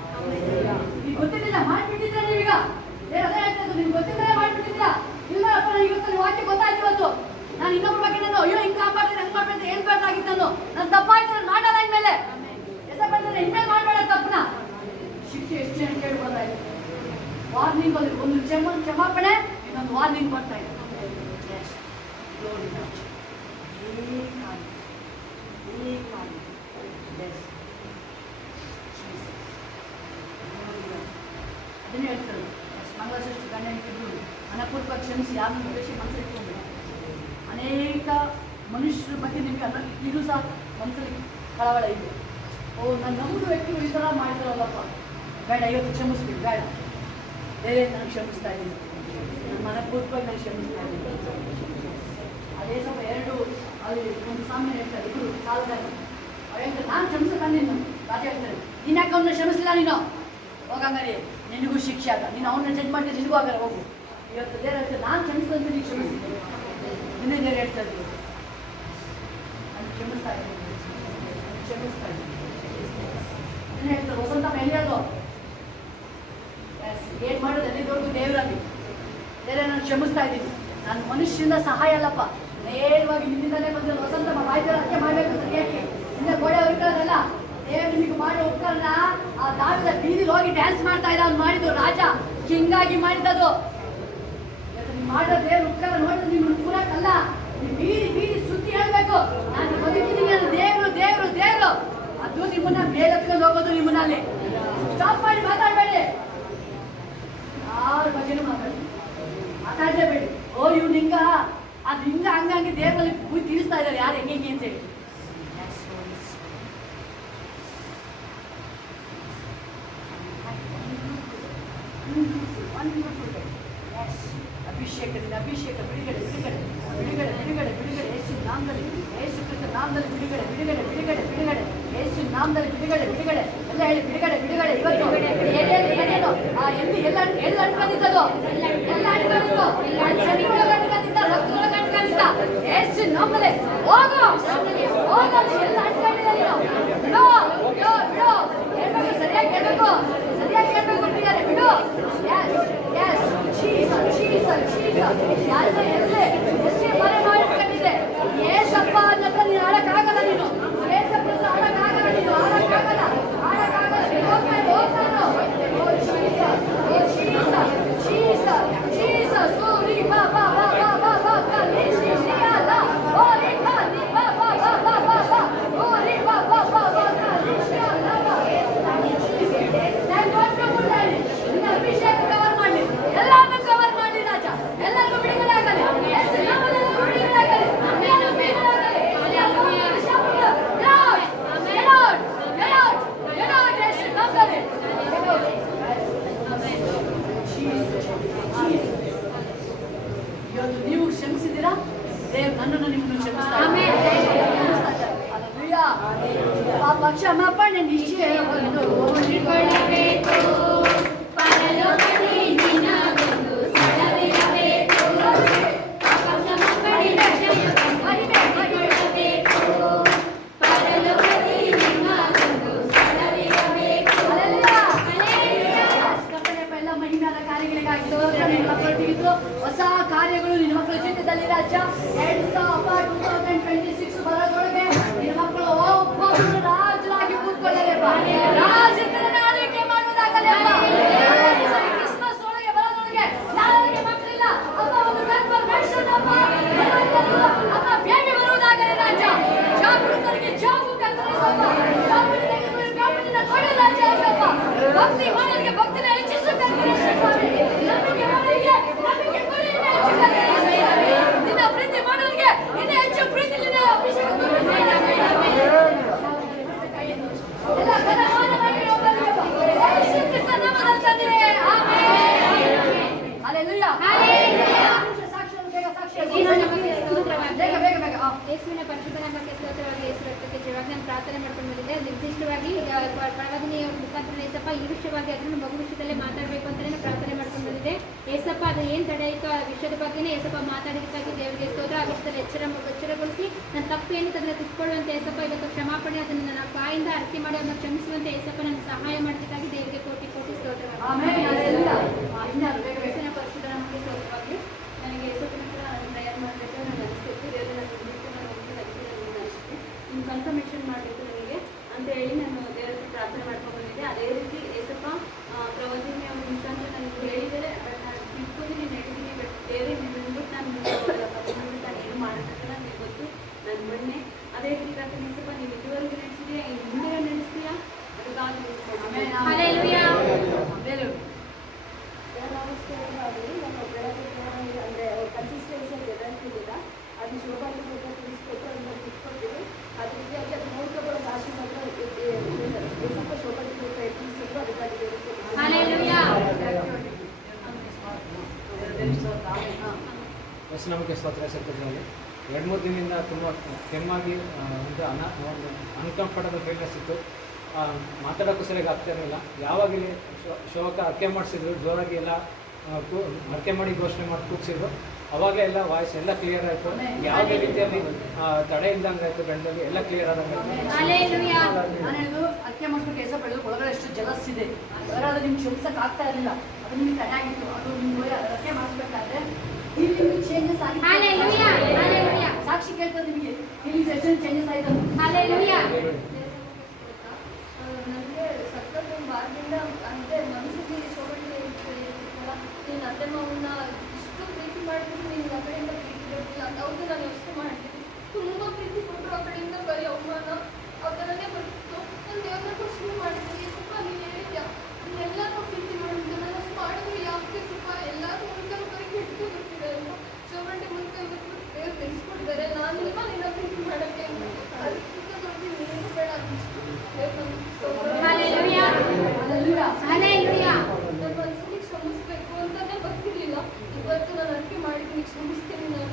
ಈಗ ಗೊತ್ತಿರಲಿಲ್ಲ, ಮಾಡಿಬಿಟ್ಟಿದ್ರೆ ನೀವೀಗ ದೇವ್ರು ಅದೇ ಹೇಳ್ತಾ ಇದ್ದು, ನಿಮ್ಗೆ ಗೊತ್ತಿದ್ರೆ ಮಾಡಿಬಿಟ್ಟಿದ್ದೀರಾ. ಇಲ್ಲಪ್ಪ ಇವತ್ತು ನೀವು ವಾಕ್ಯ ಗೊತ್ತಾಯ್ತು. ಇವತ್ತು ನಾನು ಇನ್ನೊಬ್ಬರ ಬಗ್ಗೆ ನಾನು ಅಯ್ಯೋ ಹಿಂಗೆ ಮಾಡ್ಬಾರ್ದು, ಹಂಗೆ ಮಾಡ್ಬಾರ್ದು ಹೇಳ್ಬಾರ್ದಾಗಿತ್ತು. ನಾನು ತಪ್ಪಾಯ್ತು, ನಾನು ಮಾಡಲ್ಲ ಇನ್ಮೇಲೆ. ಹೆಸರು ಬಂದರೆ ಇನ್ಮೇಲೆ ಮಾಡಬೇಡ ತಪ್ಪನ. ಶಿಕ್ಷೆ ಎಷ್ಟು ಜನ ಕೇಳ್ಬೋದಾಯ್ತು. ವಾರ್ನಿಂಗ್ ಬಂದ್ರೆ ಒಂದು ಕ್ಷಮಾಪಣೆ, ಇನ್ನೊಂದು ವಾರ್ನಿಂಗ್ ಬರ್ತಾ ಇದೆ. ಅದನ್ನೇ ಹೇಳ್ತಾರೆ, ಮಂಗಳಸೃಷ್ಟಿ ಗಂಡ ಹೆಂಡತಿದ್ರು ಮನಪೂರ್ವಕ ಕ್ಷಮಿಸಿ, ಯಾರನ್ನು ದ್ವೇಷ ಮನಸ್ಸಲ್ಲಿ ಇಟ್ಕೊಂಡ್ಬಿಡಿ. ಅನೇಕ ಮನುಷ್ಯರ ಬಗ್ಗೆ ನಿಮಗೆ ಇದು ಸಹ ಮನಸ್ಸಲ್ಲಿ ಕಳವಳ ಇದೆ. ಓ ನಾನು ನಮ್ಮದು ವ್ಯಕ್ತಿಗಳು ಈ ಥರ ಮಾಡ್ತಾರಲ್ಲಪ್ಪ, ಬೇಡ ಇವತ್ತು ಕ್ಷಮಿಸ್ಬಿಡಿ, ಬೇಡ ಬೇರೆ ನಾನು ಕ್ಷಮಿಸ್ತಾ ಇದ್ದೀನಿ, ನನ್ನ ಮನಪೂರ್ವಕವಾಗಿ ನಾನು ಕ್ಷಮಿಸ್ತಾ ಇದ್ದೀನಿ. ಅದೇ ಸ್ವಲ್ಪ ಎರಡು ಅಲ್ಲಿ ಒಂದು ಸಾಮಾನ್ಯ ಹೇಳ್ತಾರೆ, ಇವರು ಸಾಲದಾಗ ಅವ್ರು ಹೇಳ್ತಾರೆ, ನಾನು ಕ್ಷಮಿಸ್ತಾನೆ ನೀನು. ರಾಜ ಹೇಳ್ತಾರೆ, ನೀನು ಯಾಕೆ ಅವನ್ನ ಕ್ಷಮಿಸಿಲ್ಲ, ನೀನು ಹೋಗಂಗಾರೆ ನಿನಗೂ ಶಿಕ್ಷೆ ಆಗ, ನೀನು ಅವನ್ನ ಜಡ್ಜ್ ಮಾಡಿದ್ರೆ ನಿನಗೂ ಆಗಾರೆ ಹೋಗು. ಇವತ್ತು ದೇವ್ರು ಹೇಳ್ತಾರೆ, ನಾನು ಕ್ಷಮಿಸಿದಂತೆ ನೀನು ಕ್ಷಮಿಸಿದ್ದೀನಿ. ನಿನ್ನೆ ದೇವ್ರು ಹೇಳ್ತಾ ಇದ್ರು, ನಾನು ಕ್ಷಮಿಸ್ತಾ ಇದ್ದೀನಿ, ಕ್ಷಮಿಸ್ತಾ ಇದ್ದೀನಿ. ನಿನ್ನೆ ಹೇಳ್ತಾರೆ, ವಸಂತ ಎಲ್ಲಿಯೋದು ಏನು ಮಾಡೋದು ಎಲ್ಲಿದವರೆಗೂ ದೇವರಲ್ಲಿ ದೇವರೇ ನಾನು ಕ್ಷಮಿಸ್ತಾ ಇದ್ದೀನಿ. ನಾನು ಮನುಷ್ಯರಿಂದ ಸಹಾಯ ಅಲ್ಲಪ್ಪ, ನೇರವಾಗಿ ನಿನ್ನಿಂದಲೇ ಬಂದಿರೋ ವಸಂತ ಬಾಯ್ತಾರೆ, ಅದಕ್ಕೆ ಮಾಡಬೇಕು ಸರಿಯಾಗಿ. ನಿನ್ನೆ ಗೋಡೆ ಹೊರಟೋದಲ್ಲ, ದೇವ್ರು ನಿಮಗೆ ಮಾಡೋ ಉಪಕಾರನ ಆ ದಾವಿದ ಬೀದಿಲಿ ಹೋಗಿ ಡ್ಯಾನ್ಸ್ ಮಾಡ್ತಾ ಇದ್ದ, ಅವ್ನು ಮಾಡಿದ್ದು ರಾಜ ಹಿಂಗಾಗಿ ಮಾಡಿದ್ದದು. ನೀವು ಮಾಡೋ ದೇವ್ರ ಉಪಕಾರ ನೋಡಿದ್ರೆ ನೀವು ಕೂರಕ್ಕಲ್ಲ, ನೀವು ಬೀದಿ ಬೀದಿ ಸುದ್ದಿ ಹೇಳ್ಬೇಕು, ನಾನು ಬದುಕಿದ್ದೀನಿ, ನಾನು ದೇವ್ರು ದೇವ್ರು ದೇವ್ರು. ಅದು ನಿಮ್ಮನ್ನ ಮೇಲೆತ್ಕೊಂಡು ಹೋಗೋದು. ನಿಮ್ಮನ್ನ ಅಲ್ಲಿ ಸ್ಟಾಪ್ ಮಾಡಿ ಮಾತಾಡಬೇಡಿ, ಯಾರ ಬಗ್ಗೆನೂ ಮಾತಾಡಲೇಬೇಡಿ. ಓ ಇವ್ನು ಹಿಂಗ, ಅದು ಹಿಂಗ ಹಂಗಾಗಿ ದೇವರಲ್ಲಿ ಭೂಮಿ ತೀರಿಸ್ತಾ ಇದ್ದಾರೆ ಯಾರು ಹೆಂಗೆ ಹೆಂಗೆ ಅಂತೇಳಿ. ಅಭಿಷೇಕದಿಂದ ಅಭಿಷೇಕ, ಬಿಡುಗಡೆ ಬಿಡುಗಡೆ ಬಿಡುಗಡೆ ಬಿಡುಗಡೆ ಬಿಡುಗಡೆ, ಯೇಸು ನಾಮದಲ್ಲಿ, ಯೇಸು ಕ್ರಿಸ್ತ ನಾಮದಲ್ಲಿ ಬಿಡುಗಡೆ ಬಿಡುಗಡೆ ಬಿಡುಗಡೆ ಬಿಡುಗಡೆ, ಯೇಸು ನಾಮದಲ್ಲಿ ಬಿಡುಗಡೆ ಬಿಡುಗಡೆ. ಎಲ್ಲ ಹೇಳಿ ಬಿಡುಗಡೆ ಬಿಡುಗಡೆ. ಇವತ್ತು ಏನೇನು ಎಲ್ಲ ಅನ್ಕೊಂಡಿದ್ದದು, ಎಲ್ಲ ಅನ್ಕೊಂಡಿದ್ದು, ಶನಿಯೊಳಗೆ ಅನ್ಕೊಂಡಿದ್ದ, ರಕ್ತದೊಳಗೆ ಅನ್ಕೊಂಡಿದ್ದ, ಯೇಸು ನಾಮದಲ್ಲಿ ಹೋಗು ಹೋಗು, ಎಲ್ಲ ಅನ್ಕೊಂಡಿದ್ದ ನೀನು. ಬಿಡು ಬಿಡು ಬಿಡು, ಹೇಳ್ಬೇಕು, ಸರಿಯಾಗಿ ಹೇಳ್ಬೇಕು, ಸರಿಯಾಗಿ ಹೇಳ್ಬೇಕು ಬಿಟ್ಟಿದ್ದಾರೆ, ಬಿಡು. Yes yes, Jesus Jesus Jesus. ಯಾರನ್ನ ಎಷ್ಟೇ ಮರೆ ಮಾಡಿಕೊಂಡಿದ್ದೆ, ಏಸಪ್ಪ ಅನ್ನತ್ರ ನೀನು ಆಡಕ್ಕಾಗಲ್ಲ, ನೀನು ಏಸಪ್ಪ ಆಡಕ್ಕಾಗಲ್ಲ, ನೀನು ಆಡಕ್ಕಾಗಲ್ಲ, ಆಡಕ್ಕಾಗಲ್ಲ. ಹೋಗ್ತಾನೆ ಹೋಗ್ತಾನು. ಓ ಜೀಸಸ್, ಓ ಜೀಸಸ್ ಜೀಸಸ್ ಜೀಸಸ್. ಓ ರೀ ಬಾ ಬಾ ಬಾ ಬಾ ಬಾ ಬಾ ಬಾ, ನೀ ಶ್ರೀ ಶ್ರೀ ಅಲ್ಲ. ಓ ರೀ ಬಾ ನೀ ಬಾ ಬಾ ಬಾ ಬಾ ಬಾ ಬಾ. ಓ ರೀ ಬಾ ಬಾ ಬಾ ಬಾ ಬಾ, ನೀ ಶ್ರೀ ಅಲ್ಲ ಬಾ. ನಾನು ಕೊಟ್ಟುಕೊಳ್ಳಿ, ನಿನ್ನ ಅಭಿಷೇಕ ಕವರ್ ಮಾಡಿ, ಎಲ್ಲಾನು ಕವರ್ ಮಾಡಿ ರಾಜ. ಎಲ್ಲರಿಗೂ ಬಿಡುಗಡೆ ಆಗಲಿ, ಯೇಸು ನಾಮದಲ್ಲಿ ಬಿಡುಗಡೆ ಆಗಲಿ, ಎಲ್ಲರಿಗೂ ಬಿಡುಗಡೆ ಆಗಲಿ. ಯೇಸು ನಾಮದಲ್ಲಿ. ಇವತ್ತು ನೀವು ಕ್ಷಮಿಸಿದ್ದೀರಾ, ದೇವ್ ನನ್ನನ್ನು ನಿಮ್ಮನ್ನು ಕ್ಷಮಿಸ್ತಾರೆ. ಪಾಪ ಕ್ಷಮಾಪಣೆ ನಿಶ್ಚಯವನ್ನು ಹೊಂದಿಕೊಳ್ಳಬೇಕು. ಹೊಸ ಕಾರ್ಯಗಳು ನಿನ್ನ ಮಕ್ಕಳ ಜೀವಿತದಲ್ಲಿ ರಾಜ 2026 ಬರೋದ್ರೊಳಗೆ ನಿನ್ನ ಮಕ್ಕಳು ಒಬ್ಬೊಬ್ಬರು ರಾಜರಾಗಿ ಕೂತ್ಕೊಳ್ಳಲೇಪ್ಪ, ರಾಜರನ್ನ ಆಳ್ವಿಕೆ ಮಾಡುವುದಾಗಲೇಪ್ಪ. ಕ್ರಿಸ್ಮಸ್ ಒಳಗೆ ಬರೋದ್ರೊಳಗೆ ಯಾರಿಗೆ ಮಕ್ಕಳಿಲ್ಲ ಅಪ್ಪ, ಒಂದು ಕನ್ಫರ್ಮೇಷನ್ ಅಪ್ಪ, ಅಪ್ಪ ಬೇಗ ಬರುವುದಾಗಲೇ ರಾಜ. ಜಾಗೃತರಿಗೆ ಜಾಗು ಕತ್ತರಿಸಪ್ಪ, ಜಾಗೃತಿನ ಕೊಡು ರಾಜ. ಭಕ್ತಿ ಮಾಡೋರಿಗೆ ಭಕ್ತಿನ ಹೆಚ್ಚಿಸು ಕತ್ತರಿಸು ಸ್ವಾಮಿ. ನಂಬಿಕೆ ಮಾಡೋರಿಗೆ ನಂಬಿಕೆ ಕೊಡಿ, ನಿನ್ನ ಪ್ರೀತಿ ಮಾಡೋರಿಗೆ ಇನ್ನು ಹೆಚ್ಚು ಪ್ರೀತಿ ನಿನ್ನ ಅಭಿಷೇಕ ಎಲ್ಲ ಕರಮಾನವಾಗಿ ಹೋಗಲಿಪ್ಪ. ಯೇಸು ಕ್ರಿಸ್ತ ನಾಮದಲ್ಲಿ ತಂದಿದೆ, ಆಮೆನ್. ಹಲ್ಲೆಲೂಯಾ. ಸಾಕ್ಷಿಯನ್ನು ಬೇಗ ಸಾಕ್ಷಿ ಬೇಗ ಬೇಗ ಬೇಗ. ಯೇಸುವಿನ ಪರಿಶುದ್ಧ ನಾಮಕ್ಕೆ ಸ್ತೋತ್ರವಾಗಿ, ಯೇಸು ರಕ್ತಕ್ಕೆ ಜೀವವಾಗಿ ನಾನು ಪ್ರಾರ್ಥನೆ ಮಾಡ್ಕೊಂಡು ಬಂದಿದ್ದೆ. ನಿರ್ದಿಷ್ಟವಾಗಿ ಪ್ರವಾದಿನಿಯ ಮುಖಾಂತರ ಏಸಪ್ಪ ಈ ವಿಷಯವಾಗಿ ಅದನ್ನು ಮಗು ವಿಷಯದಲ್ಲೇ ಮಾತಾಡಬೇಕು ಅಂತಲೇ ನಾನು ಪ್ರಾರ್ಥನೆ ಮಾಡ್ಕೊಂಡು ಬಂದಿದ್ದೆ. ಏಸಪ್ಪ ಅದು ಏನು ತಡೆ ಇತ್ತು ಆ ವಿಷಯದ ಬಗ್ಗೆನೇ ಏಸಪ್ಪ ಮಾತಾಡಿದ್ದಕ್ಕಾಗಿ ದೇವರಿಗೆ ಸ್ತೋತ್ರ. ಆ ವಿಷಯದಲ್ಲಿ ಎಚ್ಚರಗೊಳಿಸಿ ನನ್ನ ತಪ್ಪು ಏನಿತ್ತು ಅದನ್ನು ತಿಳ್ಕೊಳ್ಳುವಂತೆ ಏಸಪ್ಪ ಇವತ್ತು ಕ್ಷಮಾಪಣೆ, ಅದನ್ನು ನನ್ನ ಬಾಯಿಂದ ಅರಿಕೆ ಮಾಡಿ ಅದನ್ನು ಕ್ಷಮಿಸುವಂತೆ ಏಸಪ್ಪ ನನಗೆ ಸಹಾಯ ಮಾಡೋದಕ್ಕಾಗಿ ದೇವರಿಗೆ ಕೋಟಿ ಕೋಟಿ ಸ್ತೋತ್ರ. ಯೇಸುವಿನ ಪರಿಶುದ್ಧ ನಾಮಕ್ಕೆ ಸ್ತೋತ್ರವಾಗಿ. ನನಗೆ ಏಸಪ್ಪನ ಪ್ರೇಯರ್ ಮಾಡಬೇಕು ನಾನು ಅನಿಸ್ತಿತ್ತು. ದೇವರು ನನ್ನ ನಾನು ನಿಮ್ಮ ಕನ್ಫರ್ಮೇಷನ್ ಮಾಡಬೇಕು ನನಗೆ ಅಂತ ಹೇಳಿ ನಾನು ದೇವರ ಪ್ರಾರ್ಥನೆ ಮಾಡ್ಕೊಂಡು ಬಂದಿದ್ದೆ. ಅದೇ ರೀತಿ ಏಸಪ್ಪ ಪ್ರವಾದಿನಿ ಅವ್ರ ಮುಖಾಂತರ ನನಗೆ ಹೇಳಿದರೆ, ಬಟ್ ನಾನು ತಿಳ್ಕೊಂಡು ನೀನು ಹೇಳಿದ್ದೀನಿ, ಬಟ್ ದೇವರೇ ನಿಂದ್ಬಿಟ್ಟು ನಾನು ನಾನು ಏನು ಮಾಡೋಕ್ಕಾಗಲ್ಲ, ನನಗೆ ಗೊತ್ತು, ನಾನು ಮೊನ್ನೆ ಅದೇ ರೀತಿ ಪ್ರಾರ್ಥನೆ ಏಸಪ್ಪ ನೀವು ಇದುವರೆಗೂ ನಡೆಸಿದೀಯಾ, ಈ ಮುಂದೆ ನಡೆಸ್ತೀಯಾ, ಅದಕ್ಕಾಗಿ ಆಗಲಿ ನಮ್ಮ ಬೆಳಗ್ಗೆ ಅಂದರೆ ಕನ್ಸಿಸ್ಟೆನ್ಸಿಯಲ್ಲಿ ಎದುರಿಸಿದ್ದೀರ, ಅದು ಶೋಭಾಗಿ ತಿಳಿಸ್ಬೇಕು, ಅದನ್ನು ತಿಳ್ಕೊಳ್ತೀವಿ. ಅದ್ರ ರೀತಿಯಾಗಿ ಅದು ನೋಡ್ಕೊಳ್ಳೋ ಭಾಷೆ ಮಾತ್ರ ಸ್ವಲ್ಪ ಶೋಭಾಗಿ ಪ್ರಯತ್ನಿಸಬೇಕು. ಅದಕ್ಕಾಗಿ ನಮಗೆ ಸ್ತೋತ್ರ ಸೆಪ್ಟೆಂಬರ್ನಲ್ಲಿ 2-3 ದಿನದಿಂದ ತುಂಬ ಕೆಮ್ಮಾಗಿ ಒಂದು ಅನ್ಕಂಫರ್ಟಬಲ್ ಫೀಲ್ನೆಸ್ ಇತ್ತು. ಮಾತಾಡೋಕ್ಕೂ ಸರಿಯಾಗಿ ಆಗ್ತಾ ಇರಲಿಲ್ಲ. ಯಾವಾಗಲೇ ಶೋಕ ಅರ್ಕೆ ಮಾಡಿಸಿದ್ರು, ಜೋರಾಗಿ ಎಲ್ಲ ಅರ್ಕೆ ಮಾಡಿ ಘೋಷಣೆ ಮಾಡಿ ಕೂಗ್ಸಿದ್ರು. ಅವಾಗಲೇ ಎಲ್ಲ ವಾಯ್ಸ್ ಎಲ್ಲ ಕ್ಲಿಯರ್ ಆಯಿತು. ಯಾವುದೇ ರೀತಿಯಲ್ಲಿ ತಡೆ ಇಲ್ದಂಗೆ ಆಯಿತು, ಗಂಡಲ್ಲಿ ಎಲ್ಲ ಕ್ಲಿಯರ್ ಆದಂಗೆ ಆಯಿತು. ನಾನು ಹೇಳಿದ್ದು ಅರ್ಕೆ ಮಾಡಿಸ್ಬೇಕು, ಕೆಲಸ ಬೆಳೆದು ಒಳಗಡೆ ಎಷ್ಟು ಜಲಸ್ ಇದೆ, ಹೊರಗಡೆ ಅದು ನಿಮ್ಗೆ ಕ್ಷಮಿಸಕ್ಕೆ ಆಗ್ತಾ ಇರಲಿಲ್ಲ, ಅದು ನಿಮ್ಗೆ ತಡೆಯಾಗಿತ್ತು. ಅದು ನಿಮ್ಗೆ ಅರ್ಕೆ ಮಾಡಿಸ್ಬೇಕಾದ್ರೆ ಫೀಲಿಂಗ್ ಚೇಂಜಸ್ ಆಗಿದೆ. ಸಾಕ್ಷಿ ಕೇಳ್ತದೆ ನಿಮಗೆ, ಫೀಲಿಂಗ್ಸ್ ಎಷ್ಟು ಚೇಂಜಸ್ ಆಯ್ತು. ಅತ್ತೆ ಮಾವನ್ನ ಇಷ್ಟು ಪ್ರೀತಿ ಮಾಡಿದ್ರು ನಿಮ್ಗೆ ಆ ಕಡೆಯಿಂದ ಪ್ರೀತಿ ಬರ್ತಿಲ್ಲ ಅಂತ. ಹೌದು, ನಾನು ಯೋಚನೆ ಮಾಡ್ತೀನಿ. ತುಂಬ ಪ್ರೀತಿ ಕೊಟ್ಟರು ಆ ಕಡೆಯಿಂದ ಬರೀ ಅವಮಾನ ಆ ಥರನೇ ಬರ್ತಿತ್ತು. ನಾನು ದೇವ್ರನ್ನ ಶುರು ಮಾಡಿದ್ದೀನಿ. ಸ್ವಲ್ಪ ನೀನು ಹೇಳಿದ್ಯಾ ಎಲ್ಲರೂ ಪ್ರೀತಿ ಮಾಡಿದ್ದು ನಾನು ಅಷ್ಟು ಮಾಡಿದ್ರು ಯಾಕೆ ಸ್ವಲ್ಪ ಎಲ್ಲರೂ ಮುಂದೆ ಬರೀ ಕೆಟ್ಟು ಬರ್ತಿದೆ ಅಂತ ಚೌರಂಟಿ ಮುಂದೆ ದೇವ್ರು ನೆನೆಸ್ಕೊಟ್ಟಿದ್ದಾರೆ. ನಾನಿಲ್ವಾ ನಿನ್ನ ಪ್ರೀತಿ ಮಾಡೋಕ್ಕೆ ಅಂತ ಅದಕ್ಕಿಂತ ದೊಡ್ಡ ನೀನು ಬೇಡ ಅನ್ನಿಸ್ತು. ನನ್ನ ಮನಸ್ಸಿಗೆ ಕ್ಷಮಿಸ್ಬೇಕು ಅಂತಾನೆ ಬರ್ತಿರ್ಲಿಲ್ಲ. ಇವತ್ತು ನಾನು ಅರ್ಕೆ ಮಾಡಿದ್ದೀನಿ, ಕ್ಷಮಿಸ್ತೀನಿ ನಾನು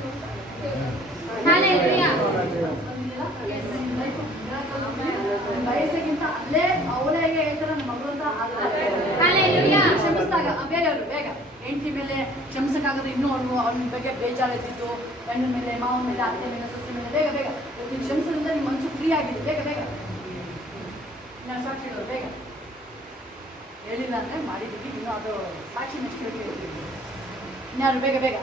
ವಯಸ್ಸಿಗಿಂತ ಅಲ್ಲೇ ಅವರೇ ಹೇಳ್ತಾರೆ ನಮ್ಮ ಮಗಳು ಅಂತ ಕ್ಷಮಿಸಿದಾಗ ಬೇರೆಯವರು ಬೇಗ ಹೆಂಡತಿ ಮೇಲೆ ಕ್ಷಮಿಸಕ್ಕಾಗದು. ಇನ್ನೂ ಅವನ ಬಗ್ಗೆ ಬೇಜಾರಿದ್ದು ಗಂಡನ ಮೇಲೆ, ಮಾವನ ಮೇಲೆ, ಅತ್ತೆ ಮೇಲೆ, ಸೊಸೆ ಮೇಲೆ ಬೇಗ ಬೇಗ ನೀವು ಕ್ಷಮಿಸೋದ್ರಿಂದ ನಿಮ್ಮ ಮನಸ್ಸು ಫ್ರೀ ಆಗಿದೆ. ಬೇಗ ಬೇಗ ನಾನು ಸಾಕ್ಷಿ ಹೇಳೋರು ಬೇಗ ಹೇಳಿಲ್ಲ ಅಂದರೆ ಮಾಡಿದ್ದೀವಿ. ಇನ್ನೂ ಅದು ಸಾಕ್ಷಿ ನೆಕ್ಸ್ಟ್ ಹೇಳ್ತೀವಿ. ಇನ್ಯಾರು ಬೇಗ ಬೇಗ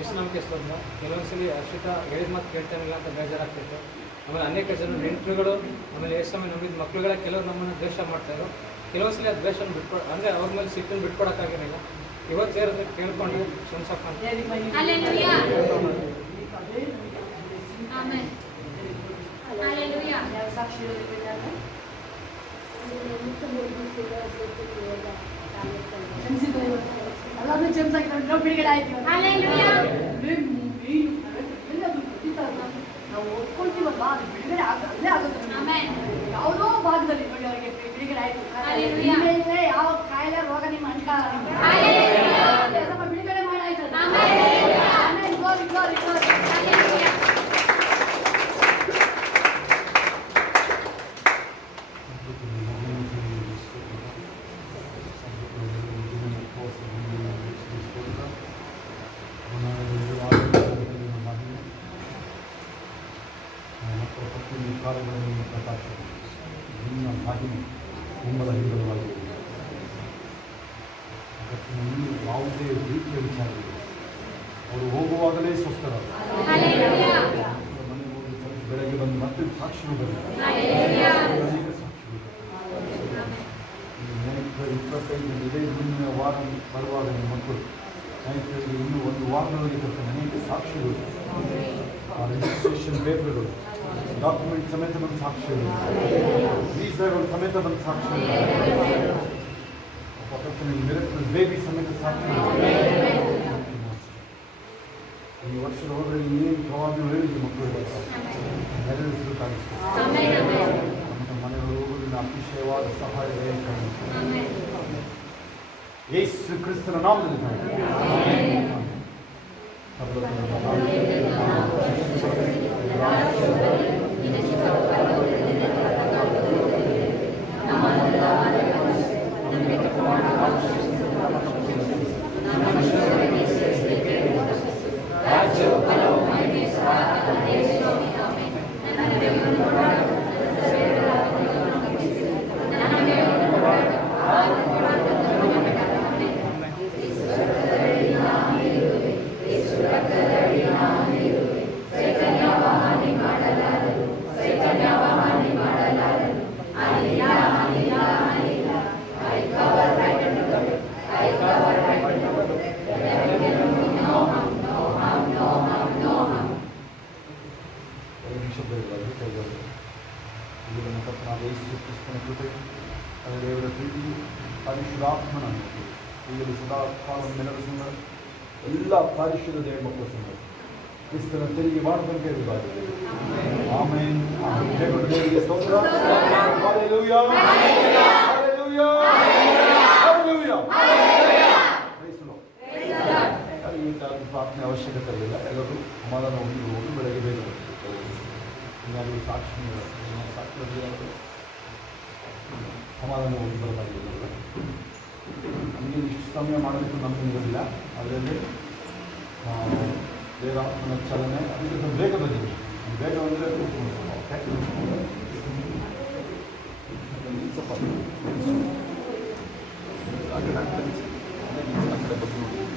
ಎಷ್ಟು ನಂಬಿಕೆ ಬಂದು ಕೆಲವೊಂದ್ಸಲಿ ಅರ್ಷಿತಾ ಹೇಳಿದ ಮಾತು ಕೇಳ್ತಾನಿಲ್ಲ ಅಂತ ಬೇಜಾರಾಗ್ತಿತ್ತು. ಆಮೇಲೆ ಅನೇಕ ಜನ ನೆಂಟರುಗಳು ಆಮೇಲೆ ಎಷ್ಟು ಸಮಯ ನಂಬಿದ ಮಕ್ಕಳುಗಳ ಕೆಲವರು ನಮ್ಮನ್ನು ದ್ವೇಷ ಮಾಡ್ತಾಯಿದ್ರು. ಕೆಲವೊಂದ್ಸಲಿ ಆ ದ್ವೇಷನ ಅಂದರೆ ಅವ್ರ ಮೇಲೆ ಸಿಟ್ಟನ್ನು ಬಿಟ್ಕೊಡೋಕ್ಕಾಗಿರಲಿಲ್ಲ. ಇವತ್ತು ಸೇರಿದ್ರೆ ಕೇಳ್ಕೊಂಡು ಕ್ಷಮಿಸಪ್ಪ ಅಂತ ಸಾಕ್ಷಿ ಎಲ್ಲಾದ್ರೂ ಕ್ಷಮಿಸಾಕಿದ್ರೆ ಬಿಡುಗಡೆ ಆಯ್ತು. ನಾವು ಓದ್ಕೊಳ್ತೀವಲ್ವ ಅದು ಬಿಡುಗಡೆ ಅಲ್ಲೇ ಆಗುತ್ತೆ. ಯಾವುದೋ ಭಾಗದಲ್ಲಿ ನೋಡಿ ಅವರಿಗೆ ಬಿಡುಗಡೆ ಆಯ್ತು. ಯಾವ ಕಾಯಿಲೆ ರೋಗ ನಿಮ್ಮ ಅಂಟ ಸ್ವಲ್ಪ ಬಿಡುಗಡೆ ಮಾಡಾಯ್ತು. ಕಾರ್ಯಗಳನ್ನು ಪ್ರಕಾಶ ನಿನ್ನ ಮಹಿಮೆ ತುಂಬದ ಹಿಂಬಲವಾಗಿದೆ. ಜಗತ್ತಿನಲ್ಲಿ ಯಾವುದೇ ರೀತಿಯ ವಿಚಾರವಿದೆ. ಅವರು ಹೋಗುವಾಗಲೇ ಸ್ವಸ್ಥರಾದರು. ಮನೆಗೆ ಹೋಗಿ ಬೆಳಗ್ಗೆ ಬಂದು ಮತ್ತೆ ಸಾಕ್ಷಿಗಳು ಬರಲಿಲ್ಲ. ಅನೇಕ ಸಾಕ್ಷಿಗಳು 25 ಇದೇ ಮುಂದಿನ ವಾರ ಬರುವಾಗ ನಿಮ್ಮ ಮಕ್ಕಳು ನೈಟ್ಗಳಿಗೆ ಇನ್ನೂ ಒಂದು ವಾರದೊಳಗೆ ಬರ್ತಾರೆ. ಅನೇಕ ಸಾಕ್ಷಿಗಳು, ರಿಜಿಸ್ಟ್ರೇಷನ್ ಪೇಪರ್ಗಳು, ಡಾಕ್ಯುಮೆಂಟ್ ಸಮೇತ ಬಂದು ಸಾಕ್ಷಿಗಳು, ವೀಸಾಗಳು ಸಮೇತ ಬಂದು ಸಾಕ್ಷಿಗಳು, ಮಿರಕಲ್ ಬೇಬಿ ಸಮೇತ ಸಾಕ್ಷಿಗಳು. ಈ ವರ್ಷದ ಹೋದರೆ ಇನ್ನೇನು ಪ್ರವಾದಿ ಹೇಳಿದ್ದು ಮಕ್ಕಳು ನೆರವೇರಿಸಬೇಕಾಗಿತ್ತು. ನಮ್ಮ ಮನೆಗಳು ಹೋಗೋದ್ರಿಂದ ಅತಿಶಯವಾದ ಸಹಾಯ ಯೇಸು ಕ್ರಿಸ್ತನ ನಾಮದಲ್ಲಿ ದೇವರ ಪ್ರೀತಿ ಪರಿಶುದ್ಧಾತ್ಮನ ಈಗಲೂ ಸದಾ ಕಾಲ ನೆಲೆಸಿದ ಎಲ್ಲ ಪರಿಶುದ್ಧ ದೇವ ಮಕ್ಕಳ ಸಂಘ ಕ್ರಿಸ್ತನ ತೆರಿಗೆ ಮಾಡುವಂತೆ ಇರುವುದಾಗಿದೆ. ಆಮೇನ್. ದೇವರಿಗೆ ಸ್ತೋತ್ರ. Hallelujah, hallelujah, hallelujah. Praise the lord. ಪ್ರಾರ್ಥನೆ ಅವಶ್ಯಕತೆ ಇಲ್ಲ. ಎಲ್ಲರೂ ಸಮಾಧಾನ ಹೋಗಿ ಬೆಳಗ್ಗೆ ಬೇಗ ಬರಬೇಕು. ಹೀಗಾಗಿ ಸಾಕ್ಷಿ ಸಮಾಧಾನ ಹೋಗಿ ಬರಬೇಕಾಗಿಲ್ಲ. ನಮಗೆ ಇಷ್ಟು ಸಮಯ ಮಾಡಲಿಕ್ಕೆ ನಮಗೆ ಇರಲಿಲ್ಲ. ಅದರಲ್ಲಿ ಬೇಗ ಚಲನೆ ಅದಕ್ಕೆ ಬೇಗ ಬಂದಿದೆ. ಬೇಗ ಬಂದರೆ ಸ್ವಲ್ಪ